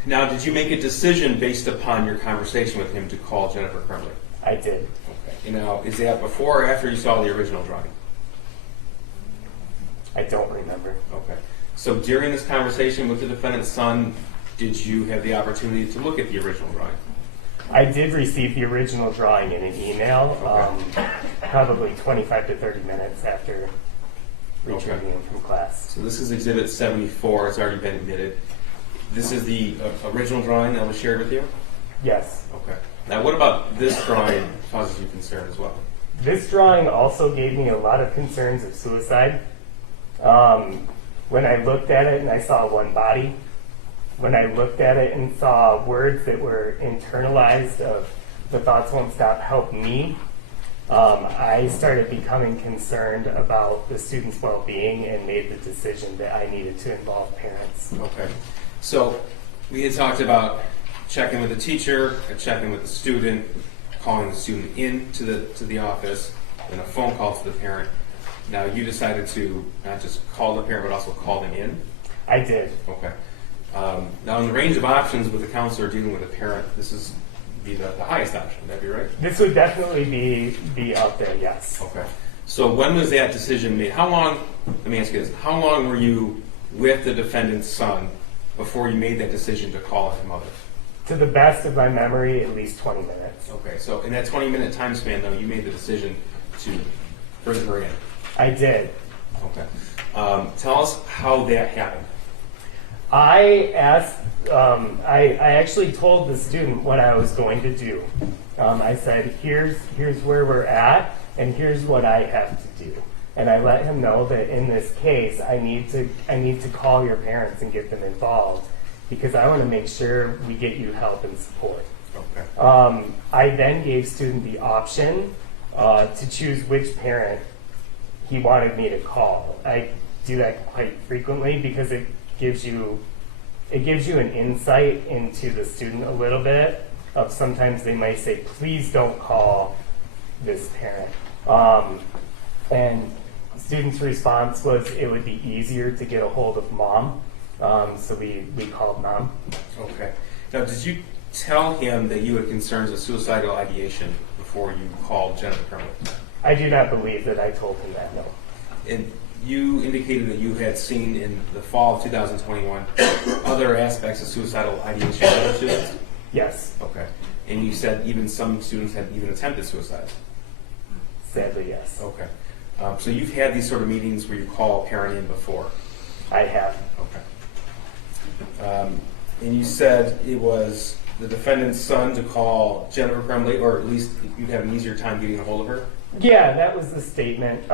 Now, did you make a decision based upon your conversation with him to call Jennifer Crumbley? I did. Okay. And now, is that before or after you saw the original drawing? I don't remember. Okay. So during this conversation with the defendant's son, did you have the opportunity to look at the original drawing? I did receive the original drawing in an email, probably 25 to 30 minutes after retrieving it from class. So this is Exhibit 74. It's already been admitted. This is the original drawing that was shared with you? Yes. Okay. Now, what about this drawing causes you concern as well? This drawing also gave me a lot of concerns of suicide. When I looked at it and I saw one body, when I looked at it and saw words that were internalized of "the thoughts won't stop, help me," I started becoming concerned about the student's well-being and made the decision that I needed to involve parents. Okay. So we had talked about checking with the teacher, checking with the student, calling the student in to the office, and a phone call to the parent. Now you decided to not just call the parent, but also call them in? I did. Okay. Now in the range of options with a counselor dealing with a parent, this is be the highest option. Would that be right? This would definitely be up there, yes. Okay. So when was that decision made? How long, let me ask you this, how long were you with the defendant's son before you made that decision to call his mother? To the best of my memory, at least 20 minutes. Okay, so in that 20-minute time span, though, you made the decision to bring her in. I did. Okay. Tell us how that happened. I asked, I actually told the student what I was going to do. I said, here's where we're at, and here's what I have to do. And I let him know that in this case, I need to call your parents and get them involved, because I want to make sure we get you help and support. Okay. I then gave student the option to choose which parent he wanted me to call. I do that quite frequently because it gives you an insight into the student a little bit. Of sometimes they might say, please don't call this parent. And student's response was it would be easier to get a hold of mom. So we called mom. Okay. Now, did you tell him that you had concerns of suicidal ideation before you called Jennifer Crumbley? I do not believe that I told him that, no. And you indicated that you had seen in the fall of 2021 other aspects of suicidal ideation in other students? Yes, Okay. And you said even some students had even attempted suicide? sadly, yes. Okay. So you've had these sort of meetings where you call a parent in before? I have. Okay. And you said it was the defendant's son to call Jennifer Crumbley, or at least you'd have an easier time getting a hold of her? Yeah, that was the statement.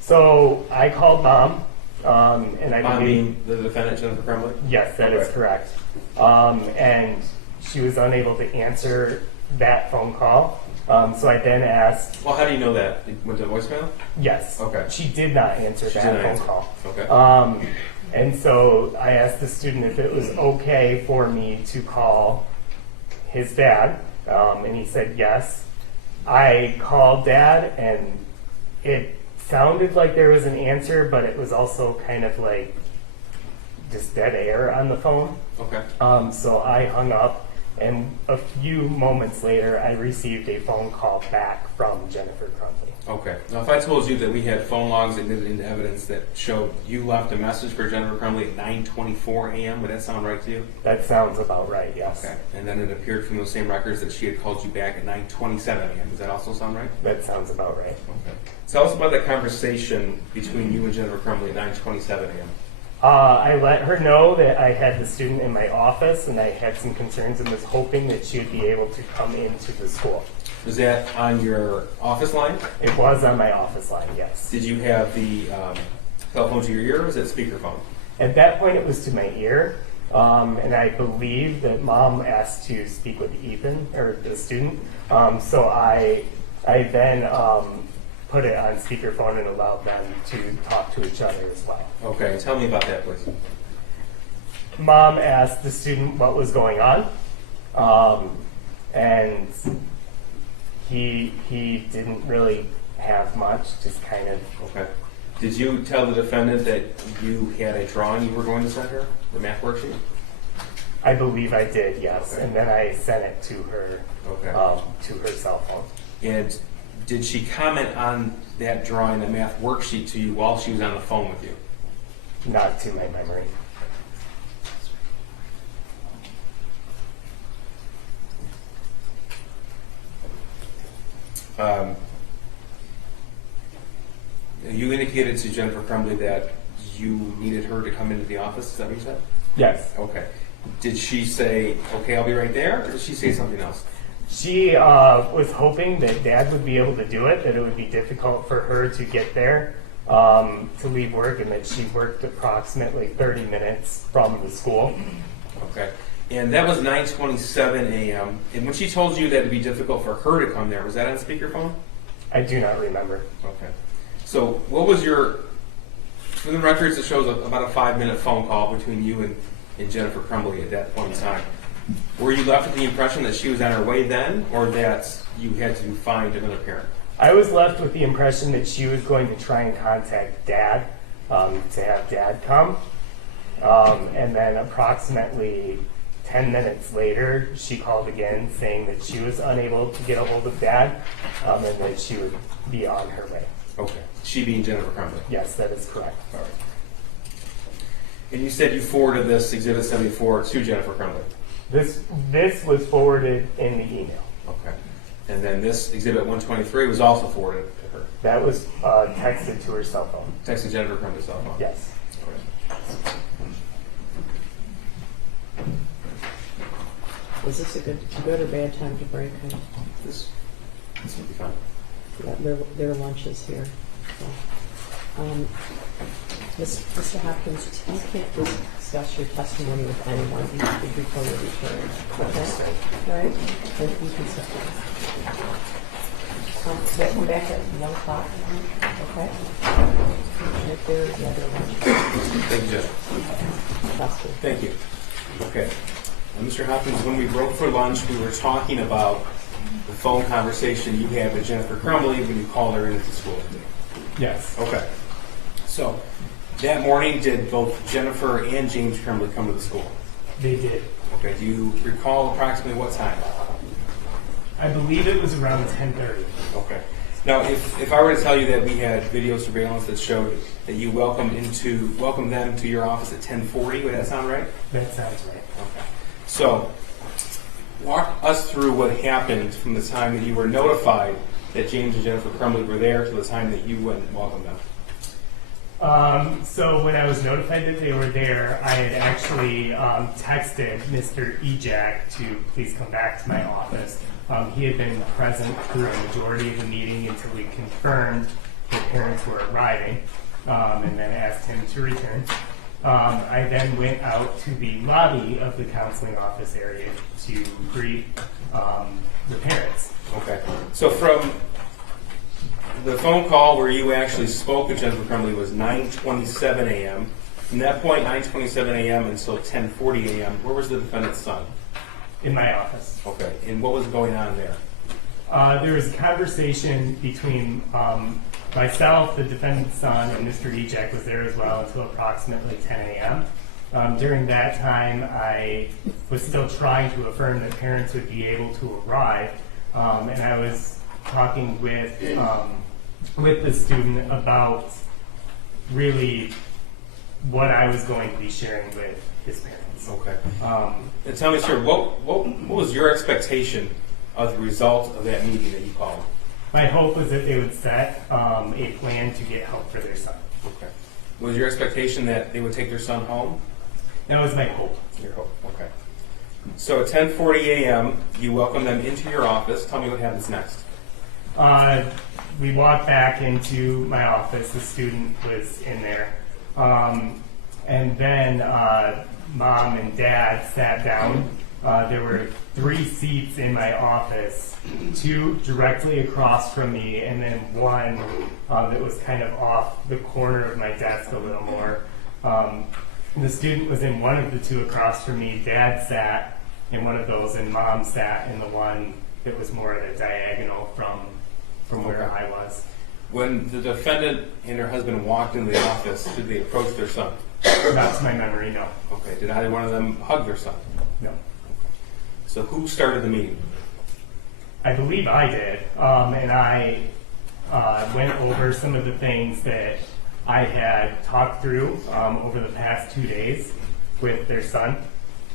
So I called mom, and I Mom believe, being the defendant, Jennifer Crumbley? yes, that is Okay. correct. And she was unable to answer that phone call. So I then asked, Well, how do you know that? It went to voicemail? yes, Okay. she did not answer She that didn't phone answer. call. Okay. And so I asked the student if it was okay for me to call his dad, and he said yes. I called dad, and it sounded like there was an answer, but it was also kind of like just dead air on the phone. Okay. So I hung up, and a few moments later, I received a phone call back from Jennifer Crumbley. Okay. Now, if I told you that we had phone logs admitted into evidence that showed you left a message for Jennifer Crumbley at 9:24 a.m., would that sound right to you? That sounds about right, yes. Okay. And then it appeared from those same records that she had called you back at 9:27 a.m. Does that also sound right? That sounds about right. Okay. Tell us about that conversation between you and Jennifer Crumbley at 9:27 a.m. I let her know that I had the student in my office and I had some concerns and was hoping that she would be able to come into the school. Was that on your office line? It was on my office line, yes. Did you have the cell phone to your ear, or was it speakerphone? At that point, it was to my ear, and I believe that mom asked to speak with Ethan, or the student. So I then put it on speakerphone and allowed them to talk to each other as well. Okay. Tell me about that, please. Mom asked the student what was going on, and he didn't really have much, just kind of. Okay. Did you tell the defendant that you had a drawing you were going to send her, the math worksheet? I believe I did, yes. Okay. And then I sent it to her, Okay. to her cell phone. And did she comment on that drawing, the math worksheet to you while she was on the phone with you? Not to my memory. You indicated to Jennifer Crumbley that you needed her to come into the office. Is that what you said? Yes. Okay. Did she say, okay, I'll be right there, or did she say something else? She was hoping that Dad would be able to do it, that it would be difficult for her to get there to leave work, and that she worked approximately 30 minutes from the school. Okay. And that was 9:27 a.m. And when she told you that it'd be difficult for her to come there, was that on speakerphone? I do not remember. Okay. So what was your, for the records, it shows about a 5-minute phone call between you and Jennifer Crumbley at that point in time. Were you left with the impression that she was on her way then, or that you had to find another parent? I was left with the impression that she was going to try and contact Dad to have Dad come. And then approximately 10 minutes later, she called again saying that she was unable to get a hold of Dad and that she would be on her way. Okay. She being Jennifer Crumbley? Yes, that is correct. All right. And you said you forwarded this Exhibit 74 to Jennifer Crumbley? This was forwarded in the email. Okay. And then this Exhibit 123 was also forwarded to her? That was texted to her cell phone. Texted Jennifer Crumbley's cell phone? Yes. Okay. Was this a good or bad time to break? This will be fine. Yeah, their lunch is here. So, Mr. Hopkins, you can't discuss your testimony with anyone before you return. Okay? All right? Then you can sit down. So come back at 1 o'clock. Okay? Right there is the other lunch. Thank you, Jeff. Buster. Thank you. Okay. Mr. Hopkins, when we broke for lunch, we were talking about the phone conversation you had with Jennifer Crumbley when you called her into school. Yes. Okay. So, that morning, did both Jennifer and James Crumbley come to the school? They did. Okay. Do you recall approximately what time? I believe it was around 10:30. Okay. Now, if I were to tell you that we had video surveillance that showed that you welcomed them to your office at 10:40, would that sound right? That sounds right. Okay. So, walk us through what happened from the time that you were notified that James and Jennifer Crumbley were there to the time that you went and welcomed them. So when I was notified that they were there, I had actually texted Mr. Ejak to please come back to my office. He had been present through a majority of the meeting until we confirmed the parents were arriving, and then asked him to return. I then went out to the lobby of the counseling office area to greet the parents. Okay. So from the phone call where you actually spoke with Jennifer Crumbley was 9:27 a.m. From that point, 9:27 a.m. until 10:40 a.m., where was the defendant's son? In my office. Okay. And what was going on there? There was a conversation between myself, the defendant's son, and Mr. Ejak was there as well until approximately 10 a.m. During that time, I was still trying to affirm that parents would be able to arrive, and I was talking with the student about really what I was going to be sharing with his parents. Okay. And tell me, sir, what was your expectation of the result of that meeting that you called? My hope was that they would set a plan to get help for their son. Okay. Was your expectation that they would take their son home? That was my hope. Your hope. Okay. So at 10:40 a.m., you welcome them into your office. Tell me what happens next. We walked back into my office. The student was in there. And then Mom and Dad sat down. There were 3 seats in my office, 2 directly across from me, and then 1 that was kind of off the corner of my desk a little more. The student was in one of the 2 across from me. Dad sat in one of those, and Mom sat in the one that was more at a diagonal from where I was. When the defendant and her husband walked into the office, did they approach their son? Not to my memory, no. Okay. Did either one of them hug their son? No. So who started the meeting? I believe I did, and I went over some of the things that I had talked through over the past 2 days with their son.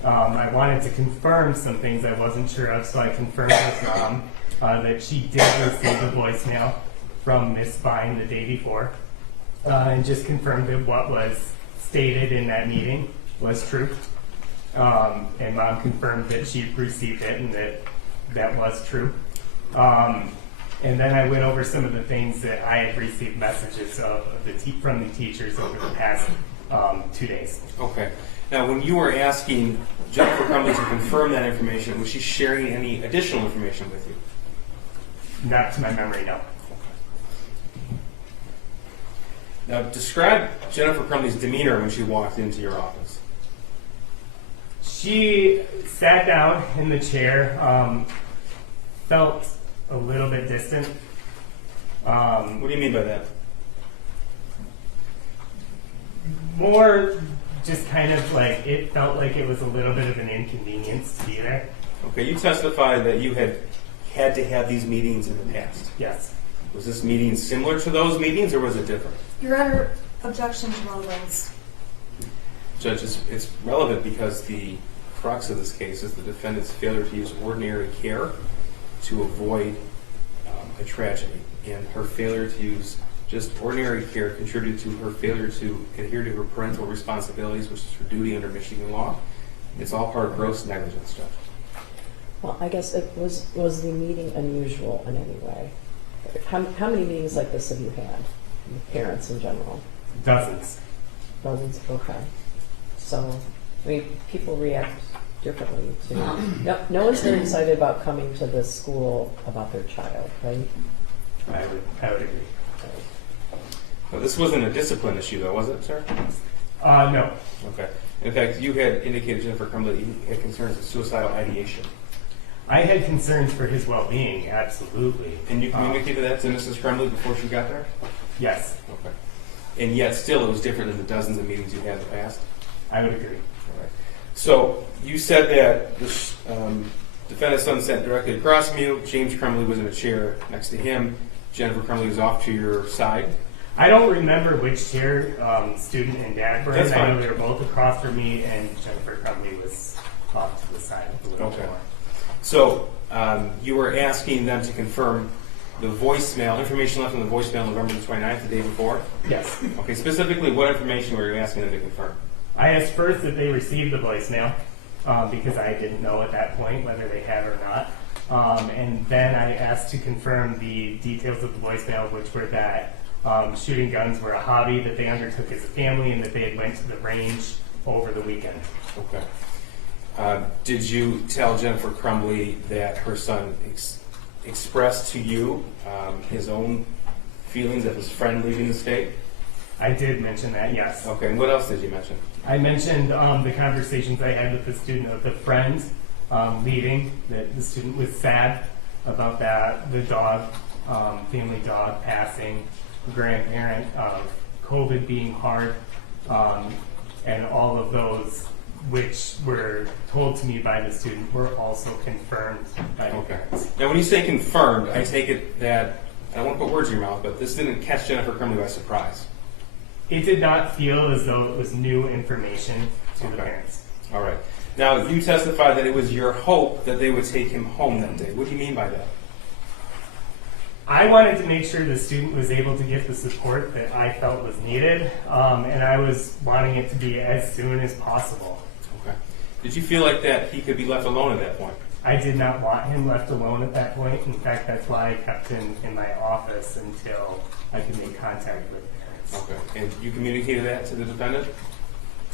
I wanted to confirm some things I wasn't sure of, so I confirmed with Mom that she did receive a voicemail from Miss Vine the day before, and just confirmed that what was stated in that meeting was true. And Mom confirmed that she received it and that was true. And then I went over some of the things that I had received messages of from the teachers over the past 2 days. Okay. Now, when you were asking Jennifer Crumbley to confirm that information, was she sharing any additional information with you? Not to my memory, no. Now, describe Jennifer Crumbley's demeanor when she walked into your office. She sat down in the chair, felt a little bit distant. What do you mean by that? More just kind of like, it felt like it was a little bit of an inconvenience to be there. Okay, you testified that you had to have these meetings in the past. Yes. Was this meeting similar to those meetings, or was it different? Your Honor, objection to relevance. Judge, it's relevant because the crux of this case is the defendant's failure to use ordinary care to avoid a tragedy. And her failure to use just ordinary care contributed to her failure to adhere to her parental responsibilities, which is her duty under Michigan law. It's all part of gross negligence, Judge. Well, I guess it was the meeting unusual in any way? How many meetings like this have you had with parents in general? Dozens. Dozens? Okay. So, I mean, people react differently to. No one's very excited about coming to this school about their child, right? I would agree. Now, this wasn't a discipline issue, though, was it, sir? No. Okay. In fact, you had indicated, Jennifer Crumbley, that you had concerns with suicidal ideation. I had concerns for his well-being, absolutely. And you communicated that to Mrs. Crumbley before she got there? Yes, Okay. And yet, still, it was different than the dozens of meetings you had in the past? I would agree. All right. So, you said that the defendant's son sat directly across from you. James Crumbley was in a chair next to him. Jennifer Crumbley was off to your side. I don't remember which chair student and dad were in. That's I know fine. they were both across from me, and Jennifer Crumbley was off to the side a little Okay. more. So, you were asking them to confirm the voicemail, information left on the voicemail November the 29th, the day before? Yes. Okay, specifically, what information were you asking them to confirm? I asked first if they received the voicemail because I didn't know at that point whether they had or not. And then I asked to confirm the details of the voicemail, which were that shooting guns were a hobby that they undertook as a family and that they had went to the range over the weekend. Okay. Did you tell Jennifer Crumbley that her son expressed to you his own feelings of his friend leaving the state? I did mention that, yes. Okay, and what else did you mention? I mentioned the conversations I had with the student of the friend leaving, that the student was sad about that, the dog, family dog passing, grandparent, COVID being hard, and all of those which were told to me by the student were also confirmed by the Okay. parents. Now, when you say confirmed, I take it that, I don't want to put words in your mouth, but this didn't catch Jennifer Crumbley by surprise. It did not feel as though it was new information to the Okay. parents. All right. Now, you testified that it was your hope that they would take him home that day. What do you mean by that? I wanted to make sure the student was able to get the support that I felt was needed, and I was wanting it to be as soon as possible. Okay. Did you feel like that he could be left alone at that point? I did not want him left alone at that point. In fact, that's why I kept him in my office until I could make contact with parents. Okay. And you communicated that to the defendant?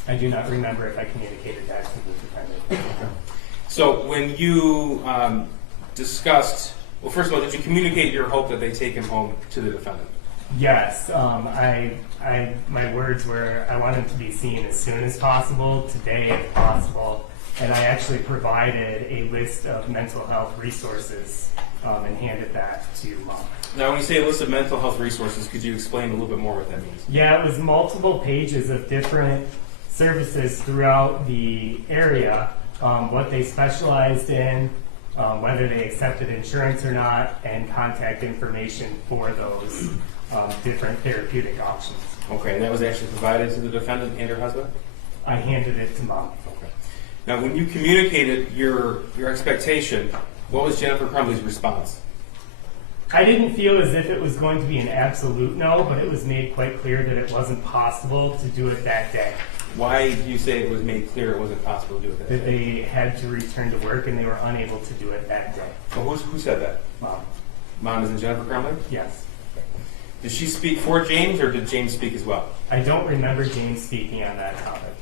I do not remember if I communicated that to the defendant. So when you discussed, well, first of all, did you communicate your hope that they take him home to the defendant? Yes, my words were I want him to be seen as soon as possible, today if possible, and I actually provided a list of mental health resources and handed that to Mom. Now, when you say a list of mental health resources, could you explain a little bit more what that means? Yeah, it was multiple pages of different services throughout the area, what they specialized in, whether they accepted insurance or not, and contact information for those different therapeutic options. Okay, and that was actually provided to the defendant and her husband? I handed it to Mom. Okay. Now, when you communicated your expectation, what was Jennifer Crumbley's response? I didn't feel as if it was going to be an absolute no, but it was made quite clear that it wasn't possible to do it that day. Why do you say it was made clear it wasn't possible to do it that That day? they had to return to work and they were unable to do it that day. Well, who said that? Mom. Mom, is it Jennifer Crumbley? Yes. Did she speak for James, or did James speak as well? I don't remember James speaking on that topic.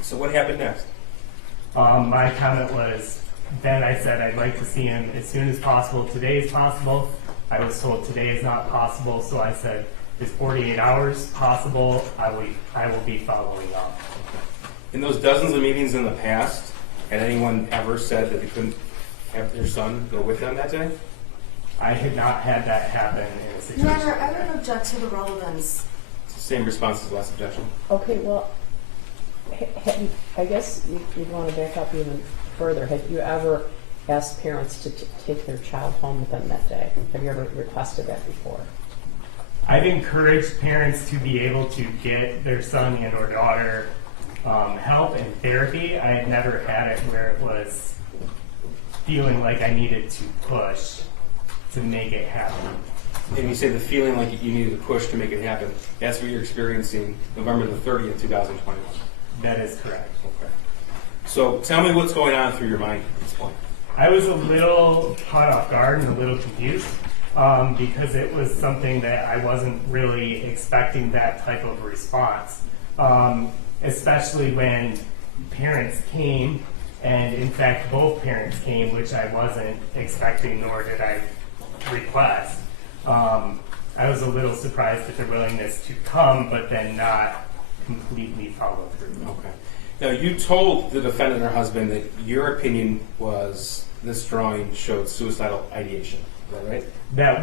So what happened next? My comment was, then I said I'd like to see him as soon as possible. Today is possible. I was told today is not possible, so I said, is 48 hours possible? I will be following up. In those dozens of meetings in the past, had anyone ever said that they couldn't have their son go with them that day? I had not had that happen in a Your situation. Honor, I would object to the relevance. It's the same response as the last objection. Okay, well, I guess you'd want to back up even further. Have you ever asked parents to take their child home with them that day? Have you ever requested that before? I've encouraged parents to be able to get their son and or daughter help and therapy. I had never had it where it was feeling like I needed to push to make it happen. And you say the feeling like you needed to push to make it happen. That's what you're experiencing November the 30th, 2021. That is correct. Okay. So tell me what's going on through your mind at this point. I was a little caught off guard and a little confused because it was something that I wasn't really expecting that type of response, especially when parents came, and in fact both parents came, which I wasn't expecting nor did I request. I was a little surprised at their willingness to come, but then not completely follow through. Okay. Now, you told the defendant or husband that your opinion was this drawing showed suicidal ideation. Is that right? That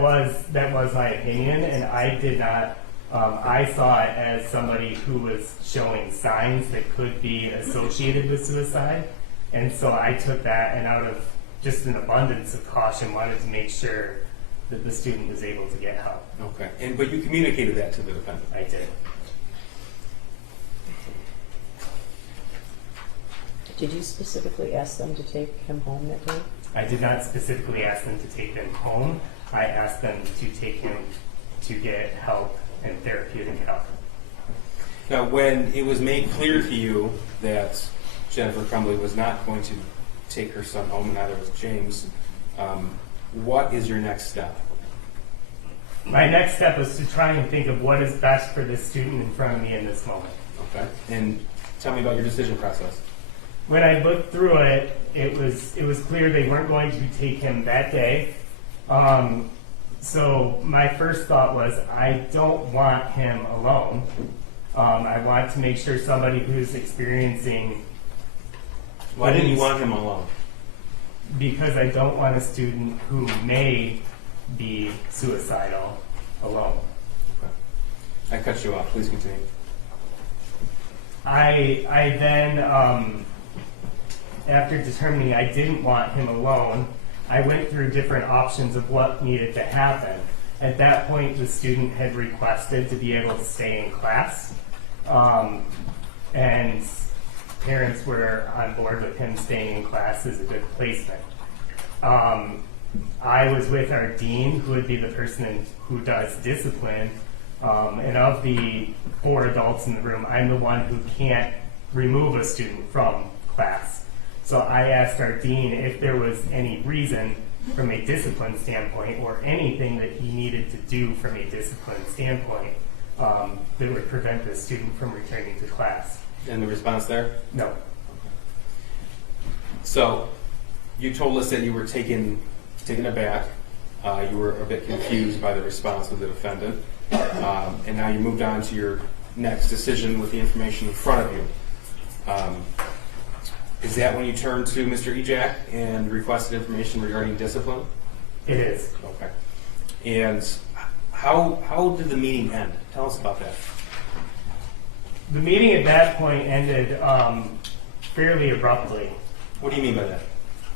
was my opinion, and I did not. I saw it as somebody who was showing signs that could be associated with suicide, and so I took that, and out of just an abundance of caution, wanted to make sure that the student was able to get help. Okay. But you communicated that to the defendant. I did. Did you specifically ask them to take him home that day? I did not specifically ask them to take them home. I asked them to take him to get help and therapeutic help. Now, when it was made clear to you that Jennifer Crumbley was not going to take her son home, and neither was James, what is your next step? My next step was to try and think of what is best for this student in front of me in this moment. Okay. And tell me about your decision process. When I looked through it, it was clear they weren't going to take him that day. So my first thought was, I don't want him alone. I want to make sure somebody who's experiencing. Why didn't you want him alone? Because I don't want a student who may be suicidal alone. Okay. I cut you off. Please continue. I then, after determining I didn't want him alone, I went through different options of what needed to happen. At that point, the student had requested to be able to stay in class, and parents were on board with him staying in class as a good placement. I was with our dean, who would be the person who does discipline, and of the 4 adults in the room, I'm the one who can't remove a student from class. So I asked our dean if there was any reason from a discipline standpoint or anything that he needed to do from a discipline standpoint that would prevent the student from returning to class. And the response there? No. So you told us that you were taken aback. You were a bit confused by the response of the defendant. And now you moved on to your next decision with the information in front of you. Is that when you turned to Mr. Ejak and requested information regarding discipline? It is. Okay. And how did the meeting end? Tell us about that. The meeting at that point ended fairly abruptly. What do you mean by that?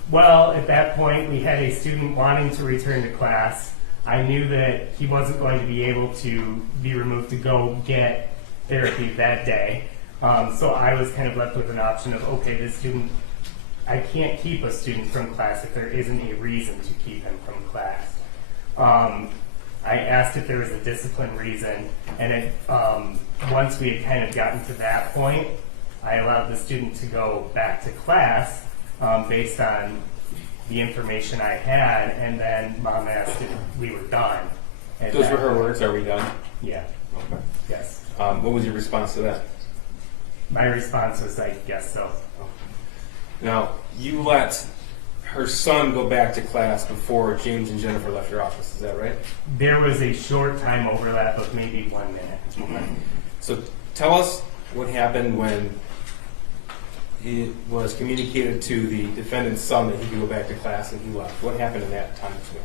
Well, at that point, we had a student wanting to return to class. I knew that he wasn't going to be able to be removed to go get therapy that day. So I was kind of left with an option of, okay, this student, I can't keep a student from class if there isn't a reason to keep him from class. I asked if there was a discipline reason, and once we had kind of gotten to that point, I allowed the student to go back to class based on the information I had, and then Mom asked if we were done. And Those were her words, are we done? Yeah, Okay. yes. What was your response to that? My response was, I guess so. Now, you let her son go back to class before James and Jennifer left your office, is that right? There was a short time overlap of maybe 1 minute. Okay. So tell us what happened when it was communicated to the defendant's son that he could go back to class and he left. What happened in that time span?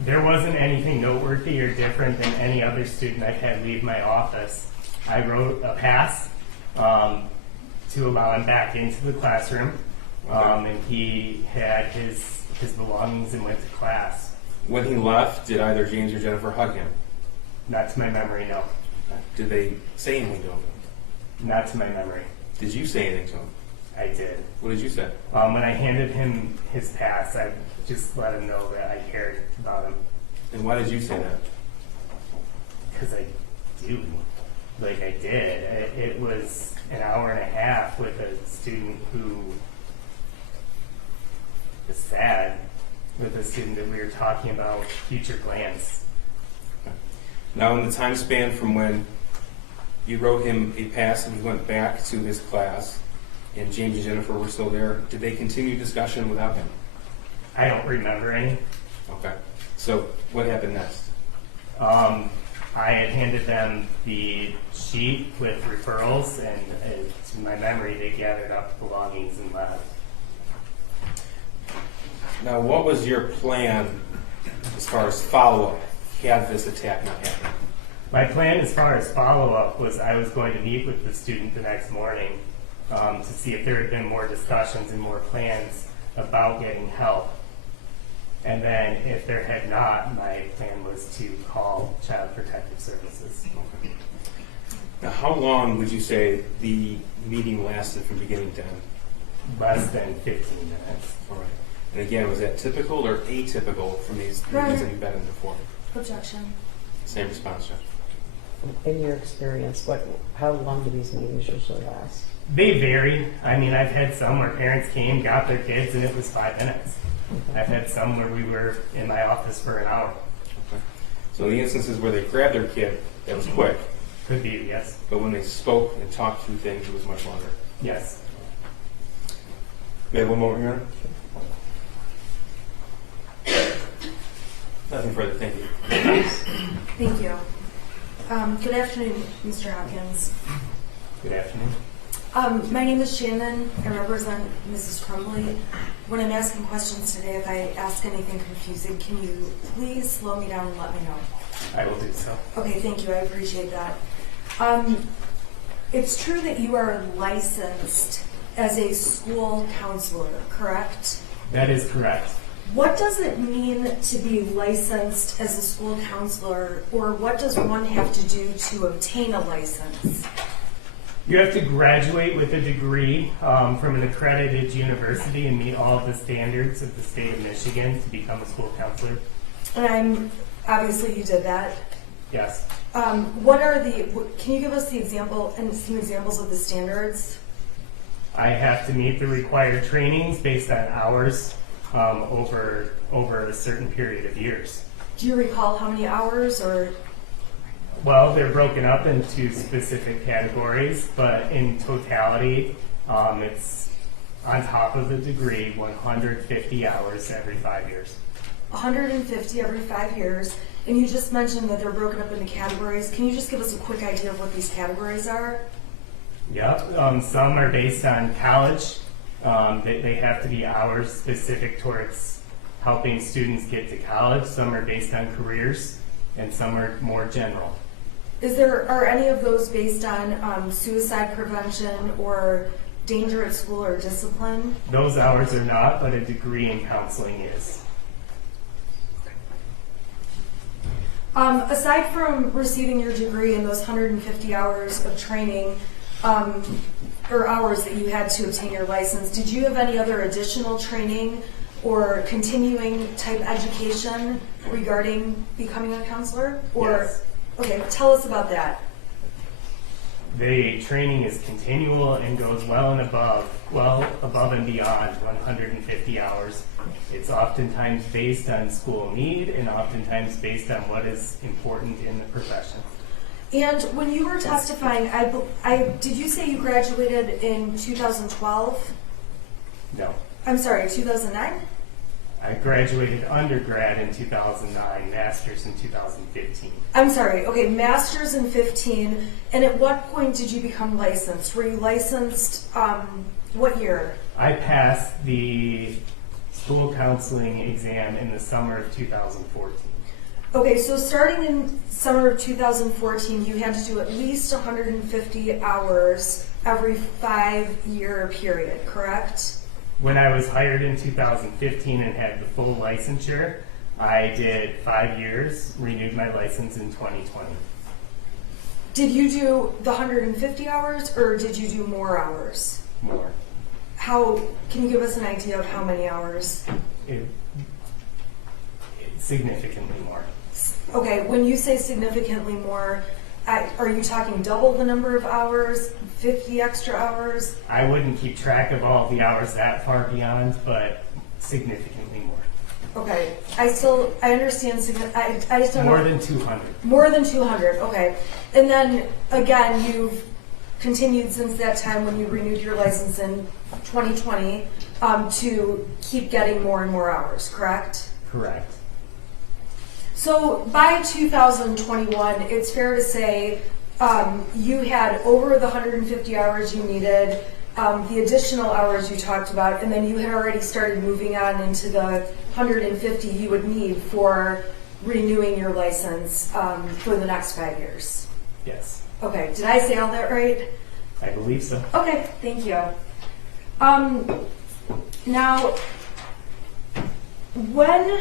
There wasn't anything noteworthy or different than any other student I've had leave my office. I wrote a pass to allow him back into the classroom, and he had his belongings and went to class. When he left, did either James or Jennifer hug him? Not to my memory, no. Did they say anything to him? Not to my memory. Did you say anything to him? I did. What did you say? When I handed him his pass, I just let him know that I cared about him. And why did you say that? Because I do. Like I did. It was an hour and a half with a student who was sad, with a student that we were talking about future plans. Now, in the time span from when you wrote him a pass and he went back to his class and James and Jennifer were still there, did they continue discussion without him? I don't remember any. Okay. So what happened next? I had handed them the sheet with referrals, and to my memory, they gathered up belongings and left. Now, what was your plan as far as follow-up had this attack not happened? My plan as far as follow-up was I was going to meet with the student the next morning to see if there had been more discussions and more plans about getting help. And then if there had not, my plan was to call Child Protective Services. Okay. Now, how long would you say the meeting lasted from beginning to end? Less than 15 minutes. All right. And again, was that typical or atypical from these meetings that you've been in before? Objection. Same response, Jeff. In your experience, how long do these meetings usually last? They vary. I mean, I've had some where parents came, got their kids, and it was 5 minutes. I've had some where we were in my office for an hour. Okay. So in the instances where they grabbed their kid, that was quick. Could be, yes. But when they spoke and talked through things, it was much longer. Yes. May I have one more here? Nothing further, thank you. Thank you. Good afternoon, Mr. Hopkins. Good afternoon. My name is Shannon. I represent Mrs. Crumbley. When I'm asking questions today, if I ask anything confusing, can you please slow me down and let me know? I will do so. Okay, thank you. I appreciate that. It's true that you are licensed as a school counselor, correct? That is correct. What does it mean to be licensed as a school counselor, or what does one have to do to obtain a license? You have to graduate with a degree from an accredited university and meet all of the standards of the state of Michigan to become a school counselor. And obviously you did that. Yes. Can you give us the example and some examples of the standards? I have to meet the required trainings based on hours over a certain period of years. Do you recall how many hours or? Well, they're broken up into specific categories, but in totality, it's on top of the degree, 150 hours every 5 years. 150 every 5 years. And you just mentioned that they're broken up into categories. Can you just give us a quick idea of what these categories are? Yep. Some are based on college. They have to be hours specific towards helping students get to college. Some are based on careers, and some are more general. Are any of those based on suicide prevention or danger at school or discipline? Those hours are not, but a degree in counseling is. Aside from receiving your degree and those 150 hours of training, or hours that you had to obtain your license, did you have any other additional training or continuing type education regarding becoming a counselor? Yes. Okay, tell us about that. The training is continual and goes well above and beyond 150 hours. It's oftentimes based on school need and oftentimes based on what is important in the profession. And when you were testifying, did you say you graduated in 2012? No. I'm sorry, 2009? I graduated undergrad in 2009, master's in 2015. I'm sorry, okay, master's in 15. And at what point did you become licensed? Were you licensed, what year? I passed the school counseling exam in the summer of 2014. Okay, so starting in summer of 2014, you had to do at least 150 hours every 5-year period, correct? When I was hired in 2015 and had the full licensure, I did 5 years, renewed my license in 2020. Did you do the 150 hours or did you do more hours? More. Can you give us an idea of how many hours? Significantly more. Okay, when you say significantly more, are you talking double the number of hours, 50 extra hours? I wouldn't keep track of all the hours that far beyond, but significantly more. Okay, I understand, I just don't know. More than 200. More than 200, okay. And then, again, you've continued since that time when you renewed your license in 2020 to keep getting more and more hours, correct? Correct. So by 2021, it's fair to say you had over the 150 hours you needed, the additional hours you talked about, and then you had already started moving on into the 150 you would need for renewing your license for the next 5 years. Yes. Okay, did I say all that right? I believe so. Okay, thank you. Now, when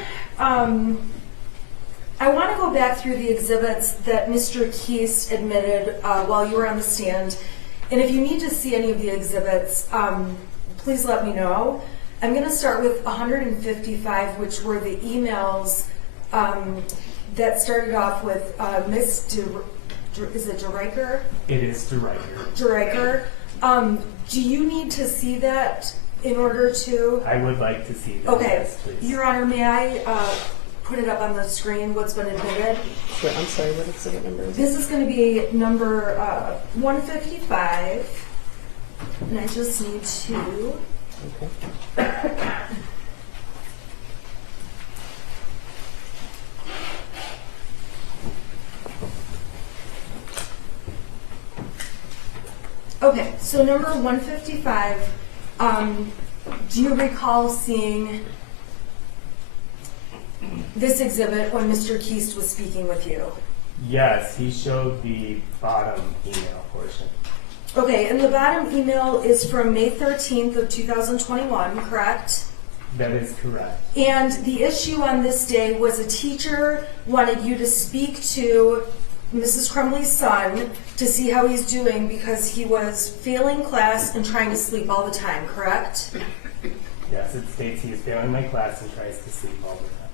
I want to go back through the exhibits that Mr. Keast admitted while you were on the stand, and if you need to see any of the exhibits, please let me know. I'm going to start with 155, which were the emails that started off with Miss is it DeRiker? It is DeRiker. DeRiker. Do you need to see that in order to? I would like to see that. Okay, Yes, please. Your Honor, may I put it up on the screen, what's been admitted? Sure, I'm sorry, what exhibit number is it? This is going to be number 155, and I just need to. Okay. Okay, so number 155, do you recall seeing this exhibit when Mr. Keast was speaking with you? Yes, he showed the bottom email portion. Okay, and the bottom email is from May 13th of 2021, correct? That is correct. And the issue on this day was a teacher wanted you to speak to Mrs. Crumbley's son to see how he's doing because he was failing class and trying to sleep all the time, correct? Yes, it states he is failing my class and tries to sleep all the time.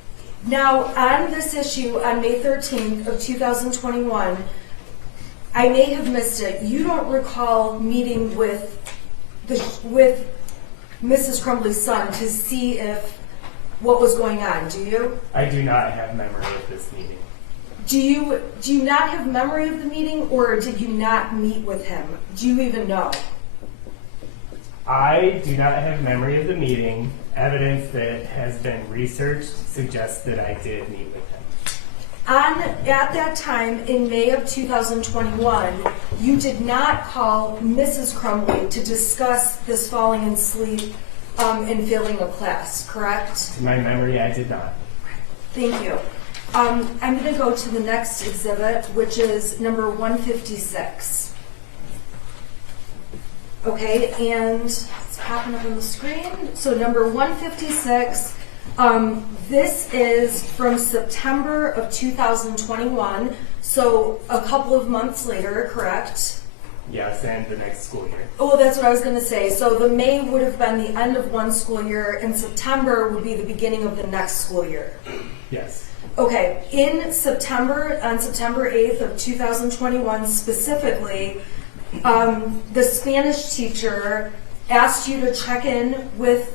Now, on this issue, on May 13th of 2021, I may have missed it. You don't recall meeting with Mrs. Crumbley's son to see what was going on, do you? I do not have memory of this meeting. Do you not have memory of the meeting, or did you not meet with him? Do you even know? I do not have memory of the meeting. Evidence that has been researched suggests that I did meet with him. At that time, in May of 2021, you did not call Mrs. Crumbley to discuss this falling asleep and failing a class, correct? To my memory, I did not. Thank you. I'm going to go to the next exhibit, which is number 156. Okay, and it's popping up on the screen. So number 156, this is from September of 2021, so a couple of months later, correct? Yes, and the next school year. Oh, that's what I was going to say. So the May would have been the end of one school year, and September would be the beginning of the next school year. Yes. Okay, in September, on September 8th of 2021 specifically, the Spanish teacher asked you to check in with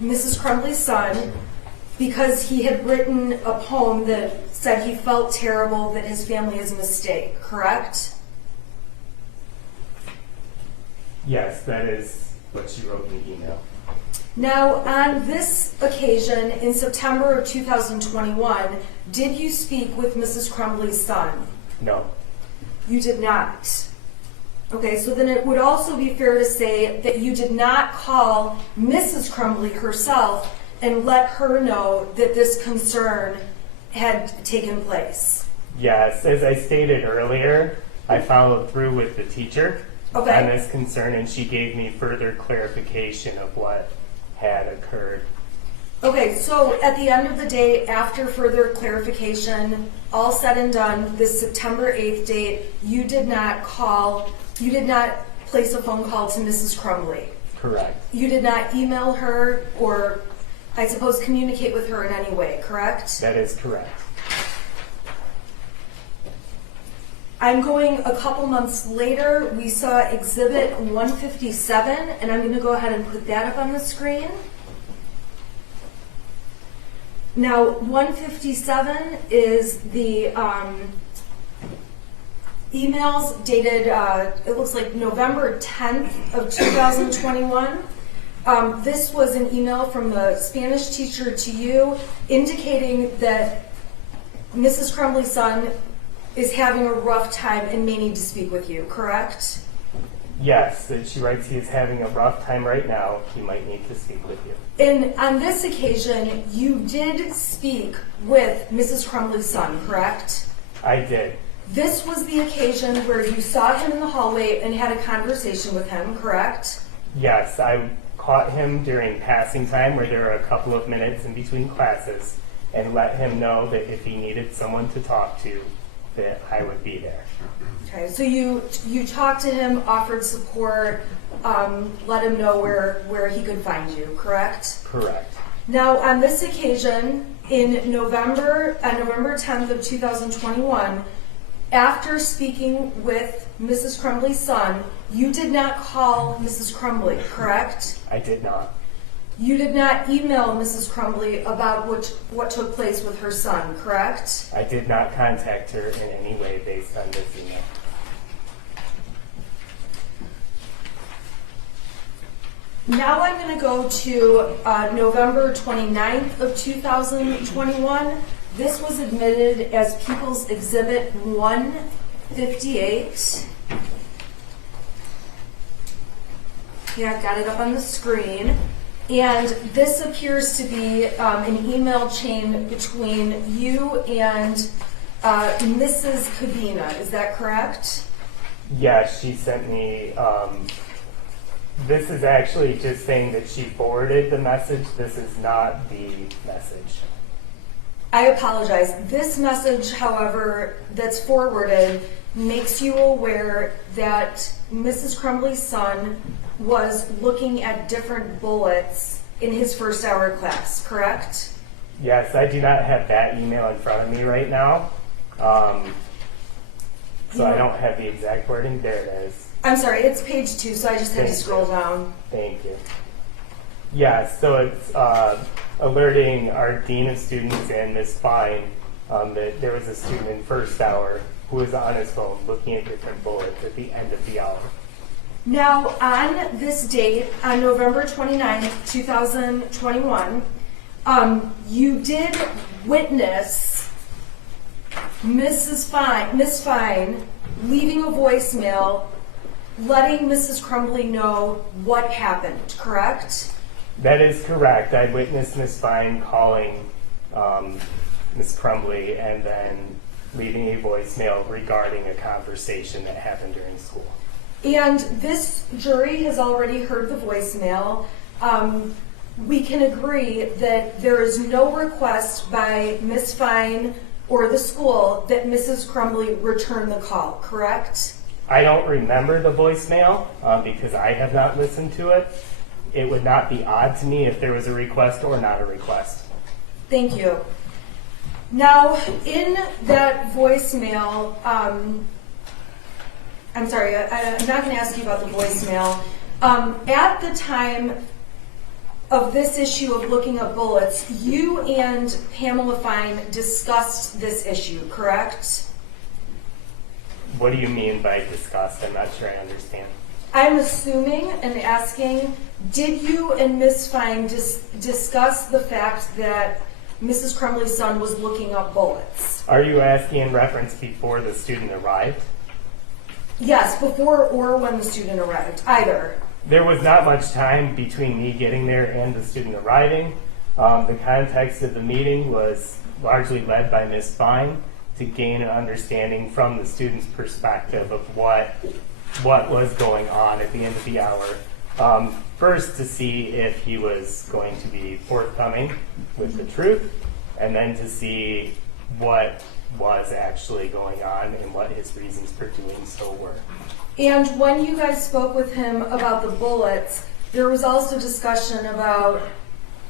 Mrs. Crumbley's son because he had written a poem that said he felt terrible that his family is a mistake, correct? Yes, that is what she wrote in the email. Now, on this occasion, in September of 2021, did you speak with Mrs. Crumbley's son? No. You did not. Okay, so then it would also be fair to say that you did not call Mrs. Crumbley herself and let her know that this concern had taken place. Yes, as I stated earlier, I followed through with the teacher on this concern, and she gave me further clarification of what had occurred. Okay, so at the end of the day, after further clarification, all said and done, this September 8th date, you did not place a phone call to Mrs. Crumbley. Correct. You did not email her or, I suppose, communicate with her in any way, correct? That is correct. I'm going a couple months later. We saw Exhibit 157, and I'm going to go ahead and put that up on the screen. Now, 157 is the emails dated, it looks like November 10th of 2021. This was an email from the Spanish teacher to you indicating that Mrs. Crumbley's son is having a rough time and may need to speak with you, correct? Yes, that she writes he is having a rough time right now. He might need to speak with you. And on this occasion, you did speak with Mrs. Crumbley's son, correct? I did. This was the occasion where you saw him in the hallway and had a conversation with him, correct? Yes, I caught him during passing time where there were a couple of minutes in between classes and let him know that if he needed someone to talk to, that I would be there. Okay, so you talked to him, offered support, let him know where he could find you, correct? Correct. Now, on this occasion, in November 10th of 2021, after speaking with Mrs. Crumbley's son, you did not call Mrs. Crumbley, correct? I did not. You did not email Mrs. Crumbley about what took place with her son, correct? I did not contact her in any way based on this email. Now I'm going to go to November 29th of 2021. This was admitted as People's Exhibit 158. Here, I've got it up on the screen. And this appears to be an email chain between you and Mrs. Kavina. Is that correct? Yes, she sent me, this is actually just saying that she forwarded the message. This is not the message. I apologize. This message, however, that's forwarded makes you aware that Mrs. Crumbley's son was looking at different bullets in his first hour class, correct? Yes, I do not have that email in front of me right now. So I don't have the exact wording. There it is. I'm sorry, it's page 2, so I just had to scroll down. Thank you. Yeah, so it's alerting our Dean of Students and Ms. Fine that there was a student in first hour who was on his phone looking at different bullets at the end of the hour. Now, on this date, on November 29th, 2021, you did witness Miss Fine leaving a voicemail letting Mrs. Crumbley know what happened, correct? That is correct. I witnessed Ms. Fine calling Ms. Crumbley and then leaving a voicemail regarding a conversation that happened during school. And this jury has already heard the voicemail. We can agree that there is no request by Ms. Fine or the school that Mrs. Crumbley return the call, correct? I don't remember the voicemail because I have not listened to it. It would not be odd to me if there was a request or not a request. Thank you. Now, in that voicemail, I'm sorry, I'm not going to ask you about the voicemail. At the time of this issue of looking up bullets, you and Pamela Fine discussed this issue, correct? What do you mean by discussed? I'm not sure I understand. I'm assuming and asking, did you and Ms. Fine discuss the fact that Mrs. Crumbley's son was looking up bullets? Are you asking in reference before the student arrived? Yes, before or when the student arrived, either. There was not much time between me getting there and the student arriving. The context of the meeting was largely led by Ms. Fine to gain an understanding from the student's perspective of what was going on at the end of the hour. First, to see if he was going to be forthcoming with the truth, and then to see what was actually going on and what his reasons for doing so were. And when you guys spoke with him about the bullets, there was also discussion about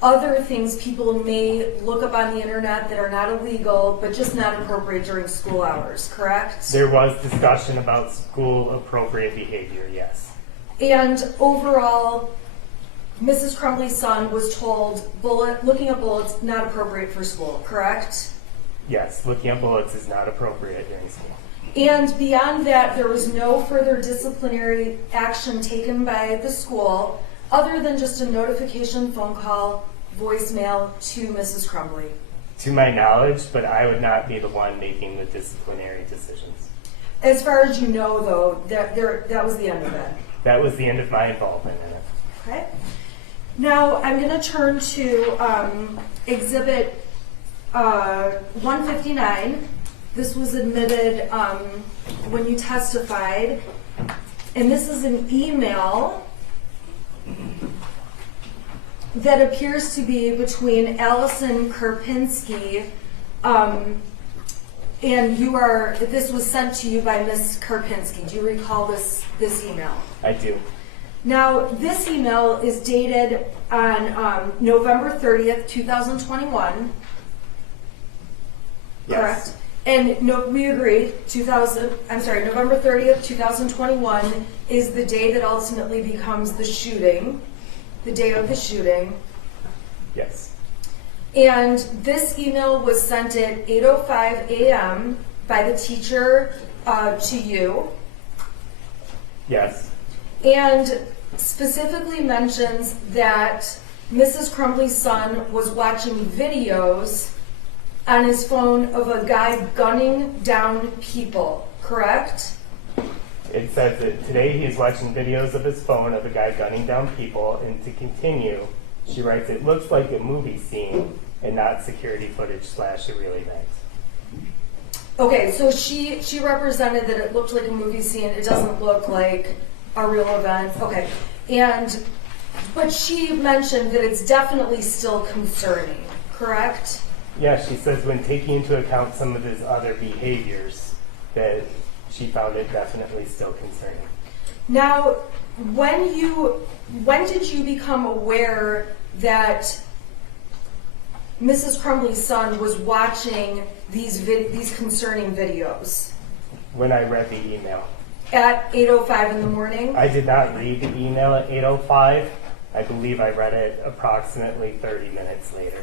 other things people may look up on the internet that are not illegal, but just not appropriate during school hours, correct? There was discussion about school appropriate behavior, yes. And overall, Mrs. Crumbley's son was told looking at bullets not appropriate for school, correct? Yes, looking at bullets is not appropriate during school. And beyond that, there was no further disciplinary action taken by the school other than just a notification phone call, voicemail to Mrs. Crumbley. To my knowledge, but I would not be the one making the disciplinary decisions. As far as you know, though, that was the end of it. That was the end of my involvement in it. Okay. Now I'm going to turn to Exhibit 159. This was admitted when you testified, and this is an email that appears to be between Allison Karpinski and this was sent to you by Ms. Karpinski. Do you recall this email? I do. Now, this email is dated on November 30th, 2021. Yes. Correct? And no, we agree, November 30th, 2021 is the day that ultimately becomes the shooting, the day of the shooting. Yes. And this email was sent at 8:05 a.m. by the teacher to you. Yes. And specifically mentions that Mrs. Crumbley's son was watching videos on his phone of a guy gunning down people, correct? It says that today he is watching videos of his phone of a guy gunning down people, and to continue, she writes, it looks like a movie scene and not security footage / a real event. Okay, so she represented that it looked like a movie scene. It doesn't look like a real event. Okay, but she mentioned that it's definitely still concerning, correct? Yeah, she says when taking into account some of his other behaviors that she found it definitely still concerning. Now, when did you become aware that Mrs. Crumbley's son was watching these concerning videos? When I read the email. At 8:05 in the morning? I did not read the email at 8:05. I believe I read it approximately 30 minutes later.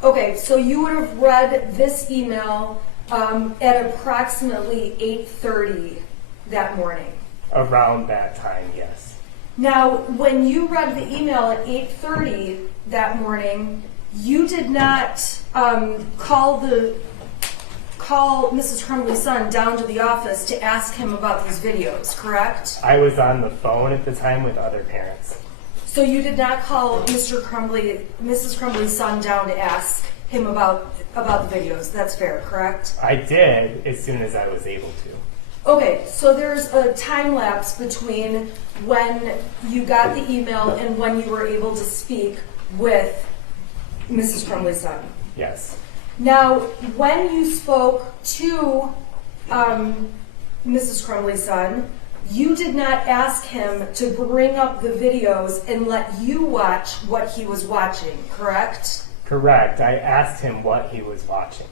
Okay, so you would have read this email at approximately 8:30 that morning. Around that time, yes. Now, when you read the email at 8:30 that morning, you did not call Mrs. Crumbley's son down to the office to ask him about these videos, correct? I was on the phone at the time with other parents. So you did not call Mrs. Crumbley's son down to ask him about the videos. That's fair, correct? I did as soon as I was able to. Okay, so there's a time lapse between when you got the email and when you were able to speak with Mrs. Crumbley's son. Yes. Now, when you spoke to Mrs. Crumbley's son, you did not ask him to bring up the videos and let you watch what he was watching, correct? Correct. I asked him what he was watching.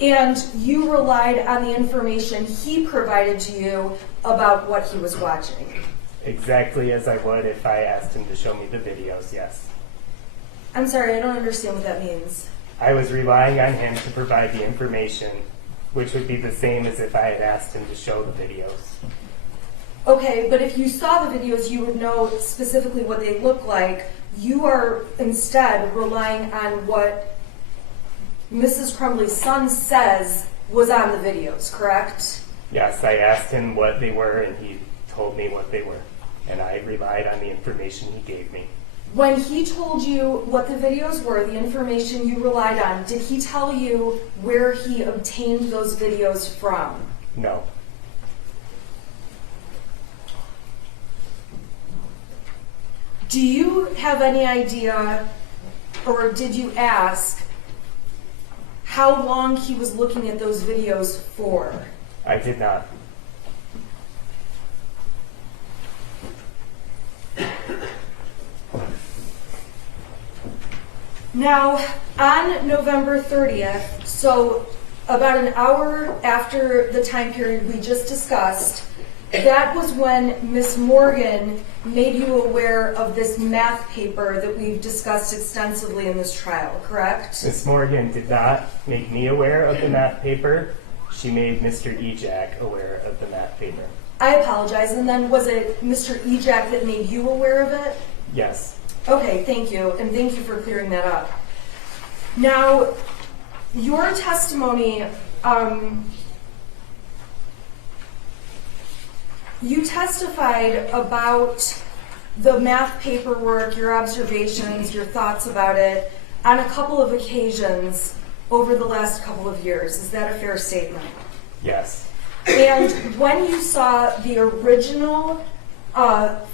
And you relied on the information he provided to you about what he was watching. Exactly as I would if I asked him to show me the videos, yes. I'm sorry, I don't understand what that means. I was relying on him to provide the information, which would be the same as if I had asked him to show the videos. Okay, but if you saw the videos, you would know specifically what they look like. You are instead relying on what Mrs. Crumbley's son says was on the videos, correct? Yes, I asked him what they were, and he told me what they were. And I relied on the information he gave me. When he told you what the videos were, the information you relied on, did he tell you where he obtained those videos from? No. Do you have any idea, or did you ask, how long he was looking at those videos for? I did not. Now, on November 30th, so about an hour after the time period we just discussed, that was when Miss Morgan made you aware of this math paper that we've discussed extensively in this trial, correct? Miss Morgan did not make me aware of the math paper. She made Mr. Ejak aware of the math paper. I apologize, and then was it Mr. Ejak that made you aware of it? Yes. Okay, thank you, and thank you for clearing that up. Now, your testimony, you testified about the math paperwork, your observations, your thoughts about it on a couple of occasions over the last couple of years. Is that a fair statement? Yes. And when you saw the original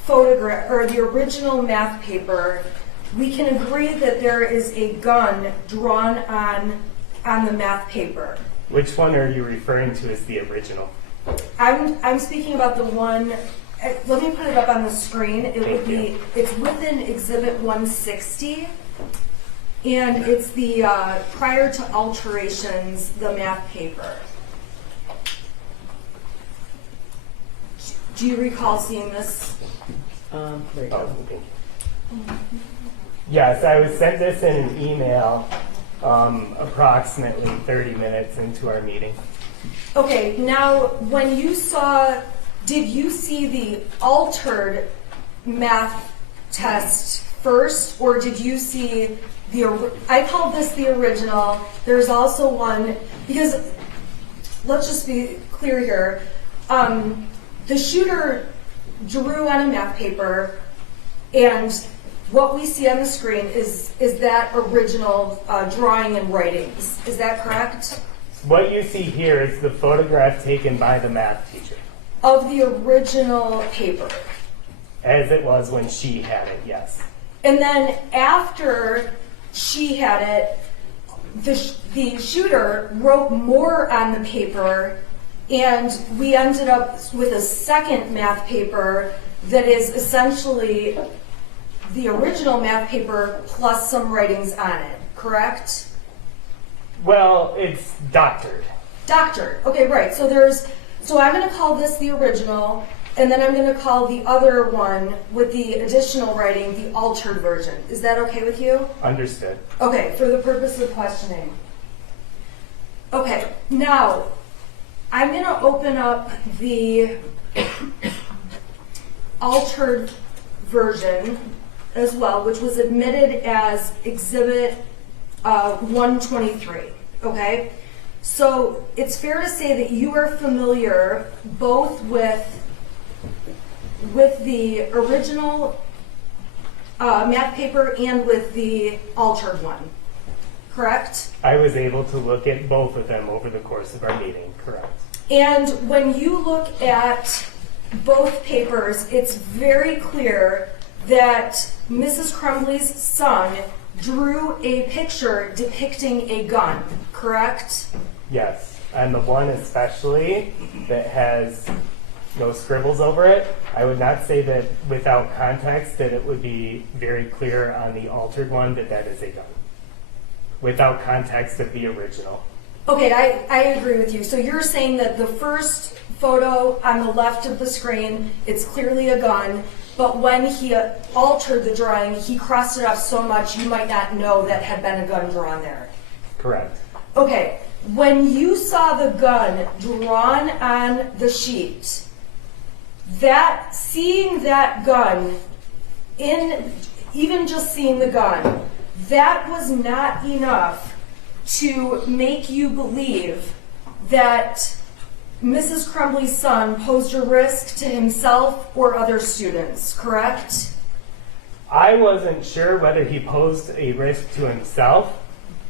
photograph or the original math paper, we can agree that there is a gun drawn on the math paper. Which one are you referring to as the original? I'm speaking about the one. Let me put it up on the screen. It would be. It's within Exhibit 160, and it's the prior to alterations, the math paper. Do you recall seeing this? There you Oh, go. thank you. Yes, I was sent this in an email approximately 30 minutes into our meeting. Okay, now when you saw, did you see the altered math test first, or did you see I called this the original. There's also one, because let's just be clear here. The shooter drew on a math paper, and what we see on the screen is that original drawing and writings. Is that correct? What you see here is the photograph taken by the math teacher, Of the original paper. as it was when she had it, yes. And then after she had it, the shooter wrote more on the paper, and we ended up with a second math paper that is essentially the original math paper plus some writings on it, correct? Well, it's doctored. Doctored. Okay, right. So I'm going to call this the original, and then I'm going to call the other one with the additional writing the altered version. Is that okay with you? Understood. Okay, for the purpose of questioning. Okay, now I'm going to open up the altered version as well, which was admitted as Exhibit 123. Okay, so it's fair to say that you are familiar both with the original math paper and with the altered one. correct? I was able to look at both of them over the course of our meeting, correct? And when you look at both papers, it's very clear that Mrs. Crumbley's son drew a picture depicting a gun, correct? Yes, and the one especially that has no scribbles over it, I would not say that without context that it would be very clear on the altered one that that is a gun. Without context of the original. Okay, I agree with you. So you're saying that the first photo on the left of the screen, it's clearly a gun, but when he altered the drawing, he crossed it off so much you might not know that had been a gun drawn there. Correct. Okay, when you saw the gun drawn on the sheet, seeing that gun, even just seeing the gun, that was not enough to make you believe that Mrs. Crumbley's son posed a risk to himself or other students, correct? I wasn't sure whether he posed a risk to himself,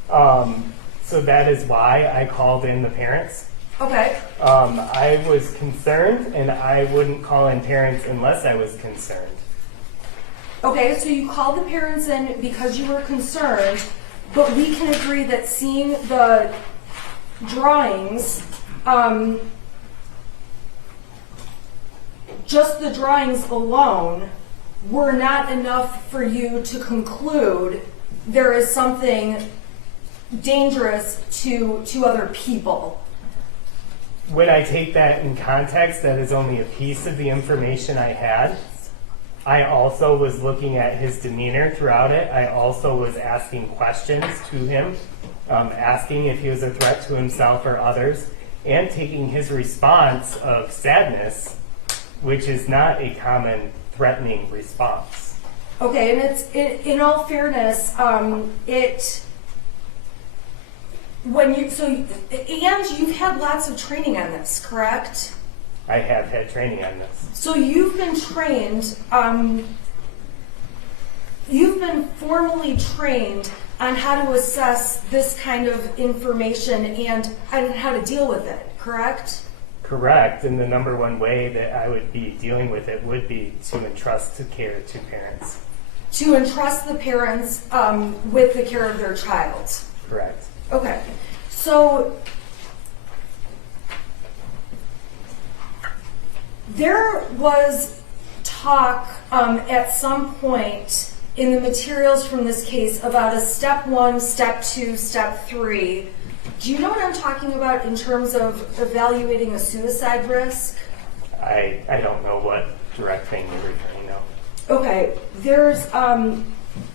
so that is why I called in the parents. Okay. I was concerned, and I wouldn't call in parents unless I was concerned. Okay, so you called the parents in because you were concerned, but we can agree that seeing the drawings, just the drawings alone were not enough for you to conclude there is something dangerous to other people. When I take that in context, that is only a piece of the information I had. I also was looking at his demeanor throughout it. I also was asking questions to him, asking if he was a threat to himself or others, and taking his response of sadness, which is not a common threatening response. Okay, and it's in all fairness, and you've had lots of training on this, correct? I have had training on this. So you've been trained, you've been formally trained on how to assess this kind of information and how to deal with it, correct? Correct, and the number one way that I would be dealing with it would be to entrust the care to parents. To entrust the parents with the care of their child. Correct. Okay, so there was talk at some point in the materials from this case about a step 1, step 2, step 3. Do you know what I'm talking about in terms of evaluating a suicide risk? I don't know what direct thing you're referring to. Okay,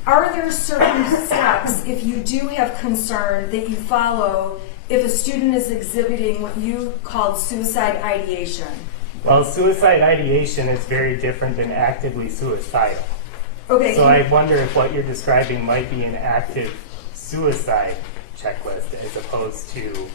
are there certain steps, if you do have concern, that you follow if a student is exhibiting what you called suicide ideation? Well, suicide ideation is very different than actively suicidal. Okay. So I wonder if what you're describing might be an active suicide checklist as opposed to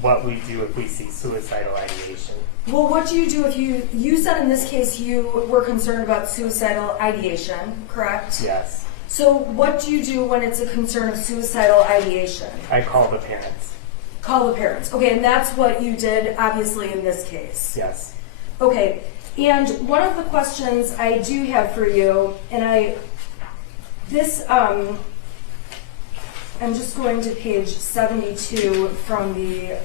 what we do if we see suicidal ideation. Well, what do you do if you said in this case you were concerned about suicidal ideation, correct? Yes. So what do you do when it's a concern of suicidal ideation? I call the parents. Call the parents. Okay, and that's what you did, obviously, in this case. Yes. Okay, and one of the questions I do have for you, and I'm just going to page 72 from the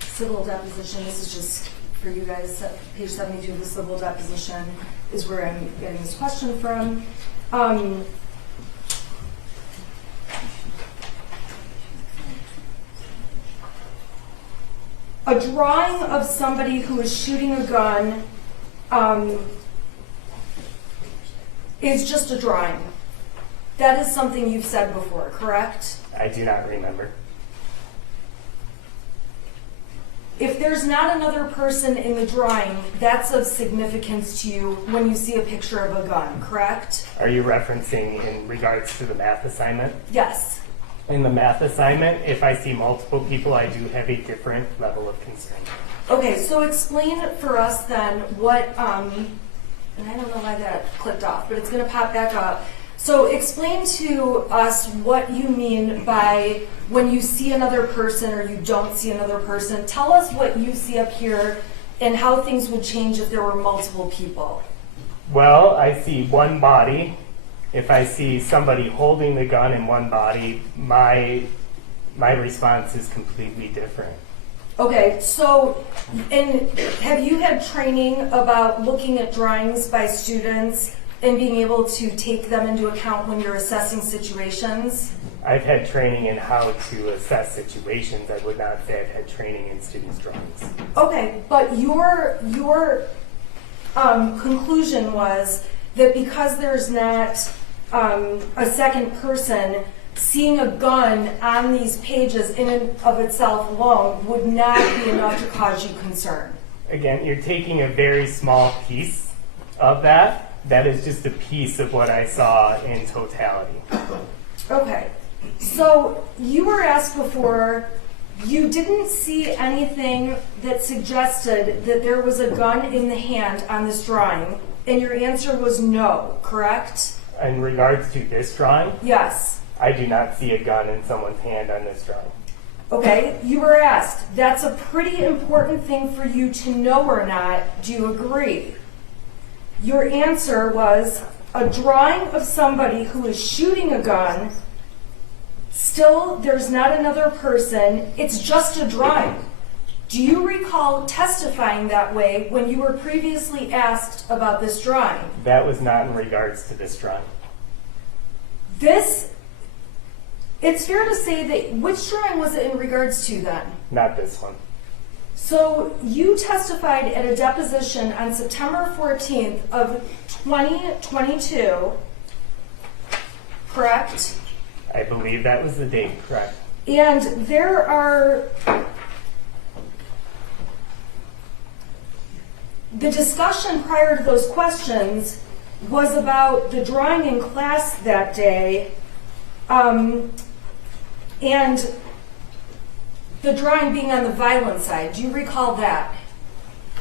civil deposition. This is just for you guys. Page 72 of the civil deposition is where I'm getting this question from. A drawing of somebody who is shooting a gun is just a drawing. That is something you've said before, correct? I do not remember. If there's not another person in the drawing, that's of significance to you when you see a picture of a gun, correct? Are you referencing in regards to the math assignment? Yes. In the math assignment, if I see multiple people, I do have a different level of concern. Okay, so explain for us then what, and I don't know why that clicked off, but it's going to pop back up. So explain to us what you mean by when you see another person or you don't see another person. Tell us what you see up here and how things would change if there were multiple people. Well, I see one body. If I see somebody holding the gun in one body, my response is completely different. Okay, so and have you had training about looking at drawings by students and being able to take them into account when you're assessing situations? I've had training in how to assess situations. I would not say I've had training in students' drawings. Okay, but your conclusion was that because there's not a second person, seeing a gun on these pages in and of itself alone would not be enough to cause you concern. Again, you're taking a very small piece of that. That is just a piece of what I saw in totality. Okay, so you were asked before, you didn't see anything that suggested that there was a gun in the hand on this drawing, and your answer was no, correct? In regards to this drawing, Yes. I do not see a gun in someone's hand on this drawing. Okay, you were asked, that's a pretty important thing for you to know or not. Do you agree? Your answer was a drawing of somebody who is shooting a gun. Still, there's not another person. It's just a drawing. Do you recall testifying that way when you were previously asked about this drawing? That was not in regards to this drawing. It's fair to say that, which drawing was it in regards to then? Not this one. So you testified at a deposition on September 14th of 2022, correct? I believe that was the date, correct? And there are, the discussion prior to those questions was about the drawing in class that day, and the drawing being on the violent side. Do you recall that?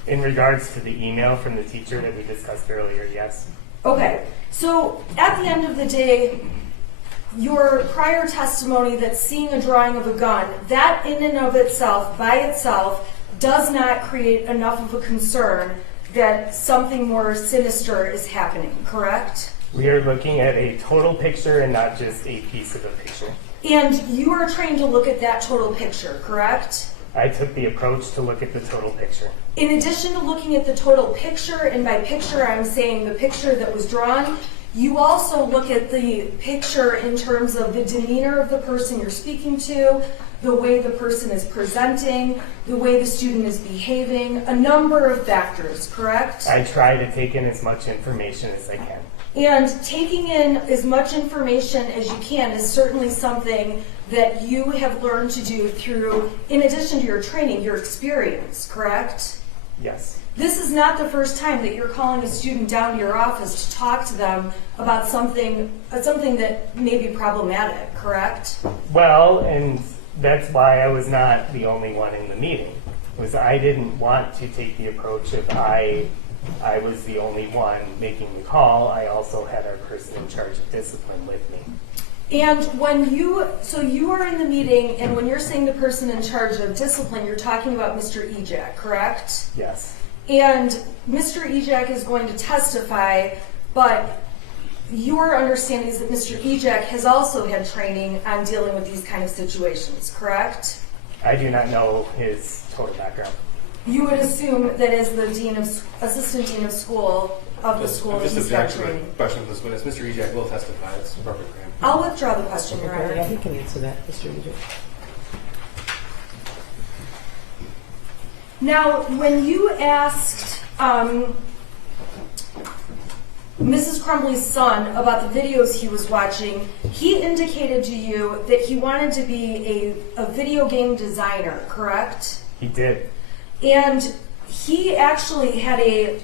In regards to the email from the teacher that we discussed earlier, yes. Okay, so at the end of the day, your prior testimony that seeing a drawing of a gun, that in and of itself, by itself, does not create enough of a concern that something more sinister is happening, correct? We are looking at a total picture and not just a piece of a picture. And you are trained to look at that total picture, correct? I took the approach to look at the total picture. In addition to looking at the total picture, and by picture I'm saying the picture that was drawn, you also look at the picture in terms of the demeanor of the person you're speaking to, the way the person is presenting, the way the student is behaving, a number of factors, correct? I try to take in as much information as I can. And taking in as much information as you can is certainly something that you have learned to do through, in addition to your training, your experience, correct? Yes. This is not the first time that you're calling a student down to your office to talk to them about something that may be problematic, correct? Well, and that's why I was not the only one in the meeting. Was I didn't want to take the approach of I was the only one making the call. I also had our person in charge of discipline with me. And so you are in the meeting, and when you're saying the person in charge of discipline, you're talking about Mr. Ejak, correct? Yes. And Mr. Ejak is going to testify, but your understanding is that Mr. Ejak has also had training on dealing with these kind of situations, correct? I do not know his total background. You would assume that as the assistant dean of school of the school, Just he's got object to the training. question of this witness. Mr. Ejak will testify. It's appropriate for him. I'll withdraw the question, Your Okay, yeah, Honor. he can answer that, Mr. Ejak. Now, when you asked Mrs. Crumbley's son about the videos he was watching, he indicated to you that he wanted to be a video game designer, correct? He did. And he actually had a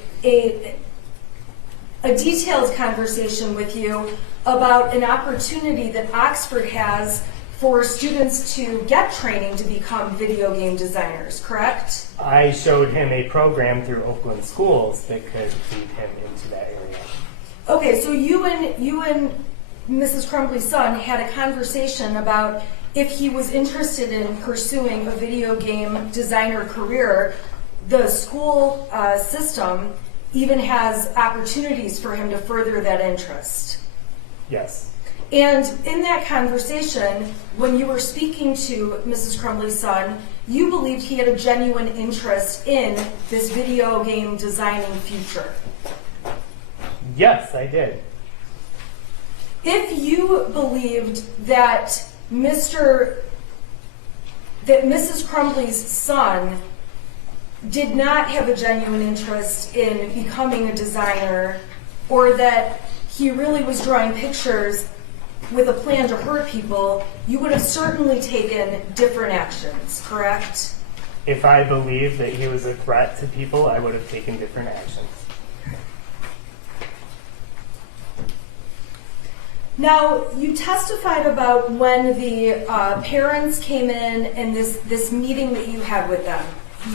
detailed conversation with you about an opportunity that Oxford has for students to get training to become video game designers, correct? I showed him a program through Oakland Schools that could lead him into that area. Okay, so you and Mrs. Crumbley's son had a conversation about if he was interested in pursuing a video game designer career, the school system even has opportunities for him to further that interest. Yes. And in that conversation, when you were speaking to Mrs. Crumbley's son, you believed he had a genuine interest in this video game designing future. Yes, I did. If you believed that Mrs. Crumbley's son did not have a genuine interest in becoming a designer, or that he really was drawing pictures with a plan to hurt people, you would have certainly taken different actions, correct? If I believed that he was a threat to people, I would have taken different actions. Now, you testified about when the parents came in and this meeting that you had with them.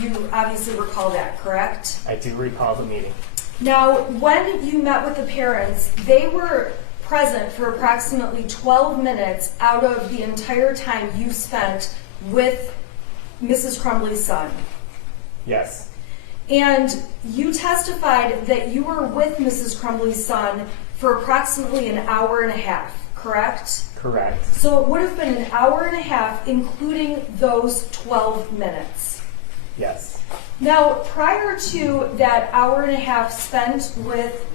You obviously recall that, correct? I do recall the meeting. Now, when you met with the parents, they were present for approximately 12 minutes out of the entire time you spent with Mrs. Crumbley's son. Yes. And you testified that you were with Mrs. Crumbley's son for approximately an hour and a half, correct? Correct. So it would have been an hour and a half, including those 12 minutes. Yes. Now, prior to that hour and a half spent with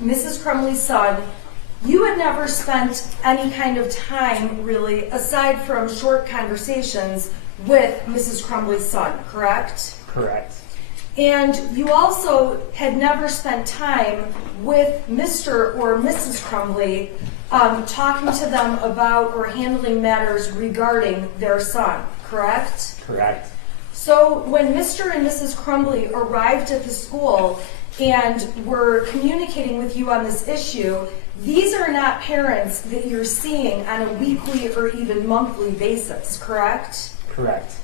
Mrs. Crumbley's son, you had never spent any kind of time, really, aside from short conversations with Mrs. Crumbley's son, correct? Correct. And you also had never spent time with Mr. or Mrs. Crumbley talking to them about or handling matters regarding their son, correct? Correct. So when Mr. and Mrs. Crumbley arrived at the school and were communicating with you on this issue, these are not parents that you're seeing on a weekly or even monthly basis, correct? Correct.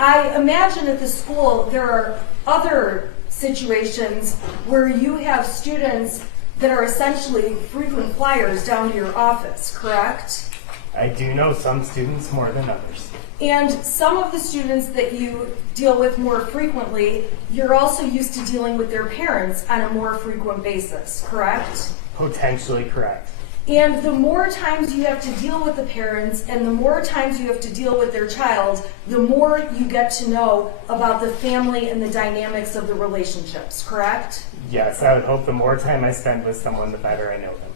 I imagine at the school there are other situations where you have students that are essentially frequent flyers down to your office, correct? I do know some students more than others. And some of the students that you deal with more frequently, you're also used to dealing with their parents on a more frequent basis, correct? Potentially correct. And the more times you have to deal with the parents and the more times you have to deal with their child, the more you get to know about the family and the dynamics of the relationships, correct? Yes, I would hope the more time I spend with someone, the better I know them.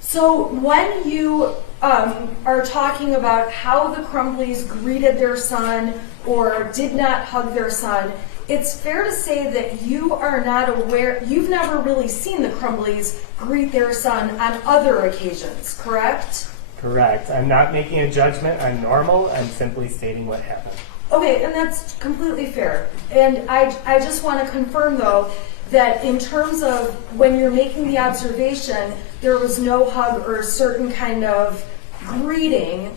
So when you are talking about how the Crumbleys greeted their son or did not hug their son, it's fair to say that you are not aware, you've never really seen the Crumbleys greet their son on other occasions, correct? Correct. I'm not making a judgment. I'm normal. I'm simply stating what happened. Okay, and that's completely fair. And I just want to confirm, though, that in terms of when you're making the observation, there was no hug or a certain kind of greeting.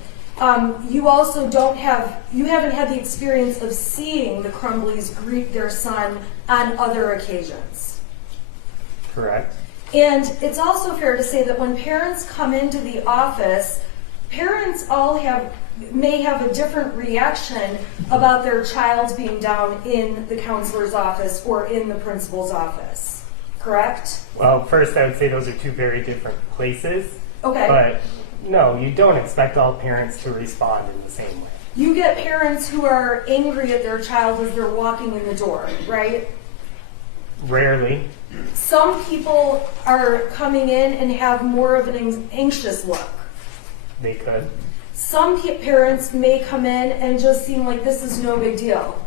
You also you haven't had the experience of seeing the Crumbleys greet their son on other occasions. Correct. And it's also fair to say that when parents come into the office, parents all may have a different reaction about their child being down in the counselor's office or in the principal's office, correct? Well, first I would say those are two very different places. Okay. But no, you don't expect all parents to respond in the same way. You get parents who are angry at their child as they're walking in the door, right? Rarely. Some people are coming in and have more of an anxious look. They could. Some parents may come in and just seem like this is no big deal.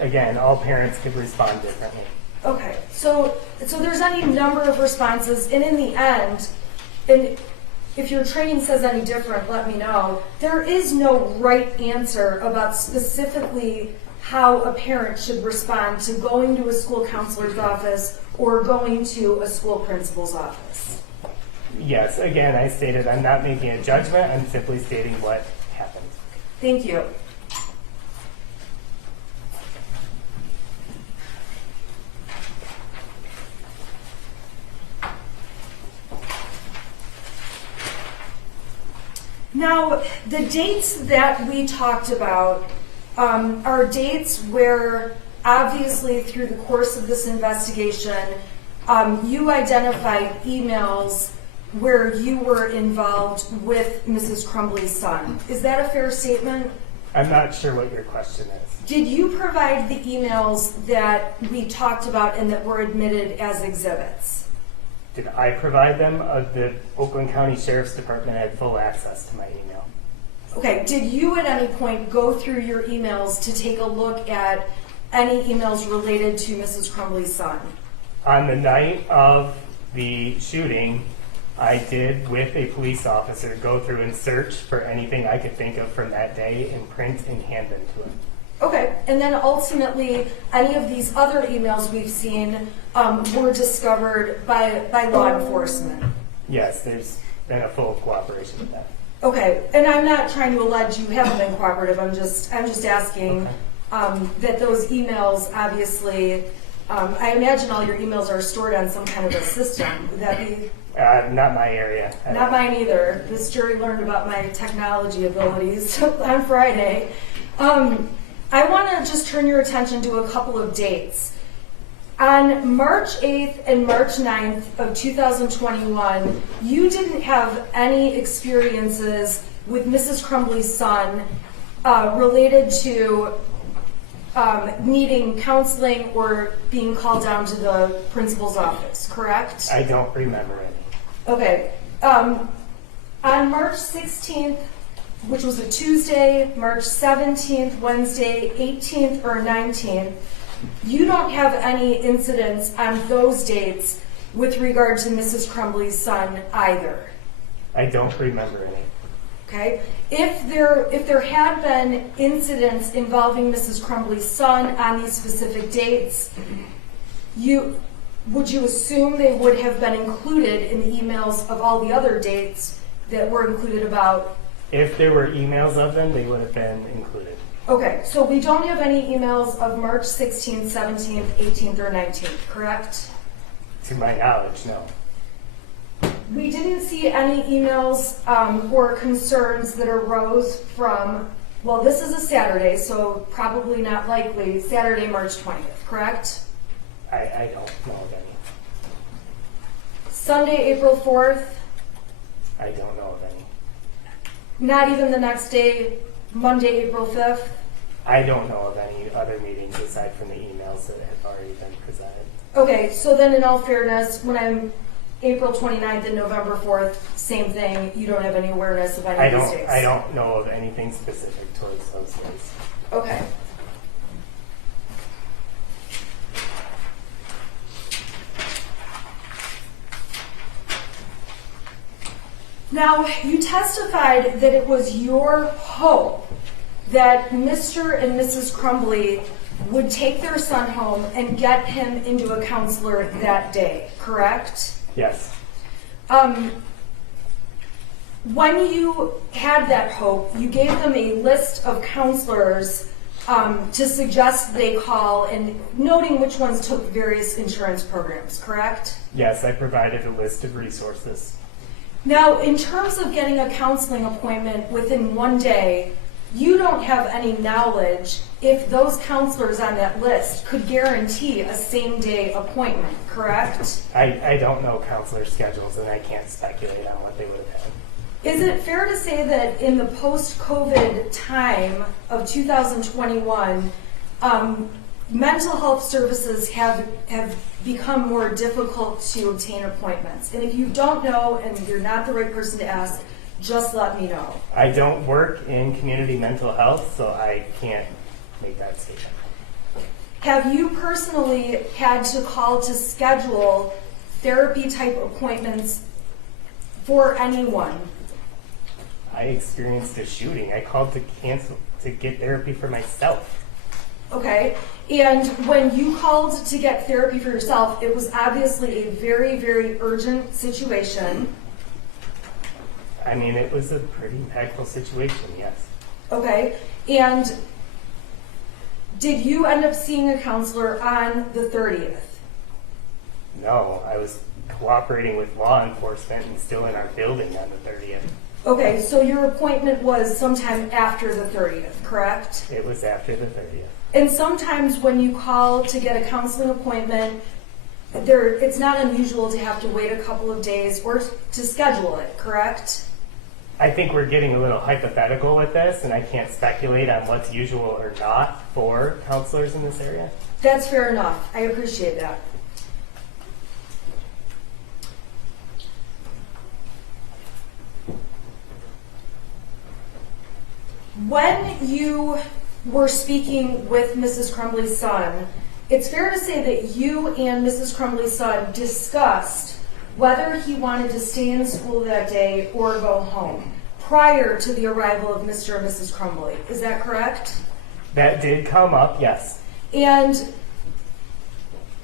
Again, all parents could respond differently. Okay, so there's any number of responses, and in the end, and if your training says any different, let me know. There is no right answer about specifically how a parent should respond to going to a school counselor's office or going to a school principal's office. Yes, again, I stated I'm not making a judgment. I'm simply stating what happened. Thank you. Now, the dates that we talked about are dates where, obviously, through the course of this investigation, you identified emails where you were involved with Mrs. Crumbley's son. Is that a fair statement? I'm not sure what your question is. Did you provide the emails that we talked about and that were admitted as exhibits? Did I provide them? The Oakland County Sheriff's Department had full access to my email. Okay, did you at any point go through your emails to take a look at any emails related to Mrs. Crumbley's son? On the night of the shooting, I did, with a police officer, go through and search for anything I could think of from that day and print and hand them to him. Okay, and then ultimately, any of these other emails we've seen were discovered by law enforcement. Yes, there's been a full cooperation with that. Okay, and I'm not trying to allege you haven't been cooperative. I'm just asking that those emails, obviously, I imagine all your emails are stored on some kind of a system. Would that be? Not my area. Not mine either. This jury learned about my technology abilities on Friday. I want to just turn your attention to a couple of dates. On March 8th and March 9th of 2021, you didn't have any experiences with Mrs. Crumbley's son related to needing counseling or being called down to the principal's office, correct? I don't remember any. Okay. On March 16th, which was a Tuesday, March 17th, Wednesday, 18th, or 19th, you don't have any incidents on those dates with regard to Mrs. Crumbley's son either. I don't remember any. Okay? If there had been incidents involving Mrs. Crumbley's son on these specific dates, would you assume they would have been included in the emails of all the other dates that were included about? If there were emails of them, they would have been included. Okay, so we don't have any emails of March 16th, 17th, 18th, or 19th, correct? To my knowledge, no. We didn't see any emails or concerns that arose from, well, this is a Saturday, so probably not likely, Saturday, March 20th, correct? I don't know of any. Sunday, April 4th, I don't know of any. not even the next day, Monday, April 5th? I don't know of any other meetings aside from the emails that have already been presented. Okay, so then in all fairness, when I'm April 29th and November 4th, same thing, you don't have any awareness of any of these days? I don't know of anything specific towards those days. Okay. Now, you testified that it was your hope that Mr. and Mrs. Crumbley would take their son home and get him into a counselor that day, correct? Yes. When you had that hope, you gave them a list of counselors to suggest they call, and noting which ones took various insurance programs, correct? Yes, I provided a list of resources. Now, in terms of getting a counseling appointment within one day, you don't have any knowledge if those counselors on that list could guarantee a same-day appointment, correct? I don't know counselor schedules, and I can't speculate on what they would have had. Is it fair to say that in the post-COVID time of 2021, mental health services have become more difficult to obtain appointments? And if you don't know and you're not the right person to ask, just let me know. I don't work in community mental health, so I can't make that statement. Have you personally had to call to schedule therapy type appointments for anyone? I experienced a shooting. I called to cancel to get therapy for myself. Okay, and when you called to get therapy for yourself, it was obviously a very, very urgent situation. I mean, it was a pretty impactful situation, yes. Okay, and did you end up seeing a counselor on the 30th? No, I was cooperating with law enforcement and still in our building on the 30th. Okay, so your appointment was sometime after the 30th, correct? It was after the 30th. And sometimes when you call to get a counseling appointment, it's not unusual to have to wait a couple of days or to schedule it, correct? I think we're getting a little hypothetical with this, and I can't speculate on what's usual or not for counselors in this area. That's fair enough. I appreciate that. When you were speaking with Mrs. Crumbley's son, it's fair to say that you and Mrs. Crumbley's son discussed whether he wanted to stay in school that day or go home prior to the arrival of Mr. and Mrs. Crumbley. Is that correct? That did come up, yes. And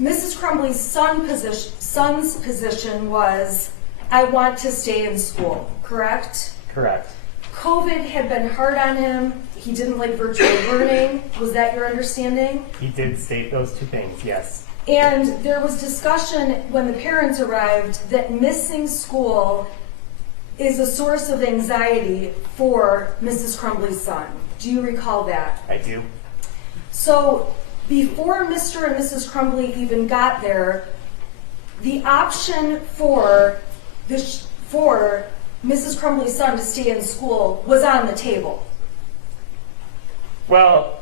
Mrs. Crumbley's son's position was, I want to stay in school, correct? Correct. COVID had been hard on him. He didn't like virtual learning. Was that your understanding? He did state those two things, yes. And there was discussion when the parents arrived that missing school is a source of anxiety for Mrs. Crumbley's son. Do you recall that? I do. So before Mr. and Mrs. Crumbley even got there, the option for Mrs. Crumbley's son to stay in school was on the table. Well,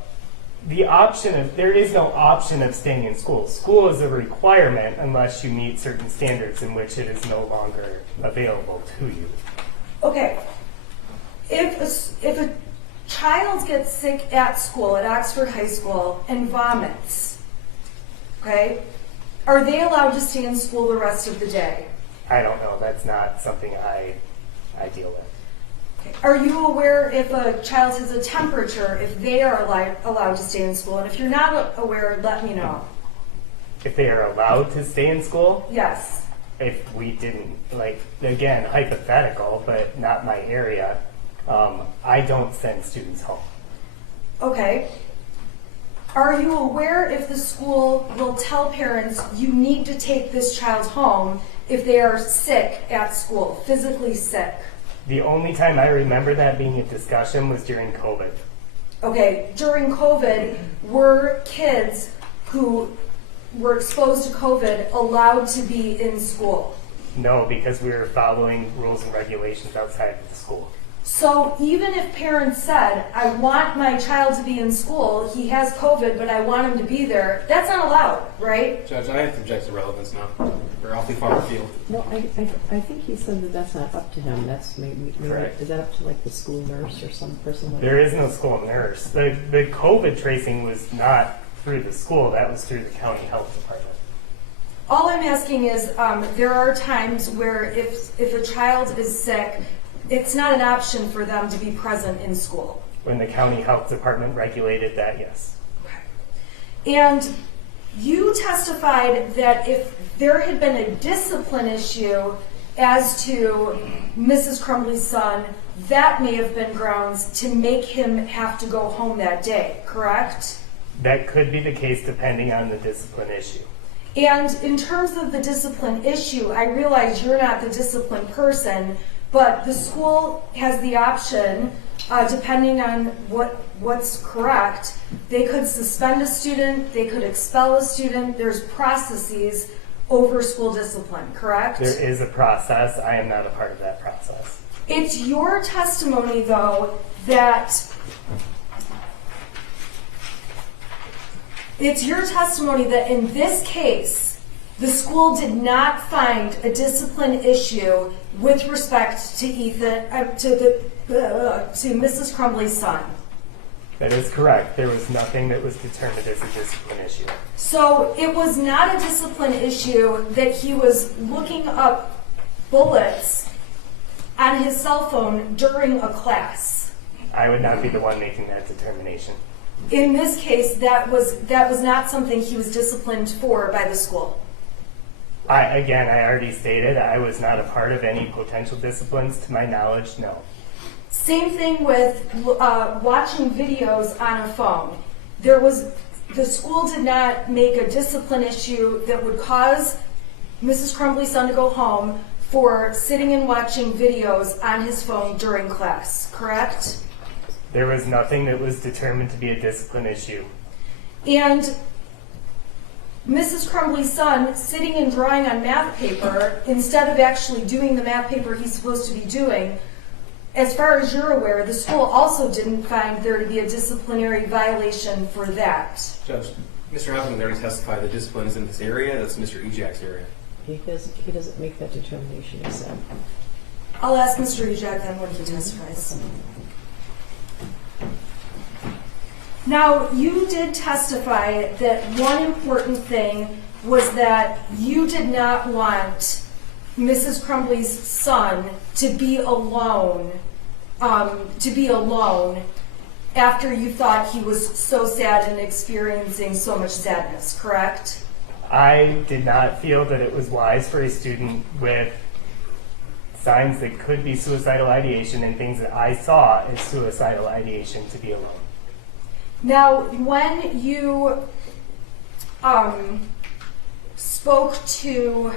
there is no option of staying in school. School is a requirement unless you meet certain standards in which it is no longer available to you. Okay, if a child gets sick at school, at Oxford High School, and vomits, okay, are they allowed to stay in school the rest of the day? I don't know. That's not something I deal with. Okay. Are you aware if a child has a temperature, if they are allowed to stay in school? And if you're not aware, let me know. If they are allowed to stay in school? Yes. If we didn't, again, hypothetical, but not my area, I don't send students home. Okay. Are you aware if the school will tell parents you need to take this child home if they are sick at school, physically sick? The only time I remember that being a discussion was during COVID. Okay, during COVID, were kids who were exposed to COVID allowed to be in school? No, because we were following rules and regulations outside of the school. So even if parents said, I want my child to be in school, he has COVID, but I want him to be there, that's not allowed, right? Judge, I have to object to relevance now. We're awfully far afield. No, I think he said that that's not up to him. That's maybe Correct. Is that up to like the school nurse or some person like There is no school nurse. The COVID tracing was not through the school, that was through the county health department. All I'm asking is, there are times where if a child is sick, it's not an option for them to be present in school. When the county health department regulated that, yes. And you testified that if there had been a discipline issue as to Mrs. Crumbley's son, that may have been grounds to make him have to go home that day, correct? That could be the case depending on the discipline issue. And in terms of the discipline issue, I realize you're not the discipline person, but the school has the option, depending on what's correct, they could suspend a student, they could expel a student. There's processes over school discipline, correct? There is a process. I am not a part of that process. It's your testimony, though, that in this case, the school did not find a discipline issue with respect to to Mrs. Crumbley's son. That is correct. There was nothing that was determined as a discipline issue. So it was not a discipline issue that he was looking up bullets on his cell phone during a class. I would not be the one making that determination. In this case, that was not something he was disciplined for by the school. I already stated I was not a part of any potential disciplines. To my knowledge, no. Same thing with watching videos on a phone. The school did not make a discipline issue that would cause Mrs. Crumbley's son to go home for sitting and watching videos on his phone during class, correct? There was nothing that was determined to be a discipline issue. And Mrs. Crumbley's son sitting and drawing on math paper instead of actually doing the math paper he's supposed to be doing, as far as you're aware, the school also didn't find there to be a disciplinary violation for that. Judge, Mr. Hopkins already testified that discipline is in this area. That's Mr. Ejak's area. He doesn't make that determination, he said. I'll ask Mr. Ejak then when he testifies. Now, you did testify that one important thing was that you did not want Mrs. Crumbley's son to be alone, after you thought he was so sad and experiencing so much sadness, correct? I did not feel that it was wise for a student with signs that could be suicidal ideation and things that I saw as suicidal ideation to be alone. Now, when you spoke to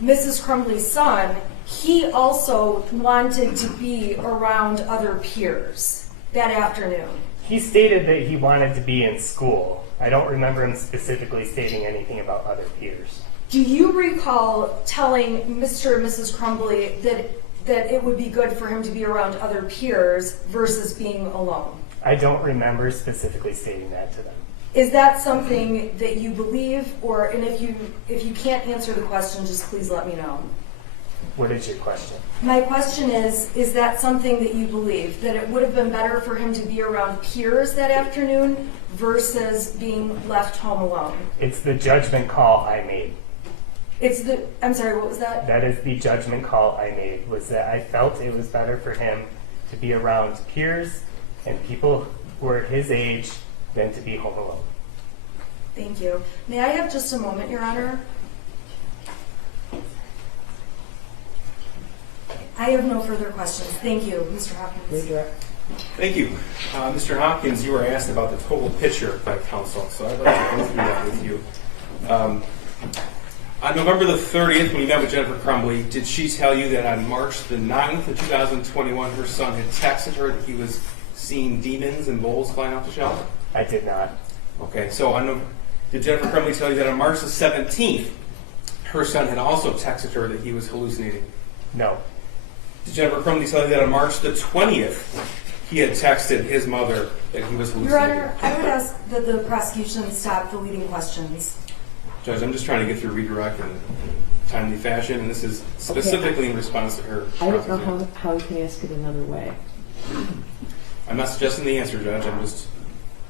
Mrs. Crumbley's son, he also wanted to be around other peers that afternoon. He stated that he wanted to be in school. I don't remember him specifically stating anything about other peers. Do you recall telling Mr. and Mrs. Crumbley that it would be good for him to be around other peers versus being alone? I don't remember specifically stating that to them. Is that something that you believe, and if you can't answer the question, just please let me know. What is your question? My question is that something that you believe, that it would have been better for him to be around peers that afternoon versus being left home alone? It's the judgment call I made. I'm sorry, what was that? That is the judgment call I made, was that I felt it was better for him to be around peers and people who are his age than to be home alone. Thank you. May I have just a moment, Your Honor? I have no further questions. Thank you, Mr. Hopkins. Redirect. Thank you. Mr. Hopkins, you were asked about the total picture by counsel, so I'd like to go through that with you. On November the 30th, when you met with Jennifer Crumbley, did she tell you that on March the 9th of 2021, her son had texted her that he was seeing demons and bowls flying off the shelf? I did not. Okay, so did Jennifer Crumbley tell you that on March the 17th, her son had also texted her that he was hallucinating? No. Did Jennifer Crumbley tell you that on March the 20th, he had texted his mother that he was hallucinating? Your Honor, I would ask that the prosecution stop the leading questions. Judge, I'm just trying to get through redirect in a timely fashion, and this is specifically in response to her. I don't know how you can ask it another way. I'm not suggesting the answer, Judge. I'm just.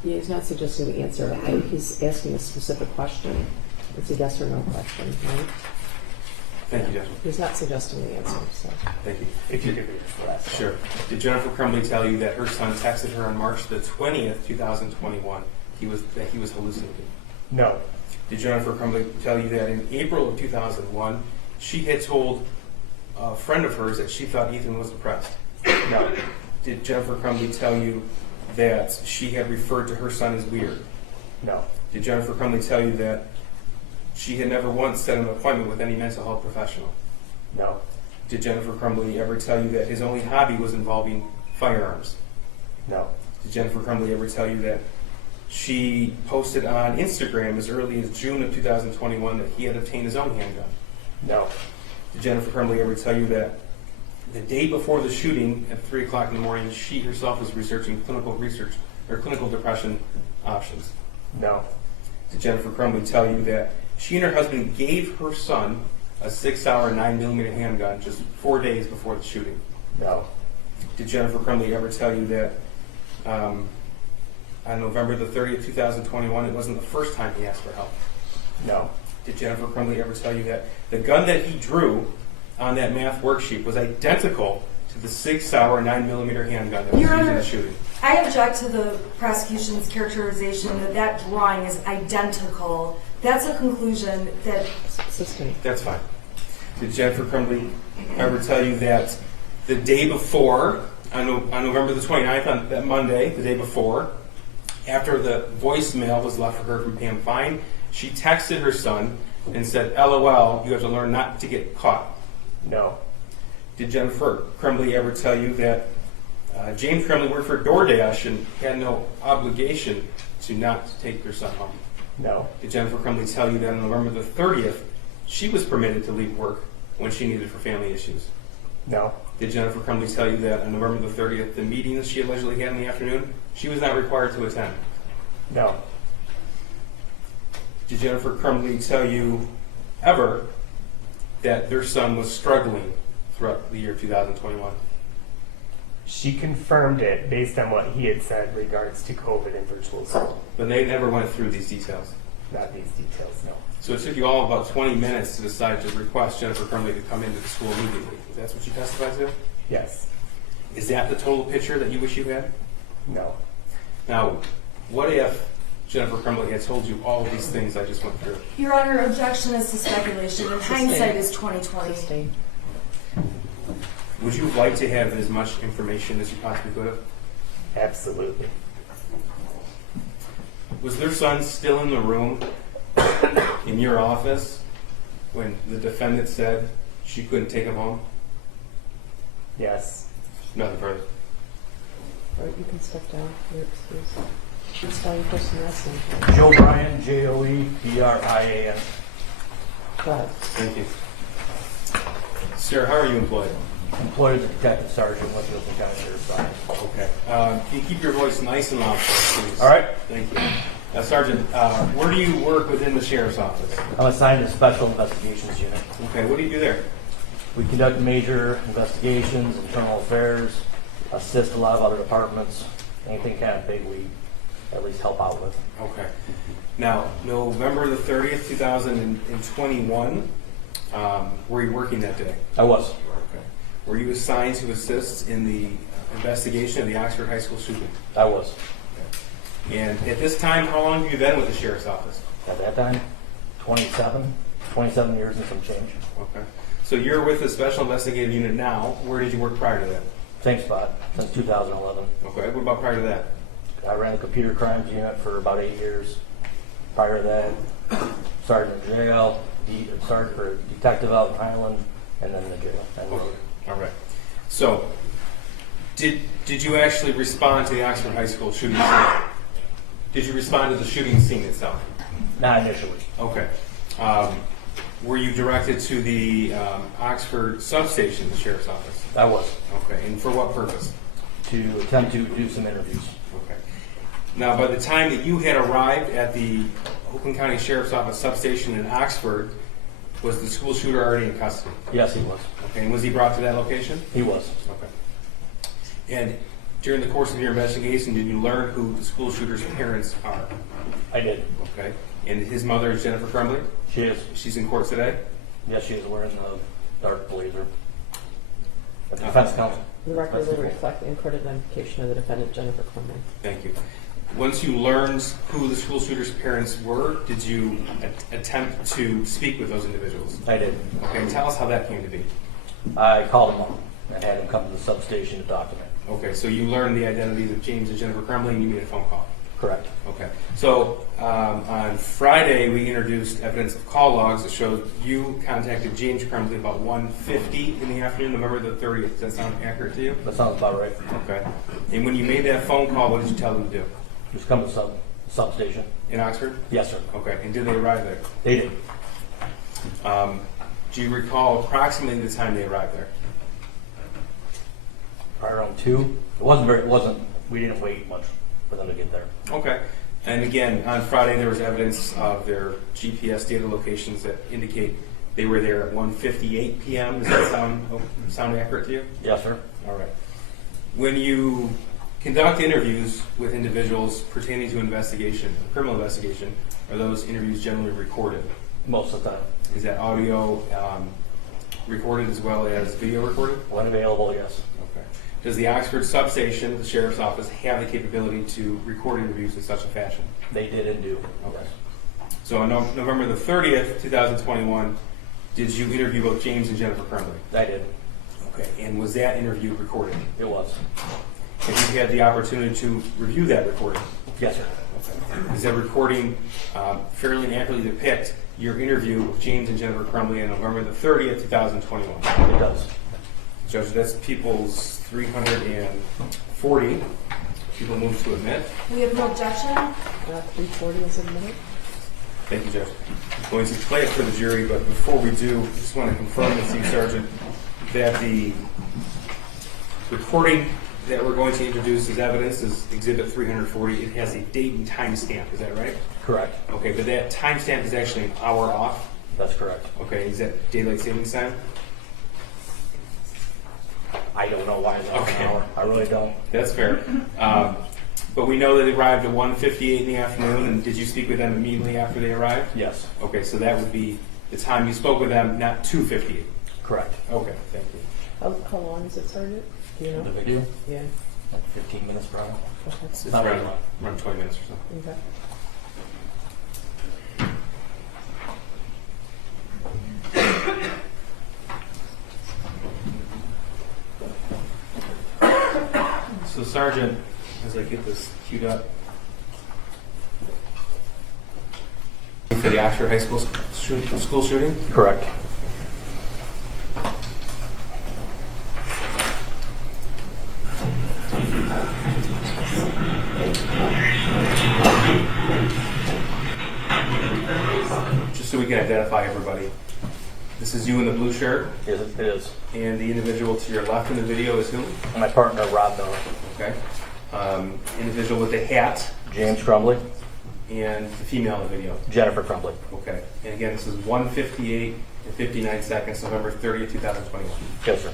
Yeah, he's not suggesting the answer. He's asking a specific question. It's a yes or no question, right? Thank you, Judge. He's not suggesting the answer, so. Thank you. If you could read the last one. Sure. Did Jennifer Crumbley tell you that her son texted her on March the 20th, 2021, that he was hallucinating? No. Did Jennifer Crumbley tell you that in April of 2001, she had told a friend of hers that she thought Ethan was depressed? No. Did Jennifer Crumbley tell you that she had referred to her son as weird? No. Did Jennifer Crumbley tell you that she had never once set an appointment with any mental health professional? No. Did Jennifer Crumbley ever tell you that his only hobby was involving firearms? No. Did Jennifer Crumbley ever tell you that she posted on Instagram as early as June of 2021 that he had obtained his own handgun? No. Did Jennifer Crumbley ever tell you that the day before the shooting at 3 o'clock in the morning, she herself was researching clinical depression options? No. Did Jennifer Crumbley tell you that she and her husband gave her son a 6-hour 9mm handgun just 4 days before the shooting? No. Did Jennifer Crumbley ever tell you that on November the 30th, 2021, it wasn't the first time he asked for help? No. Did Jennifer Crumbley ever tell you that the gun that he drew on that math worksheet was identical to the 6-hour 9mm handgun that was Your used in Honor, the shooting? I object to the prosecution's characterization that that drawing is identical. That's a conclusion that... Assistant. That's fine. Did Jennifer Crumbley ever tell you that the day before, on November the 29th, on that Monday, the day before, after the voicemail was left for her from Pam Fine, she texted her son and said, LOL, you have to learn not to get caught. No. Did Jennifer Crumbley ever tell you that James Crumbley worked for DoorDash and had no obligation to not take their son home? No. Did Jennifer Crumbley tell you that on November the 30th, she was permitted to leave work when she needed for family issues? No. Did Jennifer Crumbley tell you that on November the 30th, the meeting that she allegedly had in the afternoon, she was not required to attend? No. Did Jennifer Crumbley tell you ever that their son was struggling throughout the year 2021? She confirmed it based on what he had said regards to COVID and virtual school. But they never went through these details. Not these details, no. So it took you all about 20 minutes to decide to request Jennifer Crumbley to come into the school immediately. That's what you testified to? Yes. Is that the total picture that you wish you had? No. Now, what if Jennifer Crumbley had told you all of these things I just went through? Your Honor, objection is to speculation, and hindsight is 20/20. Sustained. Would you like to have as much information as you possibly could have? Absolutely. Was their son still in the room in your office when the defendant said she couldn't take him home? Yes. Nothing further. All right, you can step down. Your excuse. It's fine, person last name. Joe Bryan, Joebrian. Go ahead. Thank you. Sir, how are you employed? Employed as a detective sergeant with the Oakland County Sheriff's Office. Okay. Can you keep your voice nice and loud, please? All right. Thank you. Sergeant, where do you work within the Sheriff's Office? I'm assigned to the Special Investigations Unit. Okay, what do you do there? We conduct major investigations, internal affairs, assist a lot of other departments, anything kind of big we at least help out with. Okay. Now, November the 30th, 2021, were you working that day? I was. Okay. Were you assigned to assist in the investigation of the Oxford High School shooting? I was. And at this time, how long have you been with the Sheriff's Office? At that time, 27 years and some change. Okay. So you're with the Special Investigative Unit now. Where did you work prior to that? Same spot since 2011. Okay. What about prior to that? I ran the computer crimes unit for about 8 years. Prior to that, sergeant in jail, sergeant for detective out in Highland, and then the jail. And road. All right. So, did you actually respond to the Oxford High School shooting scene? Did you respond to the shooting scene itself? Not initially. Okay. Were you directed to the Oxford substation, the Sheriff's Office? I was. Okay. And for what purpose? To attempt to do some interviews. Okay. Now, by the time that you had arrived at the Oakland County Sheriff's Office substation in Oxford, was the school shooter already in custody? Yes, he was. Okay. And was he brought to that location? He was. Okay. And during the course of your investigation, did you learn who the school shooter's parents are? I did. Okay. And his mother is Jennifer Crumbley? She is. She's in court today? Yes, she is wearing the dark blazer. At the defense counsel. The record will reflect the in-court identification of the defendant, Jennifer Crumbley. Thank you. Once you learned who the school shooter's parents were, did you attempt to speak with those individuals? I did. Okay, and tell us how that came to be. I called him up and had him come to the substation to talk to me. Okay, so you learned the identities of James and Jennifer Crumbley and you made a phone call. Correct. Okay. So on Friday, we introduced evidence of call logs that showed you contacted James Crumbley about 1:50 in the afternoon, November the 30th. Does that sound accurate to you? That sounds about right. Okay. And when you made that phone call, what did you tell them to do? Just come to the substation. In Oxford? Yes, sir. Okay. And did they arrive there? They did. Do you recall approximately the time they arrived there? Right around 2. We didn't wait much for them to get there. Okay. And again, on Friday, there was evidence of their GPS data locations that indicate they were there at 1:58 p.m. Does that sound accurate to you? Yes, sir. All right. When you conduct interviews with individuals pertaining to investigation, criminal investigation, are those interviews generally recorded? Most of the time. Is that audio recorded as well as video recorded? When available, yes. Okay. Does the Oxford substation, the sheriff's office, have the capability to record interviews in such a fashion? They did and do. Okay. So on November the 30th, 2021, did you interview both James and Jennifer Crumbley? I did. Okay. And was that interview recorded? It was. Have you had the opportunity to review that recording? Yes, sir. Does that recording fairly and accurately depict your interview with James and Jennifer Crumbley on November the 30th, 2021? It does. Judge, that's people's 340. People move to admit. We have no objection. 340 is admitted. Thank you, Judge. I'm going to play it for the jury, but before we do, I just want to confirm with you, Sergeant, that the recording that we're going to introduce as evidence is Exhibit 340. It has a date and time stamp. Is that right? Correct. Okay, but that time stamp is actually an hour off. That's correct. Okay, is that daylight savings time? I don't know why that's Okay. an hour. I really don't. That's fair. But we know that they arrived at 1:58 in the afternoon, and did you speak with them immediately after they arrived? Yes. Okay, so that would be the time you spoke with them, not 2:58. Correct. Okay, thank you. How long is it, Sergeant? Do you know? The video? Yeah. Like 15 minutes probably. It's Not around, very long. around 20 minutes or so. Okay. So, Sergeant, as I get this queued up, for the Oxford High School school shooting? Correct. Just so we can identify everybody. This is you in the blue shirt, Yes, it is. and the individual to your left in the video is who? My partner, Rob Miller. Okay. Individual with the hat, James Crumbley. and the female in the video. Jennifer Crumbley. Okay. And again, this is 1:58 and 59 seconds, November 30th, 2021. Yes, sir.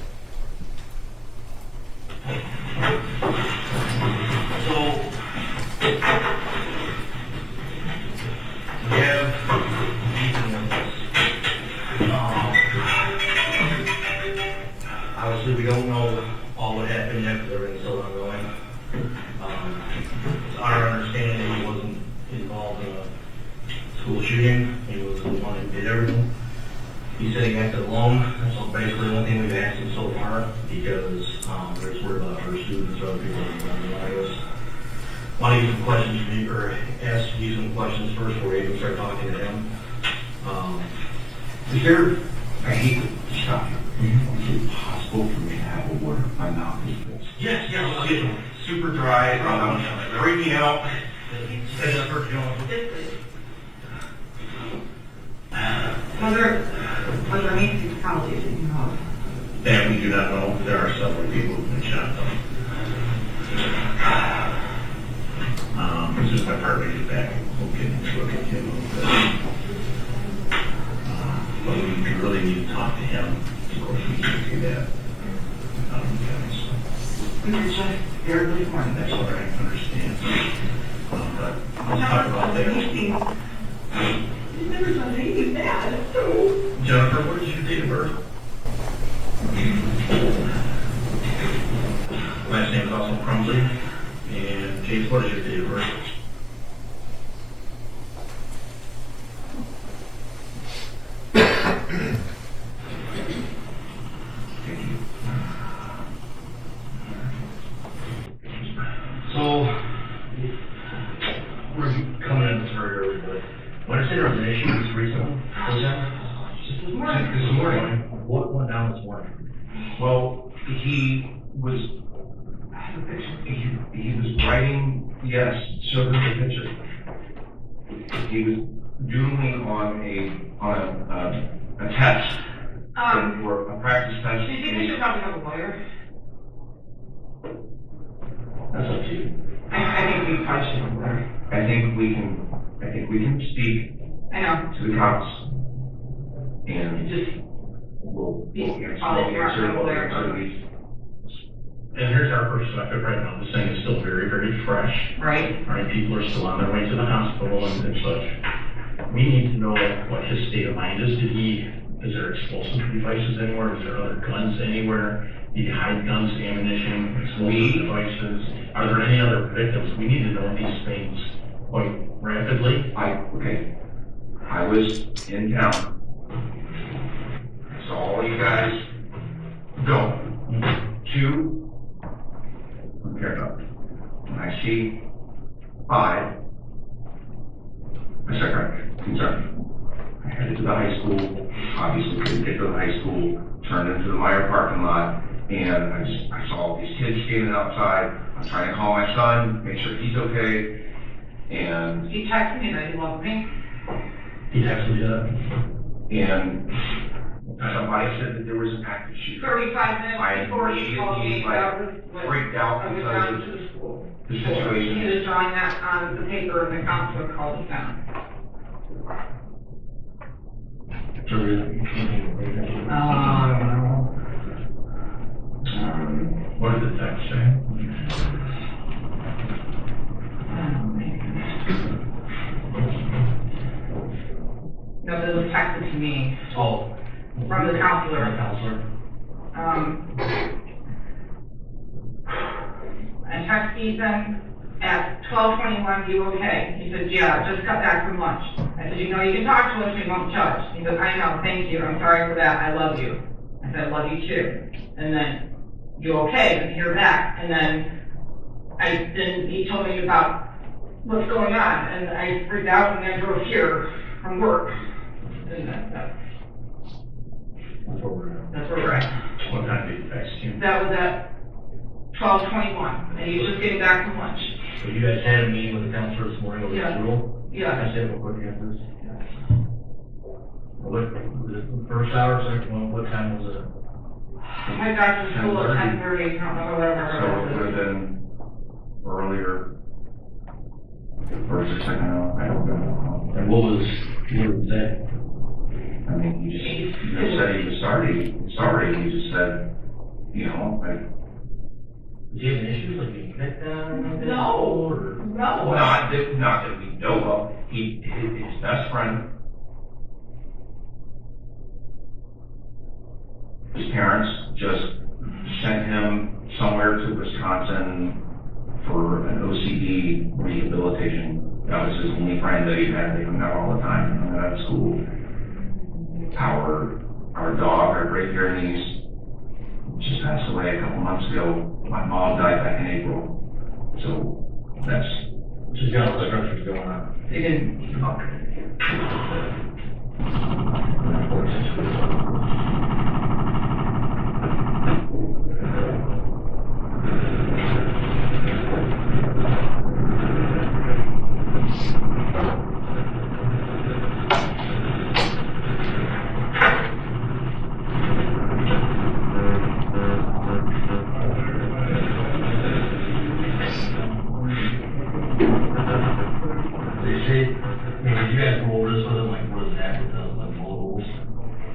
Obviously, we don't know all what happened yet because everything's still ongoing. It's our understanding that he wasn't involved in a school shooting. He was the one who did everything. He said he acted alone. That's basically the only thing we've asked him so far because there's word about other students or other people that us. Want to use some questions for you, or ask you some questions first before we even start talking to him. Is there, I hate to stop you. Is it possible for me to have a word? My mouth is full. Yes, I'll get one. Super dry, breaking out. Set it up for Was there any fatalities in your house? That we do not know. There are several people who've been shot though. It's just my partner is back. We'll get into it a little bit. But we really need to talk to him. Of course, we can do that. We were just barely born. That's what I understand. But we'll talk about that. You've never done anything bad. Jennifer, what is your date of birth? Last name is also Crumbley. And James, what is your date of birth? So, we're coming in this very early, but when I say there was an issue this recently, was that? Just this morning. What went down this morning? Well, he was writing, yes, show them the picture. He was doodling on a test for a practice test. Do you think we should probably have a lawyer? That's up to you. I think we probably should have a lawyer. I think we can speak I know. to the cops and Just we'll answer these. And here's our perspective right now. This thing is still very, very fresh. right. All right, people are still on their way to the hospital and such. We need to know what his state of mind is. Is there explosive devices anywhere? Is there other guns anywhere? Did he hide guns, ammunition, explosive devices? Are there any other victims? We need to know these things quite rapidly. I was in town. So all you guys go to on pickup. When I see 5, I start crying, concerned. I headed to the high school, obviously couldn't get to the high school, turned into the Meyer parking lot, and I saw all these kids standing outside. I'm trying to call my son, make sure he's okay, and He texted me that he loved me. He texted you that? and somebody said that there was an active shooter. 35 minutes I before he called me, immediately, that was when freaked out I was because down of to the school. the He situation. was drawing that on the paper and the counselor called us down. So what did the text say? No, but it was texted to me Oh. from the counselor. Counselor. I texted Ethan at 12:21, you okay? He said, yeah, just got back from lunch. I said, you know, you can talk to us, we won't judge. He goes, I know, thank you, I'm sorry for that, I love you. I said, I love you too. And then, you okay? And hear back. And then, he told me about what's going on, and I freaked out and I drove here from work. And that's That's where we're at. where we're at. What time did you text him? That was at 12:21, and he was just getting back from lunch. So you guys had a meeting with the counselor this morning over Yeah. the rule? Yeah. I said, real quick, after this. What, was it the first hour, second one, what time was it? I got to school at 10:30, I don't know whatever. So it would have been earlier, first or second hour, I don't know. And what was that? I mean, he just said he was sorry, he just said, you know, Was he having issues, like being kicked down? No. Or? No. not that we know of, his best friend, his parents just sent him somewhere to Wisconsin for an OCD rehabilitation. That was his only friend that he had. They hung out all the time, hung out at school. Our dog, our great Pyrenees, just passed away a couple months ago. My mom died back in April. So that's She's got all the structures going on. They didn't. They say, I mean, did you guys go over this with them, like, what is that with the mobiles?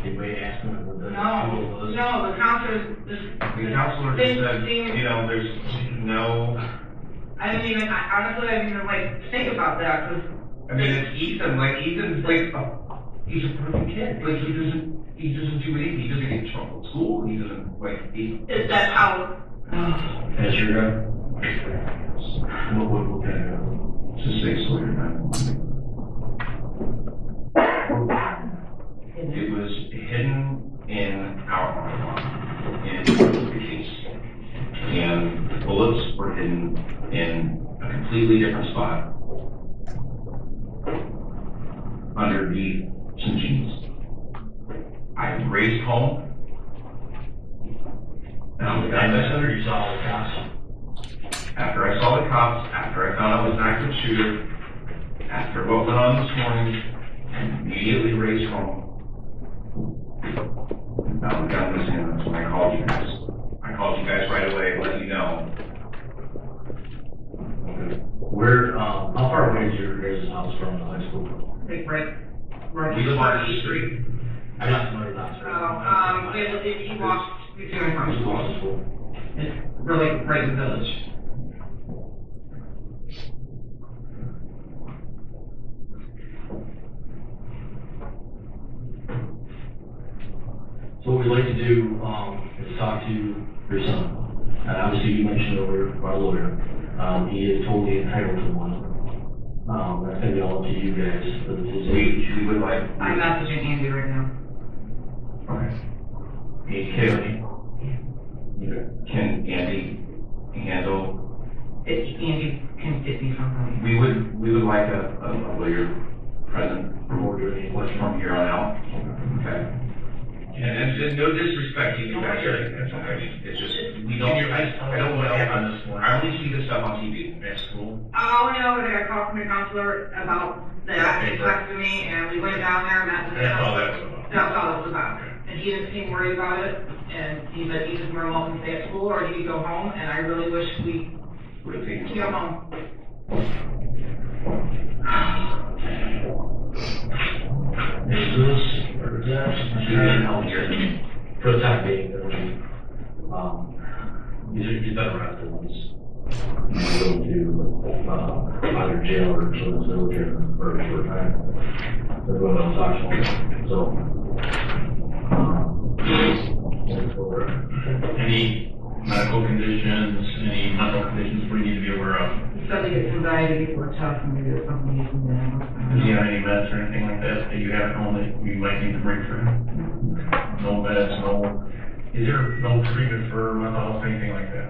Anybody ask them what the deal was? No, the counselor just. the counselor just said, you know, there's no. I didn't even, honestly, I didn't even like think about that, cause. I mean, it's Ethan. Like Ethan's like he's a perfect kid. Like he doesn't do anything. He doesn't get in trouble at school. He doesn't Is that how? That's your guy? What kind of? It's a 6-liter man. It was hidden in our in the case, and the bullets were hidden in a completely different spot underneath some jeans. I raced home. And I was Or you saw all the cops? after I saw the cops, after I found out it was an active shooter, after what went on this morning, I immediately raced home. And found the gun in his hand. That's when I called you guys. I called you guys right away to let you know. Where, how far away is your guys' house from the high school? Like right We live on the street. I'm not familiar with that. if he walked between High school. it's really right in the village. So what we'd like to do, is talk to your son. And obviously you mentioned over our lawyer, he is totally entitled to one. That's gonna be all up to you guys, but it's his age. We would like. I'm messaging Andy right now. Okay. Age, Can Andy handle affecting you guys, that's okay. It's just, We don't, I don't know. on this one. I only see this stuff on TV. At school. All I know is I got a call from the counselor about that, he texted me, and we went down there, met with the That's all counselor. that was about. That's all it was about. And he didn't seem worried about it, and he said he was more welcome to stay at school, or he could go home, and I really wish we Would take could go home. Is this, or that, for the time being, he's better after once. Go to, either jail or children's village or for a short time. They're going to talk to him, so. Any medical conditions, any mental conditions we need to be aware of? He said he gets anxiety before tests, and maybe it's something he can do. Do you have any meds or anything like that you have at home that you might need to bring for him? No meds, no, is there no treatment for mental health, anything like that?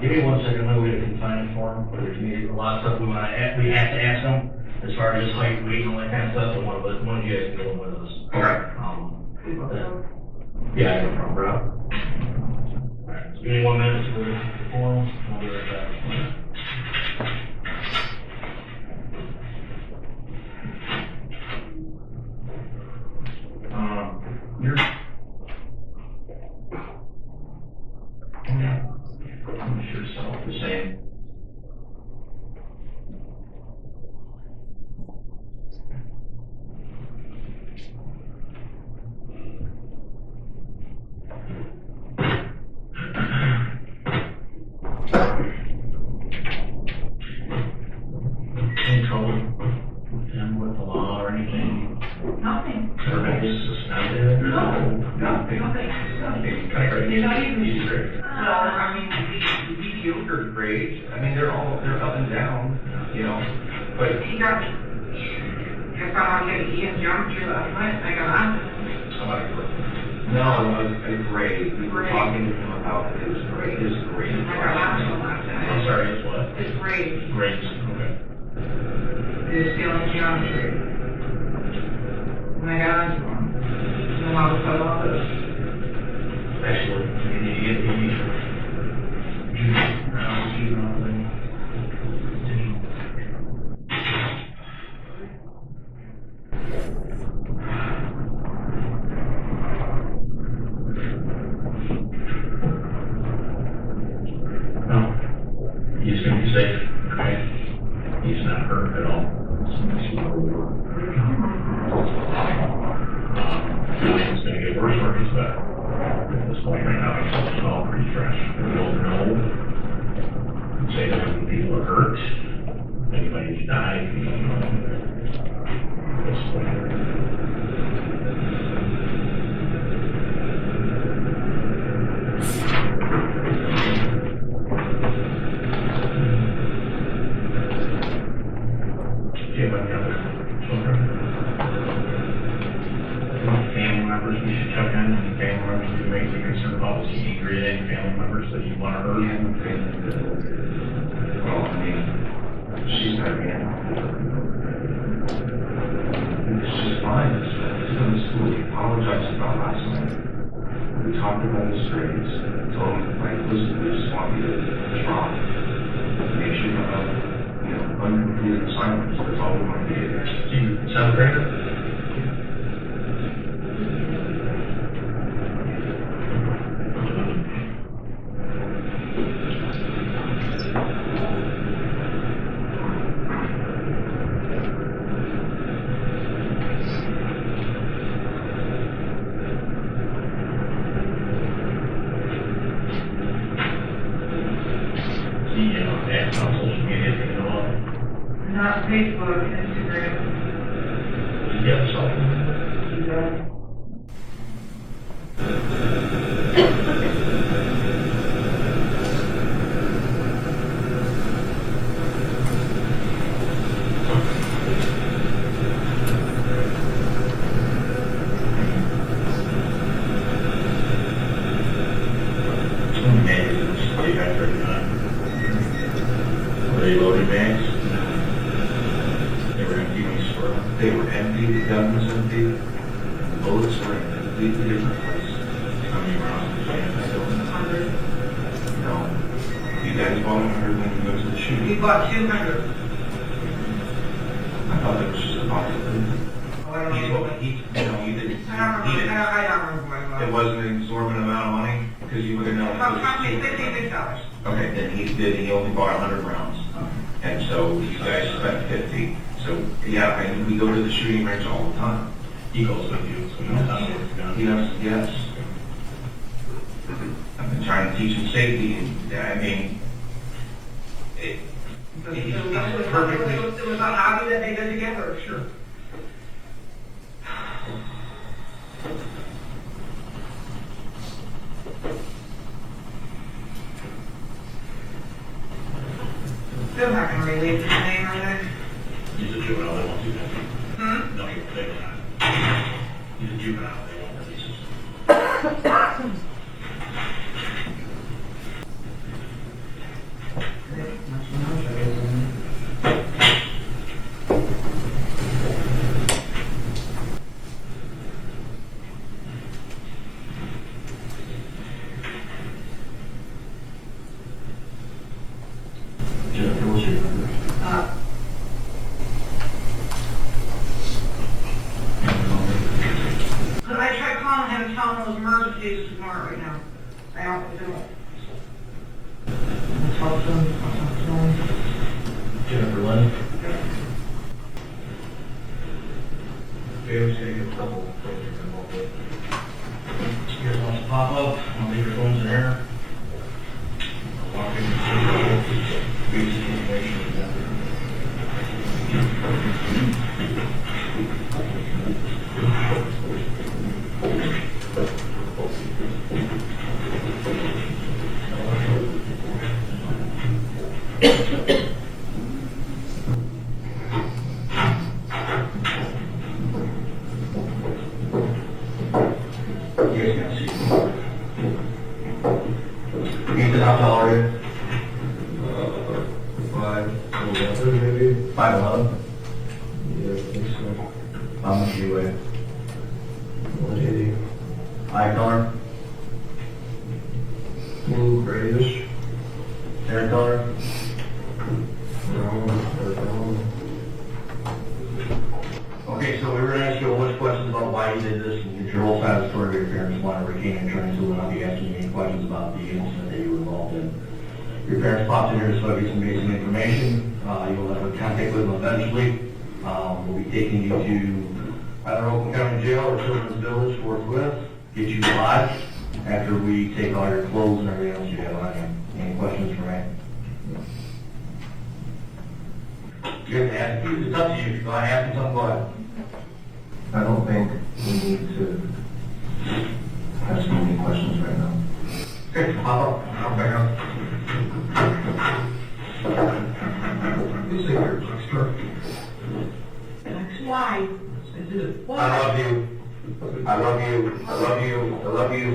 Give me 1 second, I'm gonna get a confinement form, there's a lot of stuff we have to ask them, as far as height, weight, and all that kind of stuff, but one of you guys can go with us. Okay. Yeah, I have no problem, bro. Alright, so give me 1 minute for the form, I'll be right back. You're. I'm sure so, the same. Any trouble with him, with the law or anything? Nothing. Everything's suspended? Nothing. You're not even. He's great. I mean, the mediocre grades, I mean, they're up and down, you know, but. He got, I found out he had an E in geometry last night, and I got on. No, a grade. We were talking to him about his grade. I got on last night. I'm sorry, it's what? His grade. Grades, okay. He was failing geometry. And I got on to him. And then all of a sudden, all this. Actually, you need to get the he's gonna be safe, okay? He's not hurt at all. It's gonna get worse or gets better. At this point right now, it's all pretty fresh. We don't know. Say that many people are hurt, anybody's died, we don't know. At this point. Do you have any other children? Family members we should check in, and family members who may be concerned about, is he angry at any family members that you want to hurt? Well, I mean, she's not being. It's just fine. It's in the school. He apologized about last night. We talked about his grades. Told him, like, listen, we just want you to try. Make sure you have, uncompleted assignments. That's all we want to do. Do you celebrate it? Ads on social media, you know, Not Facebook, Instagram. you have a cell phone. He does. They loaded bags. They were empty when you scored them. They were empty, the gun was empty, the bullets were empty. the different place. How many rounds did you have? So, 100. no. You guys bought 100 when you went to the We shooting? bought 200. I thought it was just a box of food. Oh, I don't know. You didn't. I don't He didn't. remember. I don't remember what it was. It wasn't an exorbitant amount of money because you would have known. Approximately $56. Okay, then he only bought 100 rounds. And so you guys spent 50. So, yeah, and we go to the shooting range all the time. He goes with you, so he knows how to work gun. Yes. I've been trying to teach him safety, and I mean, It was a hobby that they did together, sure. Still not gonna release his name or anything. He's a juvenile, they won't do that. Hmm? No, they will not. He's a juvenile, they won't release him. Jennifer, what's your number? I tried calling him and telling him it was emergency, this tomorrow right now. I don't do it. Jennifer Lynn? Okay, we're just gonna get a couple of things to come up with. You guys want to pop up, I'll leave your phones in there. I'll walk in and see basic information together. You guys can see. Ethan, how tall are you? 5'11", maybe. 5'11"? Yeah, I think so. How much do you weigh? 180. Eye color? Blue, grayish. Hair color? Brown, or brown. Okay, so we were going to ask you a bunch of questions about why you did this and get your whole side of the story. Your parents want to retain insurance, so we'll not be asking you any questions about the incident that you were involved in. Your parents popped in here to give you some basic information. You will have a contact with them eventually. We'll be taking you to either Oakland County Jail or Children's Village forthwith, get you live after we take all your clothes and everything else you have on you. Any questions for me? You have to ask me. It's up to you. If you want to ask me something, go ahead. I don't think we need to ask any questions right now. Okay, pop up. I'll back up. Please say your sure. Why? I love you. I love you. I love you. I love you.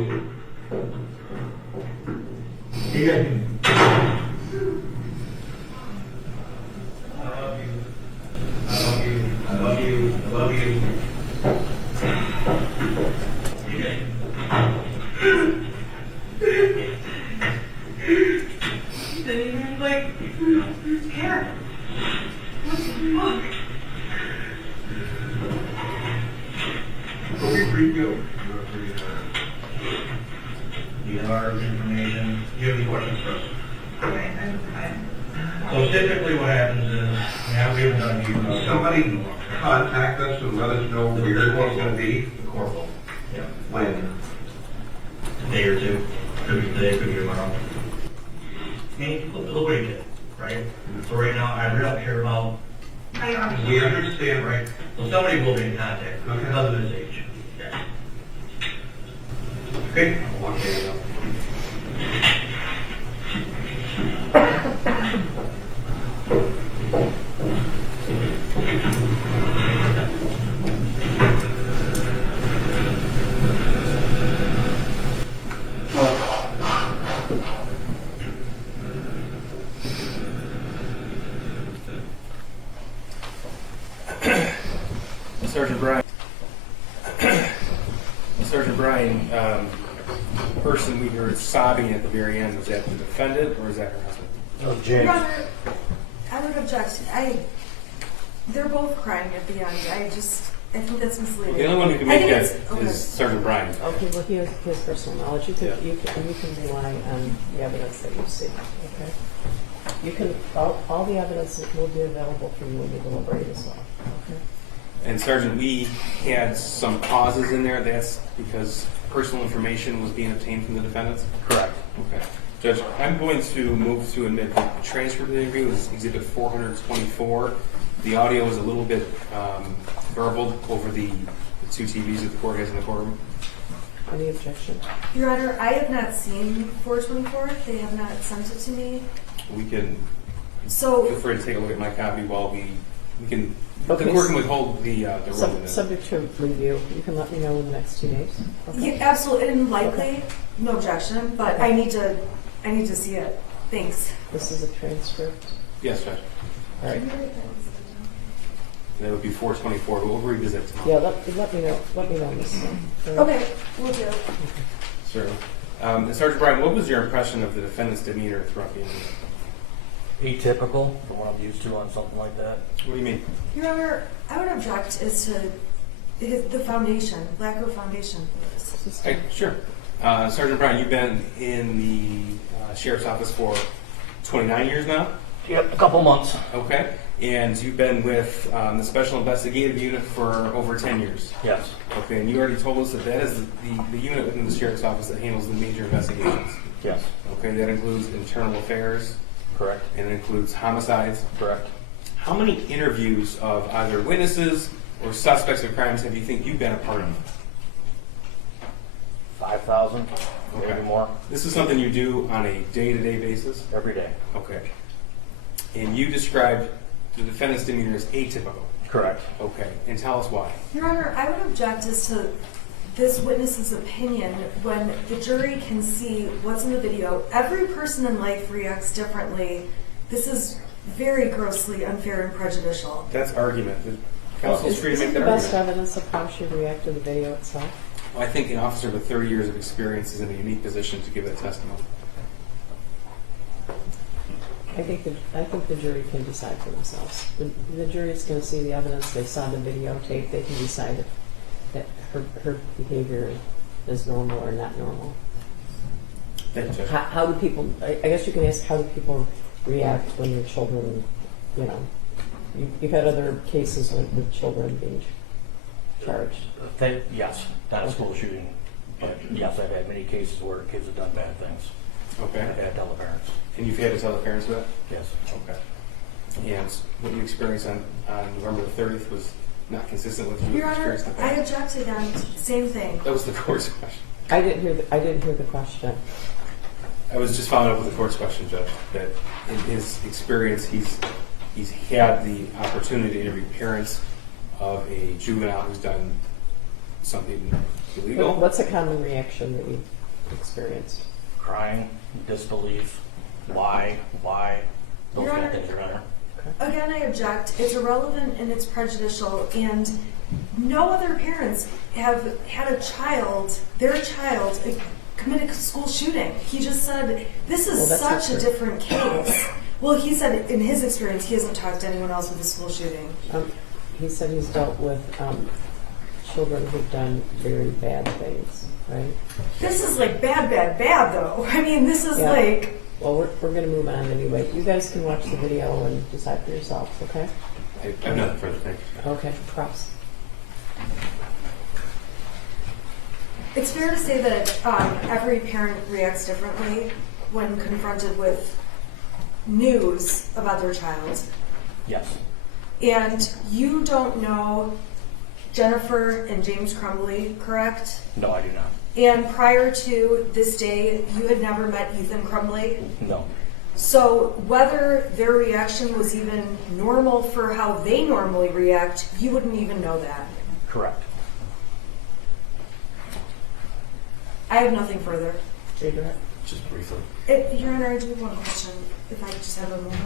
You guys can. I love you. I love you. I love you. I love you. You guys can. Didn't even like care. What the fuck? We'll be free to go. You have our information. Do you have any questions for us? Okay, So typically what happens is, now we haven't done you. Somebody contact us and let us know where your one's gonna be. The corporal. Yeah. When? A day or two. Could be today, could be tomorrow. And look what he did, right? So right now, I really don't care about, I understand. We understand, right? so somebody will be in contact Okay. because of his age. Yeah. Okay? I'll walk you up. Sergeant Bryan, person we heard sobbing at the very end, was that the defendant or is that her husband? Oh, James. Your Honor, I would object. They're both crying at the end. I think that's misleading. The only one who can I make think that it's- okay. is Sergeant Bryan. Okay, well, he has personal knowledge. You can, Yeah. you can rely on the evidence that you see, okay? You can, all the evidence will be available for you when you deliberate as well, okay? And Sergeant, we had some pauses in there. That's because personal information was being obtained from the defendants? Correct. Okay. Judge, I'm going to move to admit the transcript of the interview is Exhibit 424. The audio is a little bit garbled over the two TVs that the court has in the courtroom. Any objection? Your Honor, I have not seen 424. They have not sent it to me. We can So, feel free to take a look at my copy while we can. Okay. The court can withhold the ruling. Subject to review, you can let me know in the next 2 days, okay? yeah, absolutely, and likely, no objection, but I need to see it. Thanks. This is a transcript, Yes, Judge. all right? That would be 424, but we'll revisit tomorrow. Yeah, let me know this one. all right? Okay, we'll do. Certainly. And Sergeant Bryan, what was your impression of the defendant's demeanor throughout the interview? Atypical from what I'm used to on something like that. What do you mean? Your Honor, I would object as to the foundation, lack of foundation for this. Sure. Sergeant Bryan, you've been in the sheriff's office for 29 years now? Yep, a couple months. Okay. And you've been with the Special Investigative Unit for over 10 years? Yes. Okay, and you already told us that that is the unit within the sheriff's office that handles the major investigations? Yes. Okay, that includes internal affairs? Correct. And it includes homicides? Correct. How many interviews of either witnesses or suspects of crimes have you think you've been a part of? 5,000, maybe more, This is something you do on a day-to-day basis? every day. Okay. And you described the defendant's demeanor as atypical? Correct. Okay. And tell us why. Your Honor, I would object as to this witness's opinion when the jury can see what's in the video. Every person in life reacts differently. This is very grossly unfair and prejudicial. That's argument. The counsel's free to make Isn't that the best argument. evidence of how she reacted to the video itself? Well, I think an officer with 30 years of experience is in a unique position to give that testimony. I think the jury can decide for themselves. The jury is going to see the evidence. They saw the videotape. They can decide if that her behavior is normal or not normal. Thank you, Judge. How do people? I guess you can ask, how do people react when their children? You know, you've had other cases with children being charged. Yes, not a school shooting, but yes, I've had many cases where kids have done bad things. Okay. I've had to tell the parents. And you've had to tell the parents that? Yes. Okay. And what you experienced on November the 30th was not consistent with Your your Honor, experience in the I past? object again. Same thing. That was the court's question. I didn't hear the question. I was just following up with the court's question, Judge, that in his experience, he's had the opportunity to interview parents of a juvenile who's done something illegal. What's a common reaction that you experienced? Crying, disbelief, why, those Your kind Honor, of things, Your Honor. Again, I object. It's irrelevant and it's prejudicial, and no other parents have had a child, their child, commit a school shooting. He just said, this is Well, that's not such a true. different case. Well, he said in his experience, he hasn't talked to anyone else with a school shooting. He said he's dealt with children who've done very bad things, right? This is like bad, though. I mean, this is Yeah. like... Well, we're going to move on anyway. You guys can watch the video and decide for yourselves, okay? I have nothing further, thank you. Okay, props. It's fair to say that every parent reacts differently when confronted with news about their child. Yes. And you don't know Jennifer and James Crumbley, correct? No, I do not. And prior to this day, you had never met Ethan Crumbley? No. So whether their reaction was even normal for how they normally react, you wouldn't even know that. Correct. I have nothing further. Just briefly. Your Honor, I do have one question, if I just have a moment.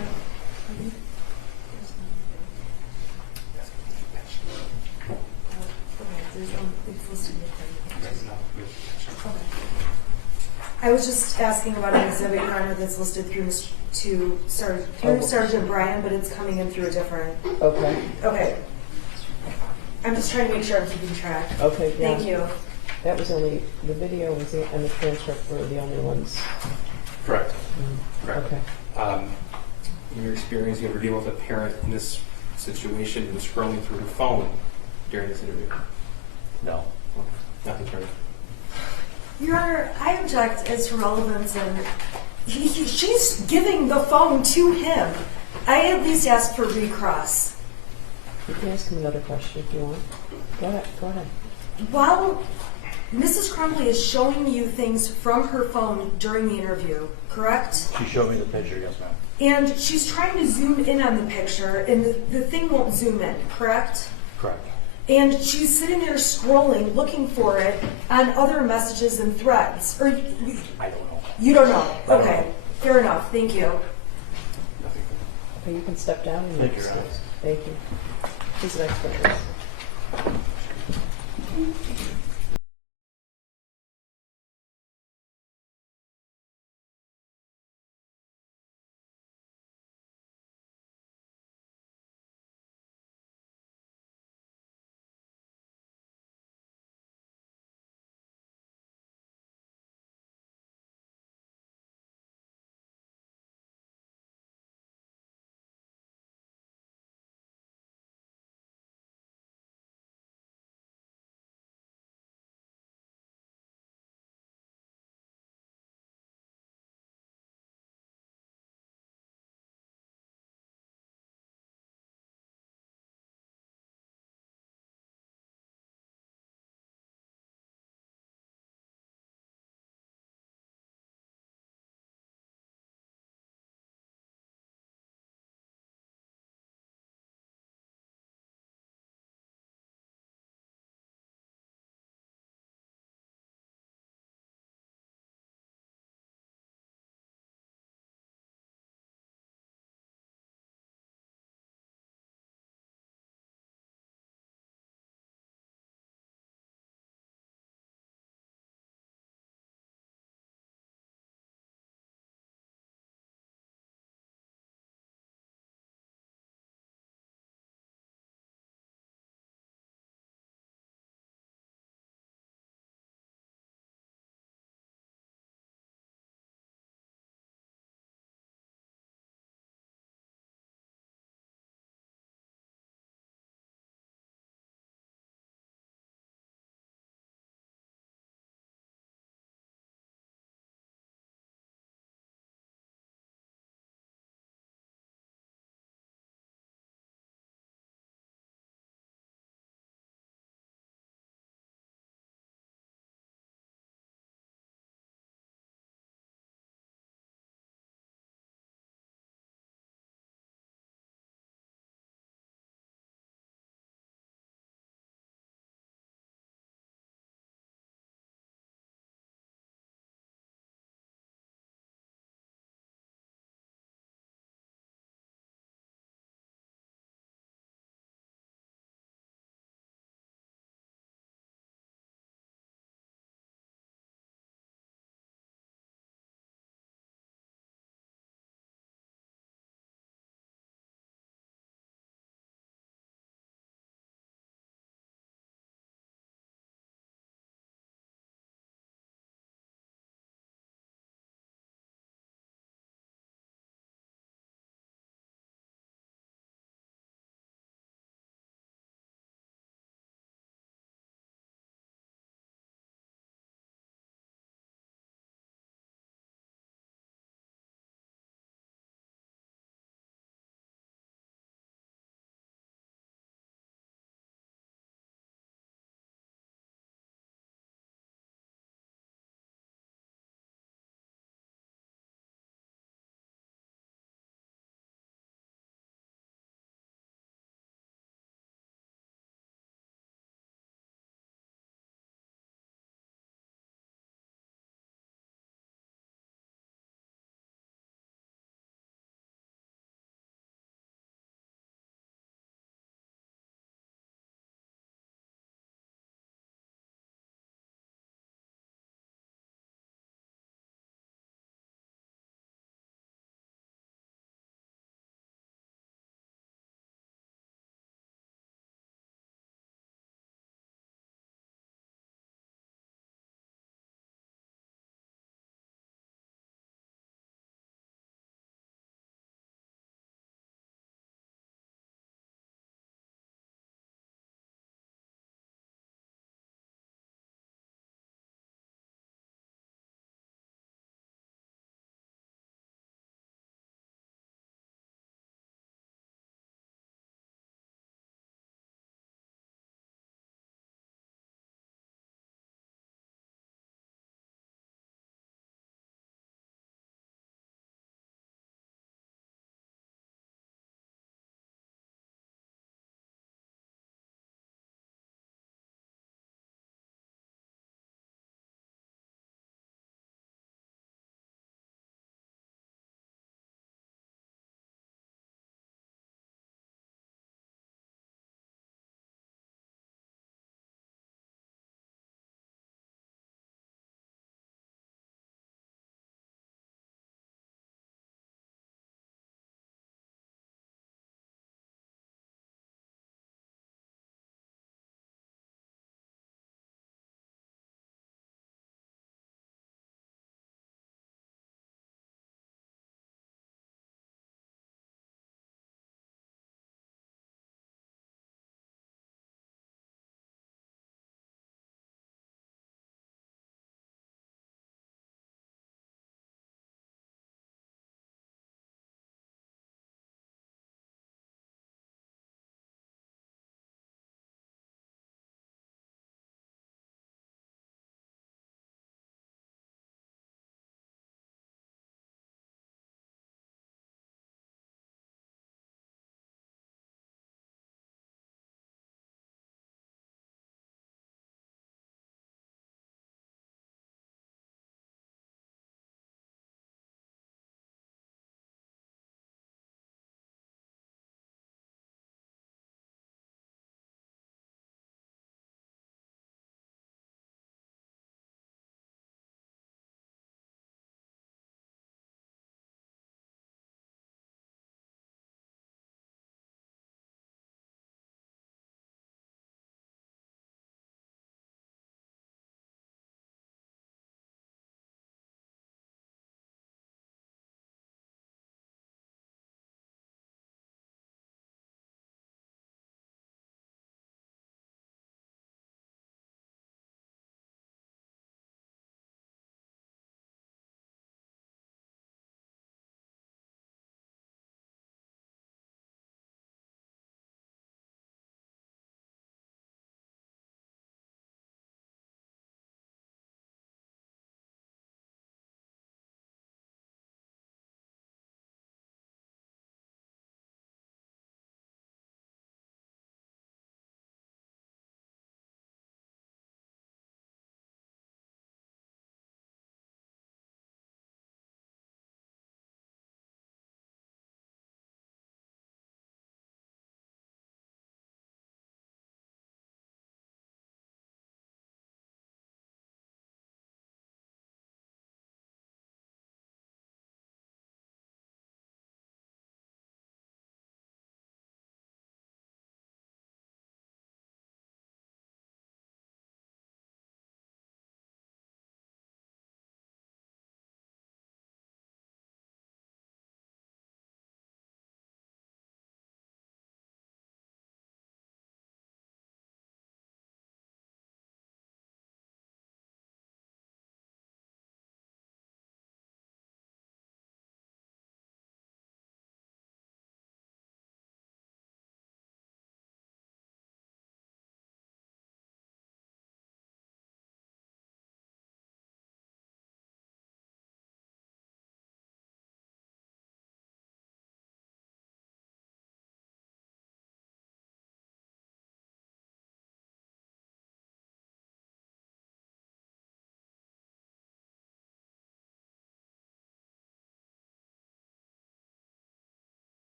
It's listed with I was just asking about an exhibit, Your Honor, that's listed through Sergeant Brian, but it's coming in through a different. Okay, Okay. I'm just trying to make sure I'm keeping track. okay, yeah. Thank you. That was only, the video was and the transcript were the only ones. Correct. Correct. Okay. In your experience, you ever deal with a parent in this situation who was scrolling through her phone during this interview? No. Nothing further. Your Honor, I object as to relevance, and she's giving the phone to him. I at least asked for recross. You can ask him another question if you want. Go ahead, go ahead. While Mrs. Crumbley is showing you things from her phone during the interview, correct? She showed me the picture, yes, ma'am. And she's trying to zoom in on the picture, and the thing won't zoom in, correct? Correct. And she's sitting there scrolling, looking for it on other messages and threads. Or I don't know. you don't know? Okay, fair enough. Thank you. Nothing further. Okay, you can step down. And Thank you, next. Your Honor. Thank you. Who's the next witness?